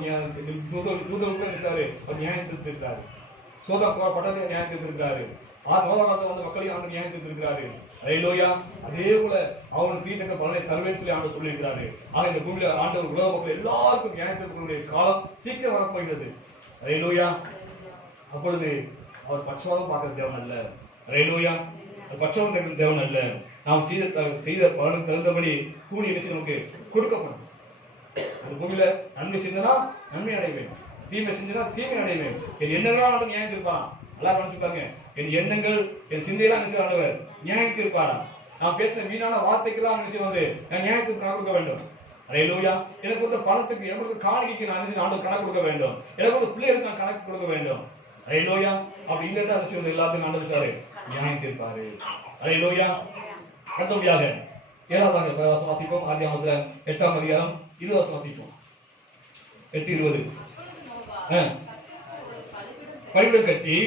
தூதருக்கு இருக்காரு, அவர் நியாயம் திருத்திருக்காரு. சோதா பட்டத்தை நியாயம் திருத்திருக்காரு. நோதகாலத்தில் வந்த மக்களையும் ஆண்டு நியாயம் திருத்திருக்கிறாரு. அல்லேலூயா. அதே போல அவனுக்கு தீர்க்க பலனை தருவேன்னு சொல்லி ஆண்டு சொல்லியிருக்கிறாரு. ஆனா இந்த பூமியில ஆண்டவர் உலக மக்கள் எல்லாருக்கும் நியாயத்திற்குரிய காலம் சீக்கிரம் வரப்போகிறது. அல்லேலூயா. அப்பொழுது அவர் பட்சவாதம் பார்க்கிற தேவன் அல்ல. அல்லேலூயா. பட்சவாதம் கேட்கிற தேவன் அல்ல. நாம் செய்த பலனுக்கு தகுந்தபடி கூலி என்ன நமக்கு கொடுக்கப்படும். அந்த பூமியில நன்மை செஞ்சனா நன்மை அடைவேன், தீமை செஞ்சனா தீமை அடைவேன். என் எண்ணங்களால் நியாயம் இருப்பான். எல்லாம் கவனிச்சுப்பாங்க. என் எண்ணங்கள் என் சிந்தையெல்லாம் நினைச்சவர் நியாயத்து இருப்பாரா? நான் பேசுற வீணான வார்த்தைக்கெல்லாம் நினைச்சு நான் நியாயத்துக்கு கணக்கு கொடுக்க வேண்டும். அல்லேலூயா. எனக்கு கொடுத்த பணத்துக்கு, எனக்கு காணிக்கைக்கு நான் நினைச்சு நான் கணக்கு கொடுக்க வேண்டும். எனக்கு கொடுத்த பிள்ளைகளுக்கு நான் கணக்கு கொடுக்க வேண்டும். அல்லேலூயா. அப்படி இல்லைன்னா நினைச்சு எல்லாத்தையும் ஆண்டவருக்காரு நியாயம் தீர்ப்பாரு. அல்லேலூயா. அடுத்தபடியாக 7வது வாசிப்போம். ஆதியாகமத்துல 8ஆம் அதிகாரம் 20 வாசிப்போம். 8:20. பலிபீடம் கட்டி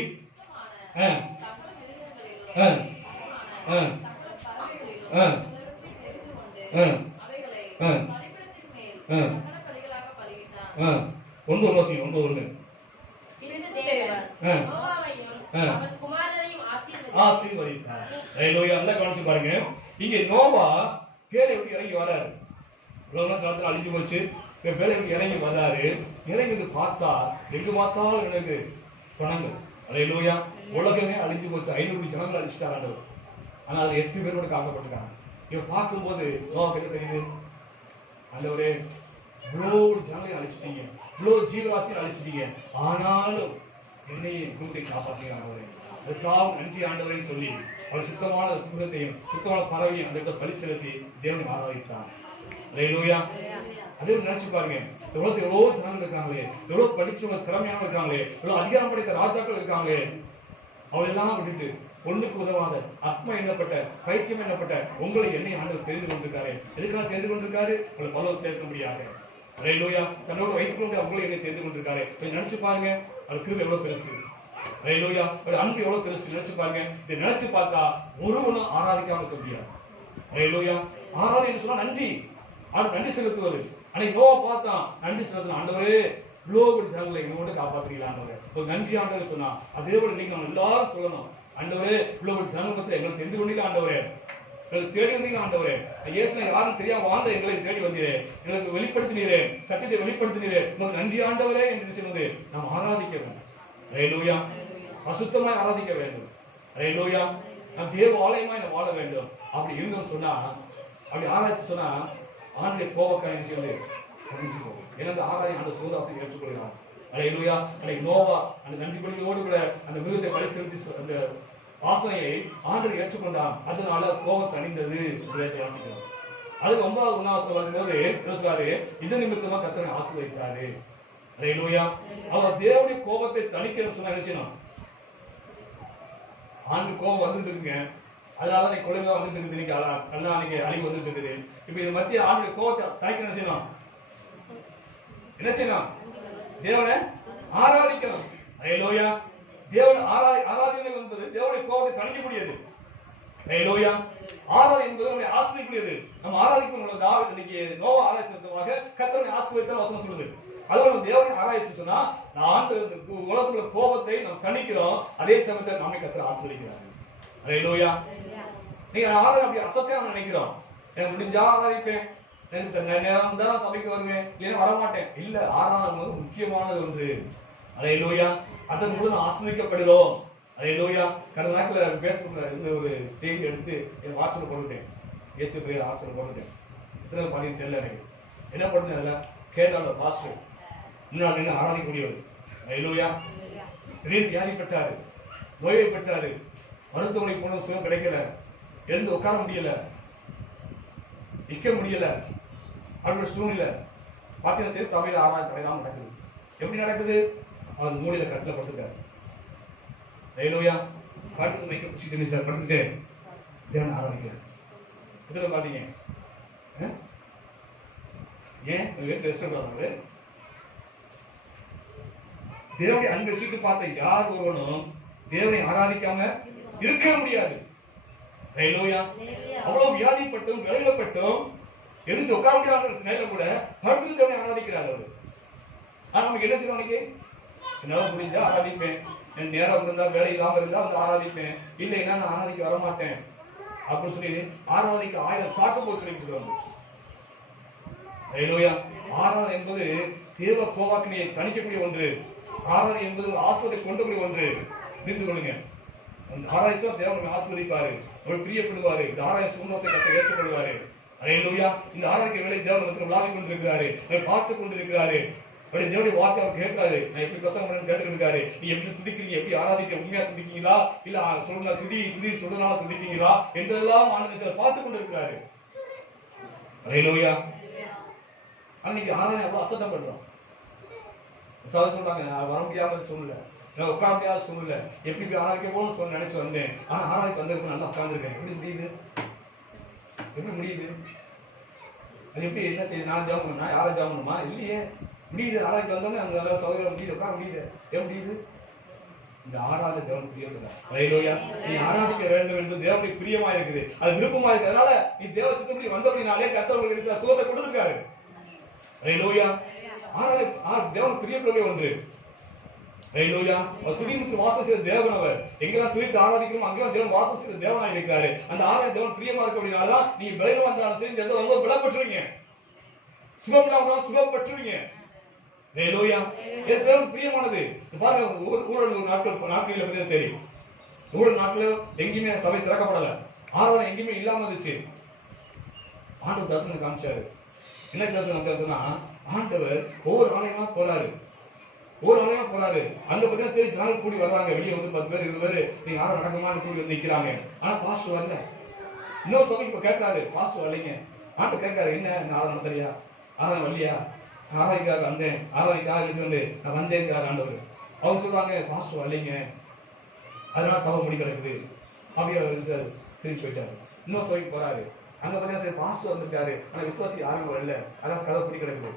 ஆசீர்வதித்தார். பாருங்க, இங்க நோவா பேரை விட்டு இறங்கி வராரு. காலத்துல அழிஞ்சு போச்சு, பேரை விட்டு இறங்கி வந்தாரு. இறங்கி பார்த்தா எங்க பார்த்தாலும் எனக்கு பணங்கள். அல்லேலூயா. உலகமே அழிஞ்சு போச்சு, 500 ஜனங்கள் அழிச்சிட்டாங்க. ஆனா அது 8 பேர் கூட காக்கப்பட்டிருக்காங்க. இவன் பார்க்கும்போது நோவாவுக்கு என்ன தெரியுது? ஆண்டவரே, இவ்வளோ ஜனங்களை அழிச்சிட்டீங்க, இவ்வளோ ஜீவராசியை அழிச்சிட்டீங்க, ஆனாலும் என்னையும் குடும்பத்தை காப்பாற்றீங்க ஆண்டவரே, அதுக்காக நன்றி ஆண்டவரை சொல்லி அவர் சுத்தமான குடும்பத்தையும் சுத்தமான பறவையும் அந்த பலி செலுத்தி தேவனை ஆராதித்தார். அல்லேலூயா. அதே நினைச்சு பாருங்க, எவ்வளவு ஜனங்கள் இருக்காங்களே, எவ்வளவு படிச்சவங்க திறமையான இருக்காங்களே, எவ்வளவு அதிகாரம் படைத்த ராஜாக்கள் இருக்காங்களே, அவளெல்லாம் விட்டுட்டு ஒண்ணுக்கு உதவாத ஆத்மா எண்ணப்பட்ட பைத்தியம் எண்ணப்பட்ட உங்களை என்னை ஆண்டவர் தெரிந்து கொண்டிருக்காரு. எதுக்காக தெரிந்து கொண்டிருக்காரு? உங்களை பலவர் சேர்க்க முடியாது. அல்லேலூயா. தன்னோட வைத்துக் கொண்டு அவங்களை என்னை தெரிந்து கொண்டிருக்காரு. நினைச்சு பாருங்க, அது கிருபை எவ்வளவு பெருசு. ஹல்லேலூயா. ஒரு அன்பு எவ்வளவு பெருசு நினைச்சு பாருங்க. இதை நினைச்சு பார்த்தா ஒருவனும் ஆராதிக்காம இருக்க முடியாது. ஹல்லேலூயா. ஆராதனை சொன்னா நன்றி, நன்றி செலுத்துவது. அன்னைக்கு நோவா பார்த்தான், நன்றி செலுத்தணும். ஆண்டவரே இவ்வளவு பெரிய ஜனங்களை என்னோட காப்பாற்றுறீங்களா ஆண்டவரே, ஒரு நன்றி ஆண்டவர் சொன்னா. அதே போல இன்னைக்கு நம்ம எல்லாரும் சொல்லணும், ஆண்டவரே இவ்வளவு பெரிய ஜனங்களை எங்களுக்கு தெரிந்து கொண்டீங்க ஆண்டவரே, எங்களுக்கு தேடி வந்தீங்க ஆண்டவரே, இயேசுவை யாரும் தெரியாம வாழ்ந்த எங்களை தேடி வந்தீரே, எங்களுக்கு வெளிப்படுத்தினீரே, சத்தியத்தை வெளிப்படுத்தினீரே, உங்களுக்கு நன்றி ஆண்டவரே என்று சொன்னது நாம் ஆராதிக்க வேண்டும். ஹல்லேலூயா. அசுத்தமாய் ஆராதிக்க வேண்டும். ஹல்லேலூயா. நாம் தேவ ஆலயமாய் வாழ வேண்டும். அப்படி இருந்தோம் சொன்னா, அப்படி ஆராய்ச்சி சொன்னா ஆண்டுடைய கோபக்காரன் சொல்லி கணிச்சு போகும். ஏன்னா அந்த ஆராயம் அந்த சூதாசை ஏற்றுக்கொள்கிறார். ஹல்லேலூயா. அன்னைக்கு நோவா அந்த நன்றி பலியோடு கூட அந்த மிருகத்தை பலி செலுத்தி அந்த வாசனையை ஆண்டவர் ஏற்றுக்கொண்டார். அதனால கோபம் தணிந்தது. அதுக்கு 9வது வரும்போது சொல்றாரு, இது நிமித்தமா கர்த்தரை ஆசீர்வதித்தாரு. ஹல்லேலூயா. அவர் தேவனுடைய கோபத்தை தணிக்கணும்னு சொன்னா என்ன செய்யணும்? ஆண்டு கோபம் வந்துட்டு இருக்குங்க, அதனால நீ கொழுங்கா வந்துட்டு இருக்குது, நீங்க எல்லாம் நீங்க அழிவு வந்துட்டு இருக்குது. இப்ப இது மத்திய ஆண்டுடைய கோபத்தை தணிக்க என்ன செய்யணும்? என்ன செய்யணும்? தேவனை ஆராதிக்கணும். ஹல்லேலூயா. தேவனை ஆராதனை என்பது தேவனுடைய கோபத்தை தணிக்கக்கூடியது. ஹல்லேலூயா. ஆராதனை என்பது நம்மை ஆசீர்வதிக்கூடியது. நம்ம ஆராதிக்கும் தாவீது இன்னைக்கு நோவா ஆராய்ச்சியாக கர்த்தரை ஆசீர்வதித்தார் வசனம் சொல்லுது. அதுபோல நம்ம தேவனை ஆராய்ச்சி சொன்னா உலகத்துக்குள்ள கோபத்தை நாம் தணிக்கிறோம், அதே சமயத்தில் நம்மை கர்த்தர் ஆசீர்வதிக்கிறார். ஹல்லேலூயா. நீங்க ஆராதனை அப்படி அசத்தியா நினைக்கிறோம், எனக்கு முடிஞ்சா ஆராதிப்பேன், நேரம் தான் சபைக்கு வருவேன், இல்லைன்னா வரமாட்டேன். இல்ல, ஆராதனை முக்கியமானது ஒன்று. ஹல்லேலூயா. அதன் மூலம் ஆசீர்வதிக்கப்படுகிறோம். ஹல்லேலூயா. கடந்த நாட்கள் பேஸ்புக்ல இருந்து ஒரு செய்தி எடுத்து என் வாட்ஸ்அப்ல போட்டுட்டேன். இயேசு பிரியர் வாட்ஸ்அப்ல போட்டுட்டேன். எத்தனை பாடின்னு தெரியல எனக்கு. என்ன பண்ணுது அதுல? கேரளாவோட பாஸ்டர் முன்னாள் நின்று ஆராதிக்கக்கூடியவர். ஹல்லேலூயா. திடீர்னு வியாதிப்பட்டாரு, நோய்வாய்ப்பட்டாரு, மருத்துவமனை போன சுகம் கிடைக்கல, எழுந்து உட்கார முடியல, நிக்க முடியல, அவருடைய சூழ்நிலை பாத்தீங்கன்னா சரி சபையில ஆராய்ச்சி கிடைக்காம நடக்குது. எப்படி நடக்குது? அவர் மூலையில கட்டில படுத்துட்டாரு. ஹல்லேலூயா. பாட்டு மைக்க பிடிச்சிட்டு சார் படுத்துட்டு தேவனை ஆராதிக்கிறார். இதுல பாத்தீங்க ஏன் ரெஸ்ட் பண்றாரு? தேவனை அன்பு வச்சுட்டு பார்த்த யார் ஒருவனும் தேவனை ஆராதிக்காம இருக்க முடியாது. ஹல்லேலூயா. அவ்வளவு வியாதிப்பட்டும் வேலைப்பட்டும் எழுந்து உட்கார முடியாத நேரம் கூட படுத்து தேவனை ஆராதிக்கிறார் அவரு. ஆனா நமக்கு என்ன செய்வோம்? அன்னைக்கு என்னால முடிஞ்சா ஆராதிப்பேன், என் நேரம் இருந்தா வேலை இல்லாம இருந்தா வந்து ஆராதிப்பேன், இல்லைன்னா நான் ஆராதிக்க வரமாட்டேன் அப்படின்னு சொல்லி ஆராதிக்க 1000 சாக்கு போட்டு சொல்லிட்டு. ஹல்லேலூயா. ஆராதனை என்பது தேவ கோபாக்கினையை தணிக்கக்கூடிய ஒன்று. ஆராதனை என்பது ஆசீர்வாதத்தை கொண்டக்கூடிய ஒன்று. தெரிந்து கொள்ளுங்க. அந்த ஆராய்ச்சியா தேவனை ஆசீர்வதிப்பாரு, அவர் பிரியப்படுவாரு. இந்த ஆராய சுதந்திரத்தை கத்த ஏற்றுக்கொள்வாரு. ஹல்லேலூயா. இந்த ஆராய்ச்சி வேலை தேவன் விளையாடி கொண்டிருக்கிறாரு, அவர் பார்த்து கொண்டிருக்கிறாரு. அப்படி தேவனுடைய வார்த்தை அவர் கேட்கிறாரு, நான் எப்படி பிரசங்கம் பண்ணு கேட்டு இருக்காரு. நீ எப்படி துதிக்கிறீங்க, எப்படி ஆராதிக்க, உண்மையா துதிக்கீங்களா, இல்ல சொல்லுங்க துதி சொல்றதுனால துதிக்கீங்களா என்றெல்லாம் ஆனந்தர் பார்த்து கொண்டிருக்கிறாரு. ஹல்லேலூயா. அன்னைக்கு ஆராதனை அவ்வளவு அசத்தம் பண்றோம். சொல்றாங்க வர முடியாம சூழ்நிலை, உட்கார முடியாத சூழ்நிலை, எப்படி போய் ஆராதிக்க போகணும்னு சொல்லி நினைச்சு வந்தேன். ஆனா ஆராய்ச்சி வந்திருக்கும், நல்லா உட்கார்ந்துருக்கேன். எப்படி முடியுது? எப்படி முடியுது? அது எப்படி என்ன செய்யுது? நான் ஜாம் பண்ணா யாரும் ஜாம் பண்ணுமா? இல்லையே, முடியுது. ஆராய்ச்சி வந்தோடனே அங்க சௌகரியம் முடியுது, உட்கார முடியுது. ஏன் முடியுது? இந்த ஆராத தேவன் பிரியப்படுற. ஹல்லேலூயா. நீ ஆராதிக்க வேண்டும் என்று தேவனுக்கு பிரியமா இருக்குது, அது விருப்பமா இருக்கிறதுனால நீ தேவ சித்தப்படி வந்தபடினாலே கர்த்தர் உங்களுக்கு சுகத்தை கொடுத்திருக்காரு. ஹல்லேலூயா. தேவன் பிரியப்படவே ஒன்று. ஹல்லேலூயா. துதிமுக்கு வாசம் செய்த தேவன் அவர். எங்கெல்லாம் துதித்து ஆராதிக்கிறோம் அங்கெல்லாம் தேவன் வாசம் செய்த தேவனாக இருக்கிறாரு. அந்த ஆராய தேவன் பிரியமா இருக்க அப்படின்னாலதான் நீ பயிர் வந்தாலும் சரி இந்த ரொம்ப விடப்பட்டுருவீங்க, சுகம் இல்லாம சுகம் பெற்றுவீங்க. ஹல்லேலூயா. இது தேவன் பிரியமானது. பாருங்க, ஊழல் நாட்கள் சரி, ஊழல் நாட்கள் எங்கேயுமே சபை திறக்கப்படல, ஆராதனை எங்கேயுமே இல்லாம இருந்துச்சு. ஆண்டவர் தரிசனம் காமிச்சாரு. என்ன தரிசனம் சொன்னா, ஆண்டவர் ஒவ்வொரு ஆலயமா போறாரு, ஒவ்வொரு ஆலயமா போறாரு. அந்த பத்தியா சரி ஜனங்கள் கூடி வர்றாங்க, வெளியே வந்து 10 பேர் 20 பேர் நீங்க ஆராதனை நடக்குமான்னு கூடி வந்து நிக்கிறாங்க. ஆனா பாஸ்டர் வரல. இன்னொரு சபைக்கு இப்ப கேட்காரு, பாஸ்டர் வரலைங்க. ஆண்டு கேட்காரு, என்ன ஆராதனை நடத்தலையா, ஆராதனை வரலையா? ஆராய்க்காக வந்தேன், ஆராய்க்காக வந்து நான் வந்தேன் ஆண்டவர். அவங்க சொல்றாங்க பாஸ்டர் வரலைங்க, அதனால சபை முடி கிடக்குது. அப்படியே திரும்பி போயிட்டாரு. இன்னொரு சபைக்கு போறாரு, அங்க பார்த்தா சரி பாஸ்டர் வந்திருக்காரு, ஆனா விசுவாசி யாரும் வரல, அதான் கதை பிடி கிடக்குது.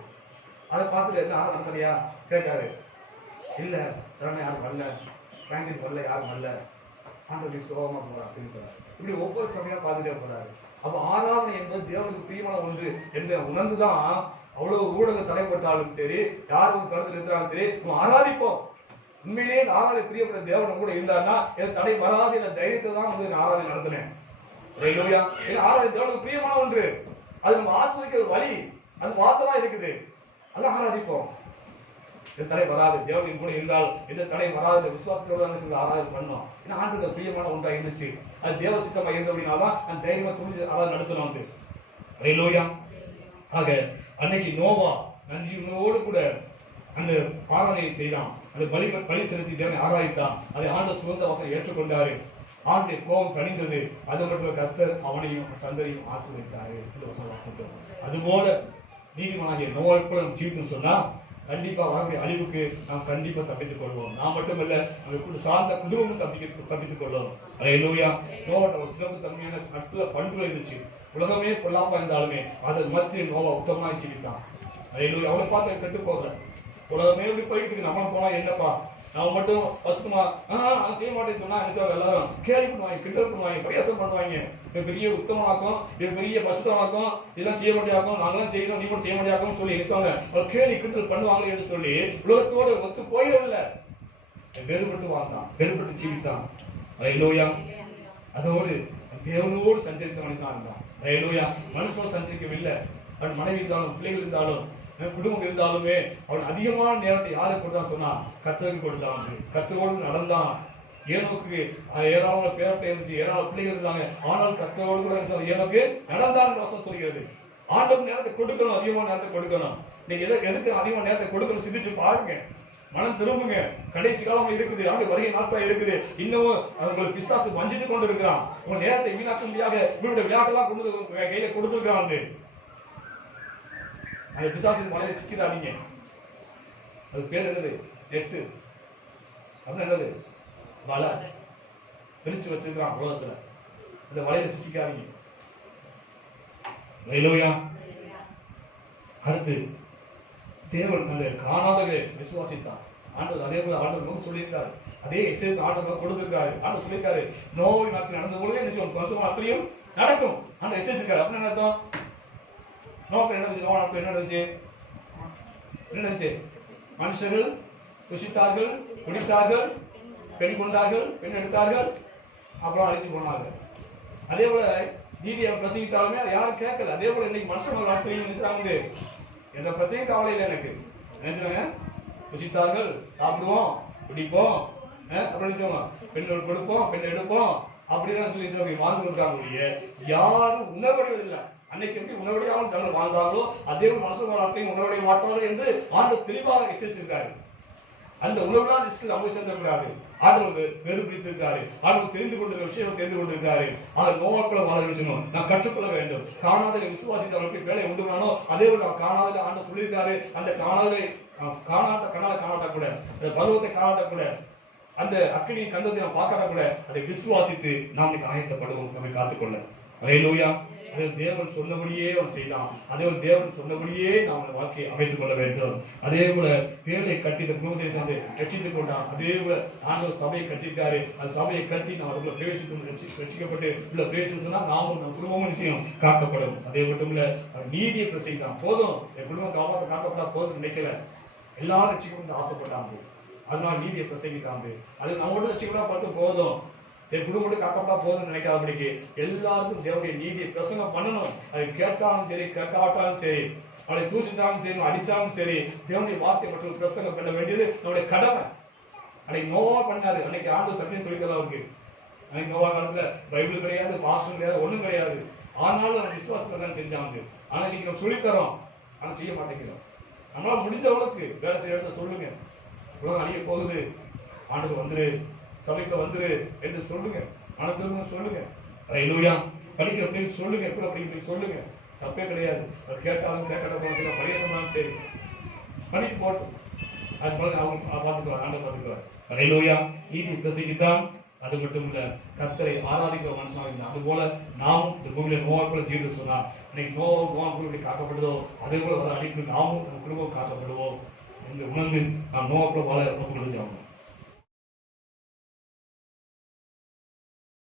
அதை பார்த்துட்டு என்ன ஆராதனை நடத்தலையா கேட்காரு. இல்ல சரண யாரும் வரல, கேண்டீன் வரல, யாரும் வரல, ஆண்டவருக்கு சோகமா போறார் அப்படின்னு. இப்படி ஒவ்வொரு சமயம் பார்த்துட்டே போறாரு. அப்ப ஆராதனை என்பது தேவனுக்கு பிரியமான ஒன்று என்று உணர்ந்துதான் அவ்வளவு ஊடக தடைப்பட்டாலும் சரி, யாரும் கடத்தில் இருந்தாலும் சரி, ஆராதிப்போம். உண்மையிலேயே ஆராதனை பிரியப்பட்ட தேவன் கூட இருந்தாருன்னா எனக்கு தடை வராது என்ற தைரியத்தை தான் வந்து நான் ஆராதனை நடத்தினேன். ஆராதனை தேவனுக்கு பிரியமான ஒன்று, அது நம்ம ஆசிரியர் வழி, அது வாசலா இருக்குது, அதான் ஆராதிப்போம். தடை வராது, தேவனின் கூட இருந்தால் எந்த தடை வராது விசுவாசத்தோட ஆராதனை பண்ணோம். ஏன்னா ஆண்டுக்கு பிரியமான ஒன்றா இருந்துச்சு, அது தேவ சித்தமா இருந்த அப்படின்னாதான் அந்த தைரியமா துணிஞ்சு ஆராதனை நடத்தணும் வந்து. ஹல்லேலூயா. ஆக அன்னைக்கு நோவா நன்றியோடு கூட அந்த ஆராதனையை செய்தான், அந்த பலி செலுத்தி தேவனை ஆராதித்தான். அதை ஆண்டு சுதந்திர வாசனை ஏற்றுக்கொண்டாரு. ஆண்டு கோபம் தணிந்தது. அது மட்டும் கர்த்தர் அவனையும் சந்ததியும் ஆசீர்வதித்தாரு. அதுபோல நீதிமானாகிய நோவாவை கூட நம்ம ஜீவிக்கணும்னு சொன்னா கண்டிப்பா வரக்கூடிய அழிவுக்கு நாம் கண்டிப்பா தப்பித்துக் கொள்வோம். நான் மட்டுமல்ல, நம்ம சார்ந்த குடும்பமும் தப்பித்துக் கொள்வோம். ஹல்லேலூயா. நோவாட்ட ஒரு சிறப்பு தன்மையான நட்புல பண்புகள் இருந்துச்சு. உலகமே பொல்லாப்பா இருந்தாலுமே அதை மத்தியில் நோவா உத்தமனாக ஜீவித்தான். ஹல்லேலூயா. அவளை பார்த்து கெட்டு போகல. உலகமே இப்படி போயிட்டு இருக்கு, நம்ம போனா என்னப்பா, நம்ம மட்டும் பசுமா செய்ய மாட்டேன்னு சொன்னா என்ன சொல்ற, எல்லாரும் கேள்வி பண்ணுவாங்க, கிண்டல் பண்ணுவாங்க, பரியாசம் பண்ணுவாங்க. பெரிய உத்தமனாக்கும், பெரிய பசுத்தமாக்கும், இதெல்லாம் செய்ய முடியாக்கும், நாங்களாம் செய்யணும், நீ கூட செய்ய முடியாக்கும் சொல்லி நினைச்சாங்க. அவர் கேள்வி கிண்டல் பண்ணுவாங்க என்று சொல்லி உலகத்தோடு ஒத்து போயிடல. வேறுபட்டு வாழ்ந்தான், வேறுபட்டு ஜீவித்தான். ஹல்லேலூயா. அதோடு தேவனோடு சஞ்சரித்த மனுஷனா இருந்தான். ஹல்லேலூயா. மனுஷனோடு சஞ்சரிக்கவில்லை. அவன் மனைவி இருந்தாலும், பிள்ளைகள் இருந்தாலும், குடும்பம் இருந்தாலுமே அவன் அதிகமான நேரத்தை யாருக்கு கொடுத்தான் சொன்னா கர்த்தருக்கு கொடுத்தான். கர்த்தரோடு நடந்தான். ஏனோக்கு ஏராளமான பேரப்பை இருந்துச்சு, ஏராளமான பிள்ளைகள் இருந்தாங்க, ஆனால் கர்த்தரோடு கூட ஏனோக்கு நடந்தான் வசனம் சொல்கிறது. ஆண்டவருக்கு நேரத்தை கொடுக்கணும், அதிகமான நேரத்தை கொடுக்கணும். நீங்க எதுக்கு அதிகமான நேரத்தை கொடுக்கணும் சிந்திச்சு பாருங்க, மனம் திரும்புங்க. கடைசி காலம் இருக்குது, ஆண்டு வருகை நாட்கள் இருக்குது. இன்னமும் உங்களுக்கு பிசாசு வஞ்சித்து கொண்டு இருக்கிறான். உங்க நேரத்தை வீணாக்க முடியாத உங்களுடைய விளையாட்டெல்லாம் கொண்டு கையில கொடுத்துருக்கான். அந்த பிசாசின் மலையை சிக்கிறாதீங்க. அது பேர் என்னது? நெட்டு. அது என்னது? வலை பிரிச்சு வச்சிருக்கான் உலகத்துல. அந்த வலையில சிக்காதீங்க. ஹல்லேலூயா. அடுத்து தேவன் அந்த காணாதவரை விசுவாசித்தான். ஆண்டவர் அதே போல ஆண்டவர் சொல்லியிருக்காரு, அதே எச்சரிக்கை ஆண்டவர் கொடுத்திருக்காரு. ஆண்டவர் சொல்லியிருக்காரு, நோய் நாட்கள் நடந்த பொழுது என்ன செய்யும், வருஷம் அத்தனையும் நடக்கும். ஆண்டவர் எச்சரிச்சிருக்காரு. அப்படின்னு என்ன அர்த்தம்? நோக்கம் என்ன நடந்துச்சு? நோவா நாட்கள் என்ன நடந்துச்சு? என்ன நடந்துச்சு? மனுஷர்கள் புசித்தார்கள், குடித்தார்கள், பெண் கொண்டார்கள், பெண் எடுத்தார்கள், அப்புறம் அழைத்து போனார்கள். அதே போல நீதியை பிரசங்கித்தாலுமே அதை யாரும் கேட்கல. அதே போல இன்னைக்கு மனுஷன் நாட்களையும் நினைச்சாங்க, எந்த பத்தியும் கவலை இல்லை எனக்கு. நினைச்சாங்க புசித்தார்கள், சாப்பிடுவோம், குடிப்போம், அப்புறம் பெண்கள் கொடுப்போம், பெண் எடுப்போம், அப்படிதான் சொல்லி வாழ்ந்து கொடுக்காங்க. யாரும் உணர்வடைவதில்லை. அன்னைக்கு எப்படி உணர்வடையாமல் தங்கள் வாழ்ந்தார்களோ அதே மனுஷன் உணர்வடைய மாட்டார்கள் என்று ஆண்டவர் தெளிவாக எச்சரிச்சிருக்காரு. அந்த உணவுலாம் லிஸ்டில் அவங்க சேர்ந்திருக்கிறாரு. ஆண்டவர் வேறு பிடித்திருக்காரு. ஆண்டவர் தெரிந்து கொண்டிருக்கிற விஷயம் தெரிந்து கொண்டிருக்காரு. ஆனால் நோவாக்குள்ள வாழ விஷயம் நான் கற்றுக்கொள்ள வேண்டும். காணாத விசுவாசித்தவர்களுக்கு வேலை உண்டு பண்ணானோ அதே போல நான் காணாத ஆண்டவர் சொல்லியிருக்காரு. அந்த காணாத காணாட்ட கூட, அந்த பருவத்தை காணாட்ட கூட, அந்த அக்கினி கந்தத்தை நாம் பார்க்காத கூட அதை விசுவாசித்து நாம் ஆயத்தப்படுவோம், நம்மை காத்துக்கொள்ள. ஹல்லேலூயா. அதே தேவன் சொன்னபடியே அவன் செய்தான். அதே போல தேவன் சொன்னபடியே நாம் அந்த வாழ்க்கையை அமைத்துக் கொள்ள வேண்டும். அதே போல பேரை கட்டி இந்த குடும்பத்தை சேர்ந்து ரட்சித்துக் கொண்டான். அதே போல ஆண்டவர் சபையை கட்டிருக்காரு. அந்த சபையை கட்டி நாம் அதுக்குள்ள பிரவேசித்து ரட்சிக்கப்பட்டு உள்ள பிரவேசித்து சொன்னா நாமும் நம் குடும்பமும் நிச்சயம் காக்கப்படும். அதே மட்டும் இல்ல நீதியை பிரசங்கித்தான். போதும் என் குடும்பம் காக்கப்பட்டா போதும் நினைக்கல, எல்லாரும் ரட்சிக்கப்பட்டு ஆசைப்பட்டாங்க. அதனால நீதியை பிரசங்கித்தாங்க. அது நம்மளோட ரட்சிக்கப்பட்டா பார்த்து போதும், என் குடும்பம் காக்கப்பட்டா போதும் நினைக்காதபடிக்கு எல்லாருக்கும் தேவனுடைய நீதியை பிரசங்கம் பண்ணணும். அதை கேட்டாலும் சரி, கேட்காட்டாலும் சரி, அவளை தூசித்தாலும் சரி, அடிச்சாலும் சரி, தேவனுடைய வார்த்தை மற்றும் பிரசங்கம் பண்ண வேண்டியது நம்முடைய கடமை. அன்னைக்கு நோவா பண்ணாரு. அன்னைக்கு ஆண்டு சத்தியம் சொல்லிக்கிறதா இருக்கு. அன்னைக்கு நோவா காலத்துல பைபிள் கிடையாது, பாஸ்டர் கிடையாது, ஒண்ணும் கிடையாது. ஆனாலும் நம்ம விசுவாசத்தை தான் செஞ்சாங்க. ஆனா நீங்க சொல்லித்தரோம், ஆனா செய்ய மாட்டேங்கிறோம். நம்மளால முடிஞ்சவளுக்கு வேலை செய்யறத சொல்லுங்க. உலகம் அழிய போகுது, ஆண்டுக்கு வந்துரு, சபைக்கு வந்துரு என்று சொல்லுங்க, மனதிற்கு சொல்லுங்க. ஹல்லேலூயா. படிக்கிற அப்படின்னு சொல்லுங்க, எப்படி அப்படி சொல்லுங்க, தப்பே கிடையாது. அவர் கேட்டாலும் கேட்காத போனா பரிசமாலும் சரி படிக்க போட்டோம். அது போல அவங்க பார்த்துக்குவார், ஆண்டவர் பார்த்துக்குவார். ஹல்லேலூயா. நீதி பிரசங்கித்தான். அது மட்டும் இல்ல கர்த்தரை ஆராதிக்கிற மனுஷனாக இருந்தான். அது போல நாமும் இந்த பூமியில நோவாக்குள்ள ஜீவித்து சொன்னா இன்னைக்கு நோவா இப்படி காக்கப்படுதோ அதே போல அடிக்கடி நாமும் நம்ம குடும்பம் காக்கப்படுவோம் என்று உணர்ந்து நாம் நோவாக்குள்ள வாழ ஒப்புக்கொடுத்து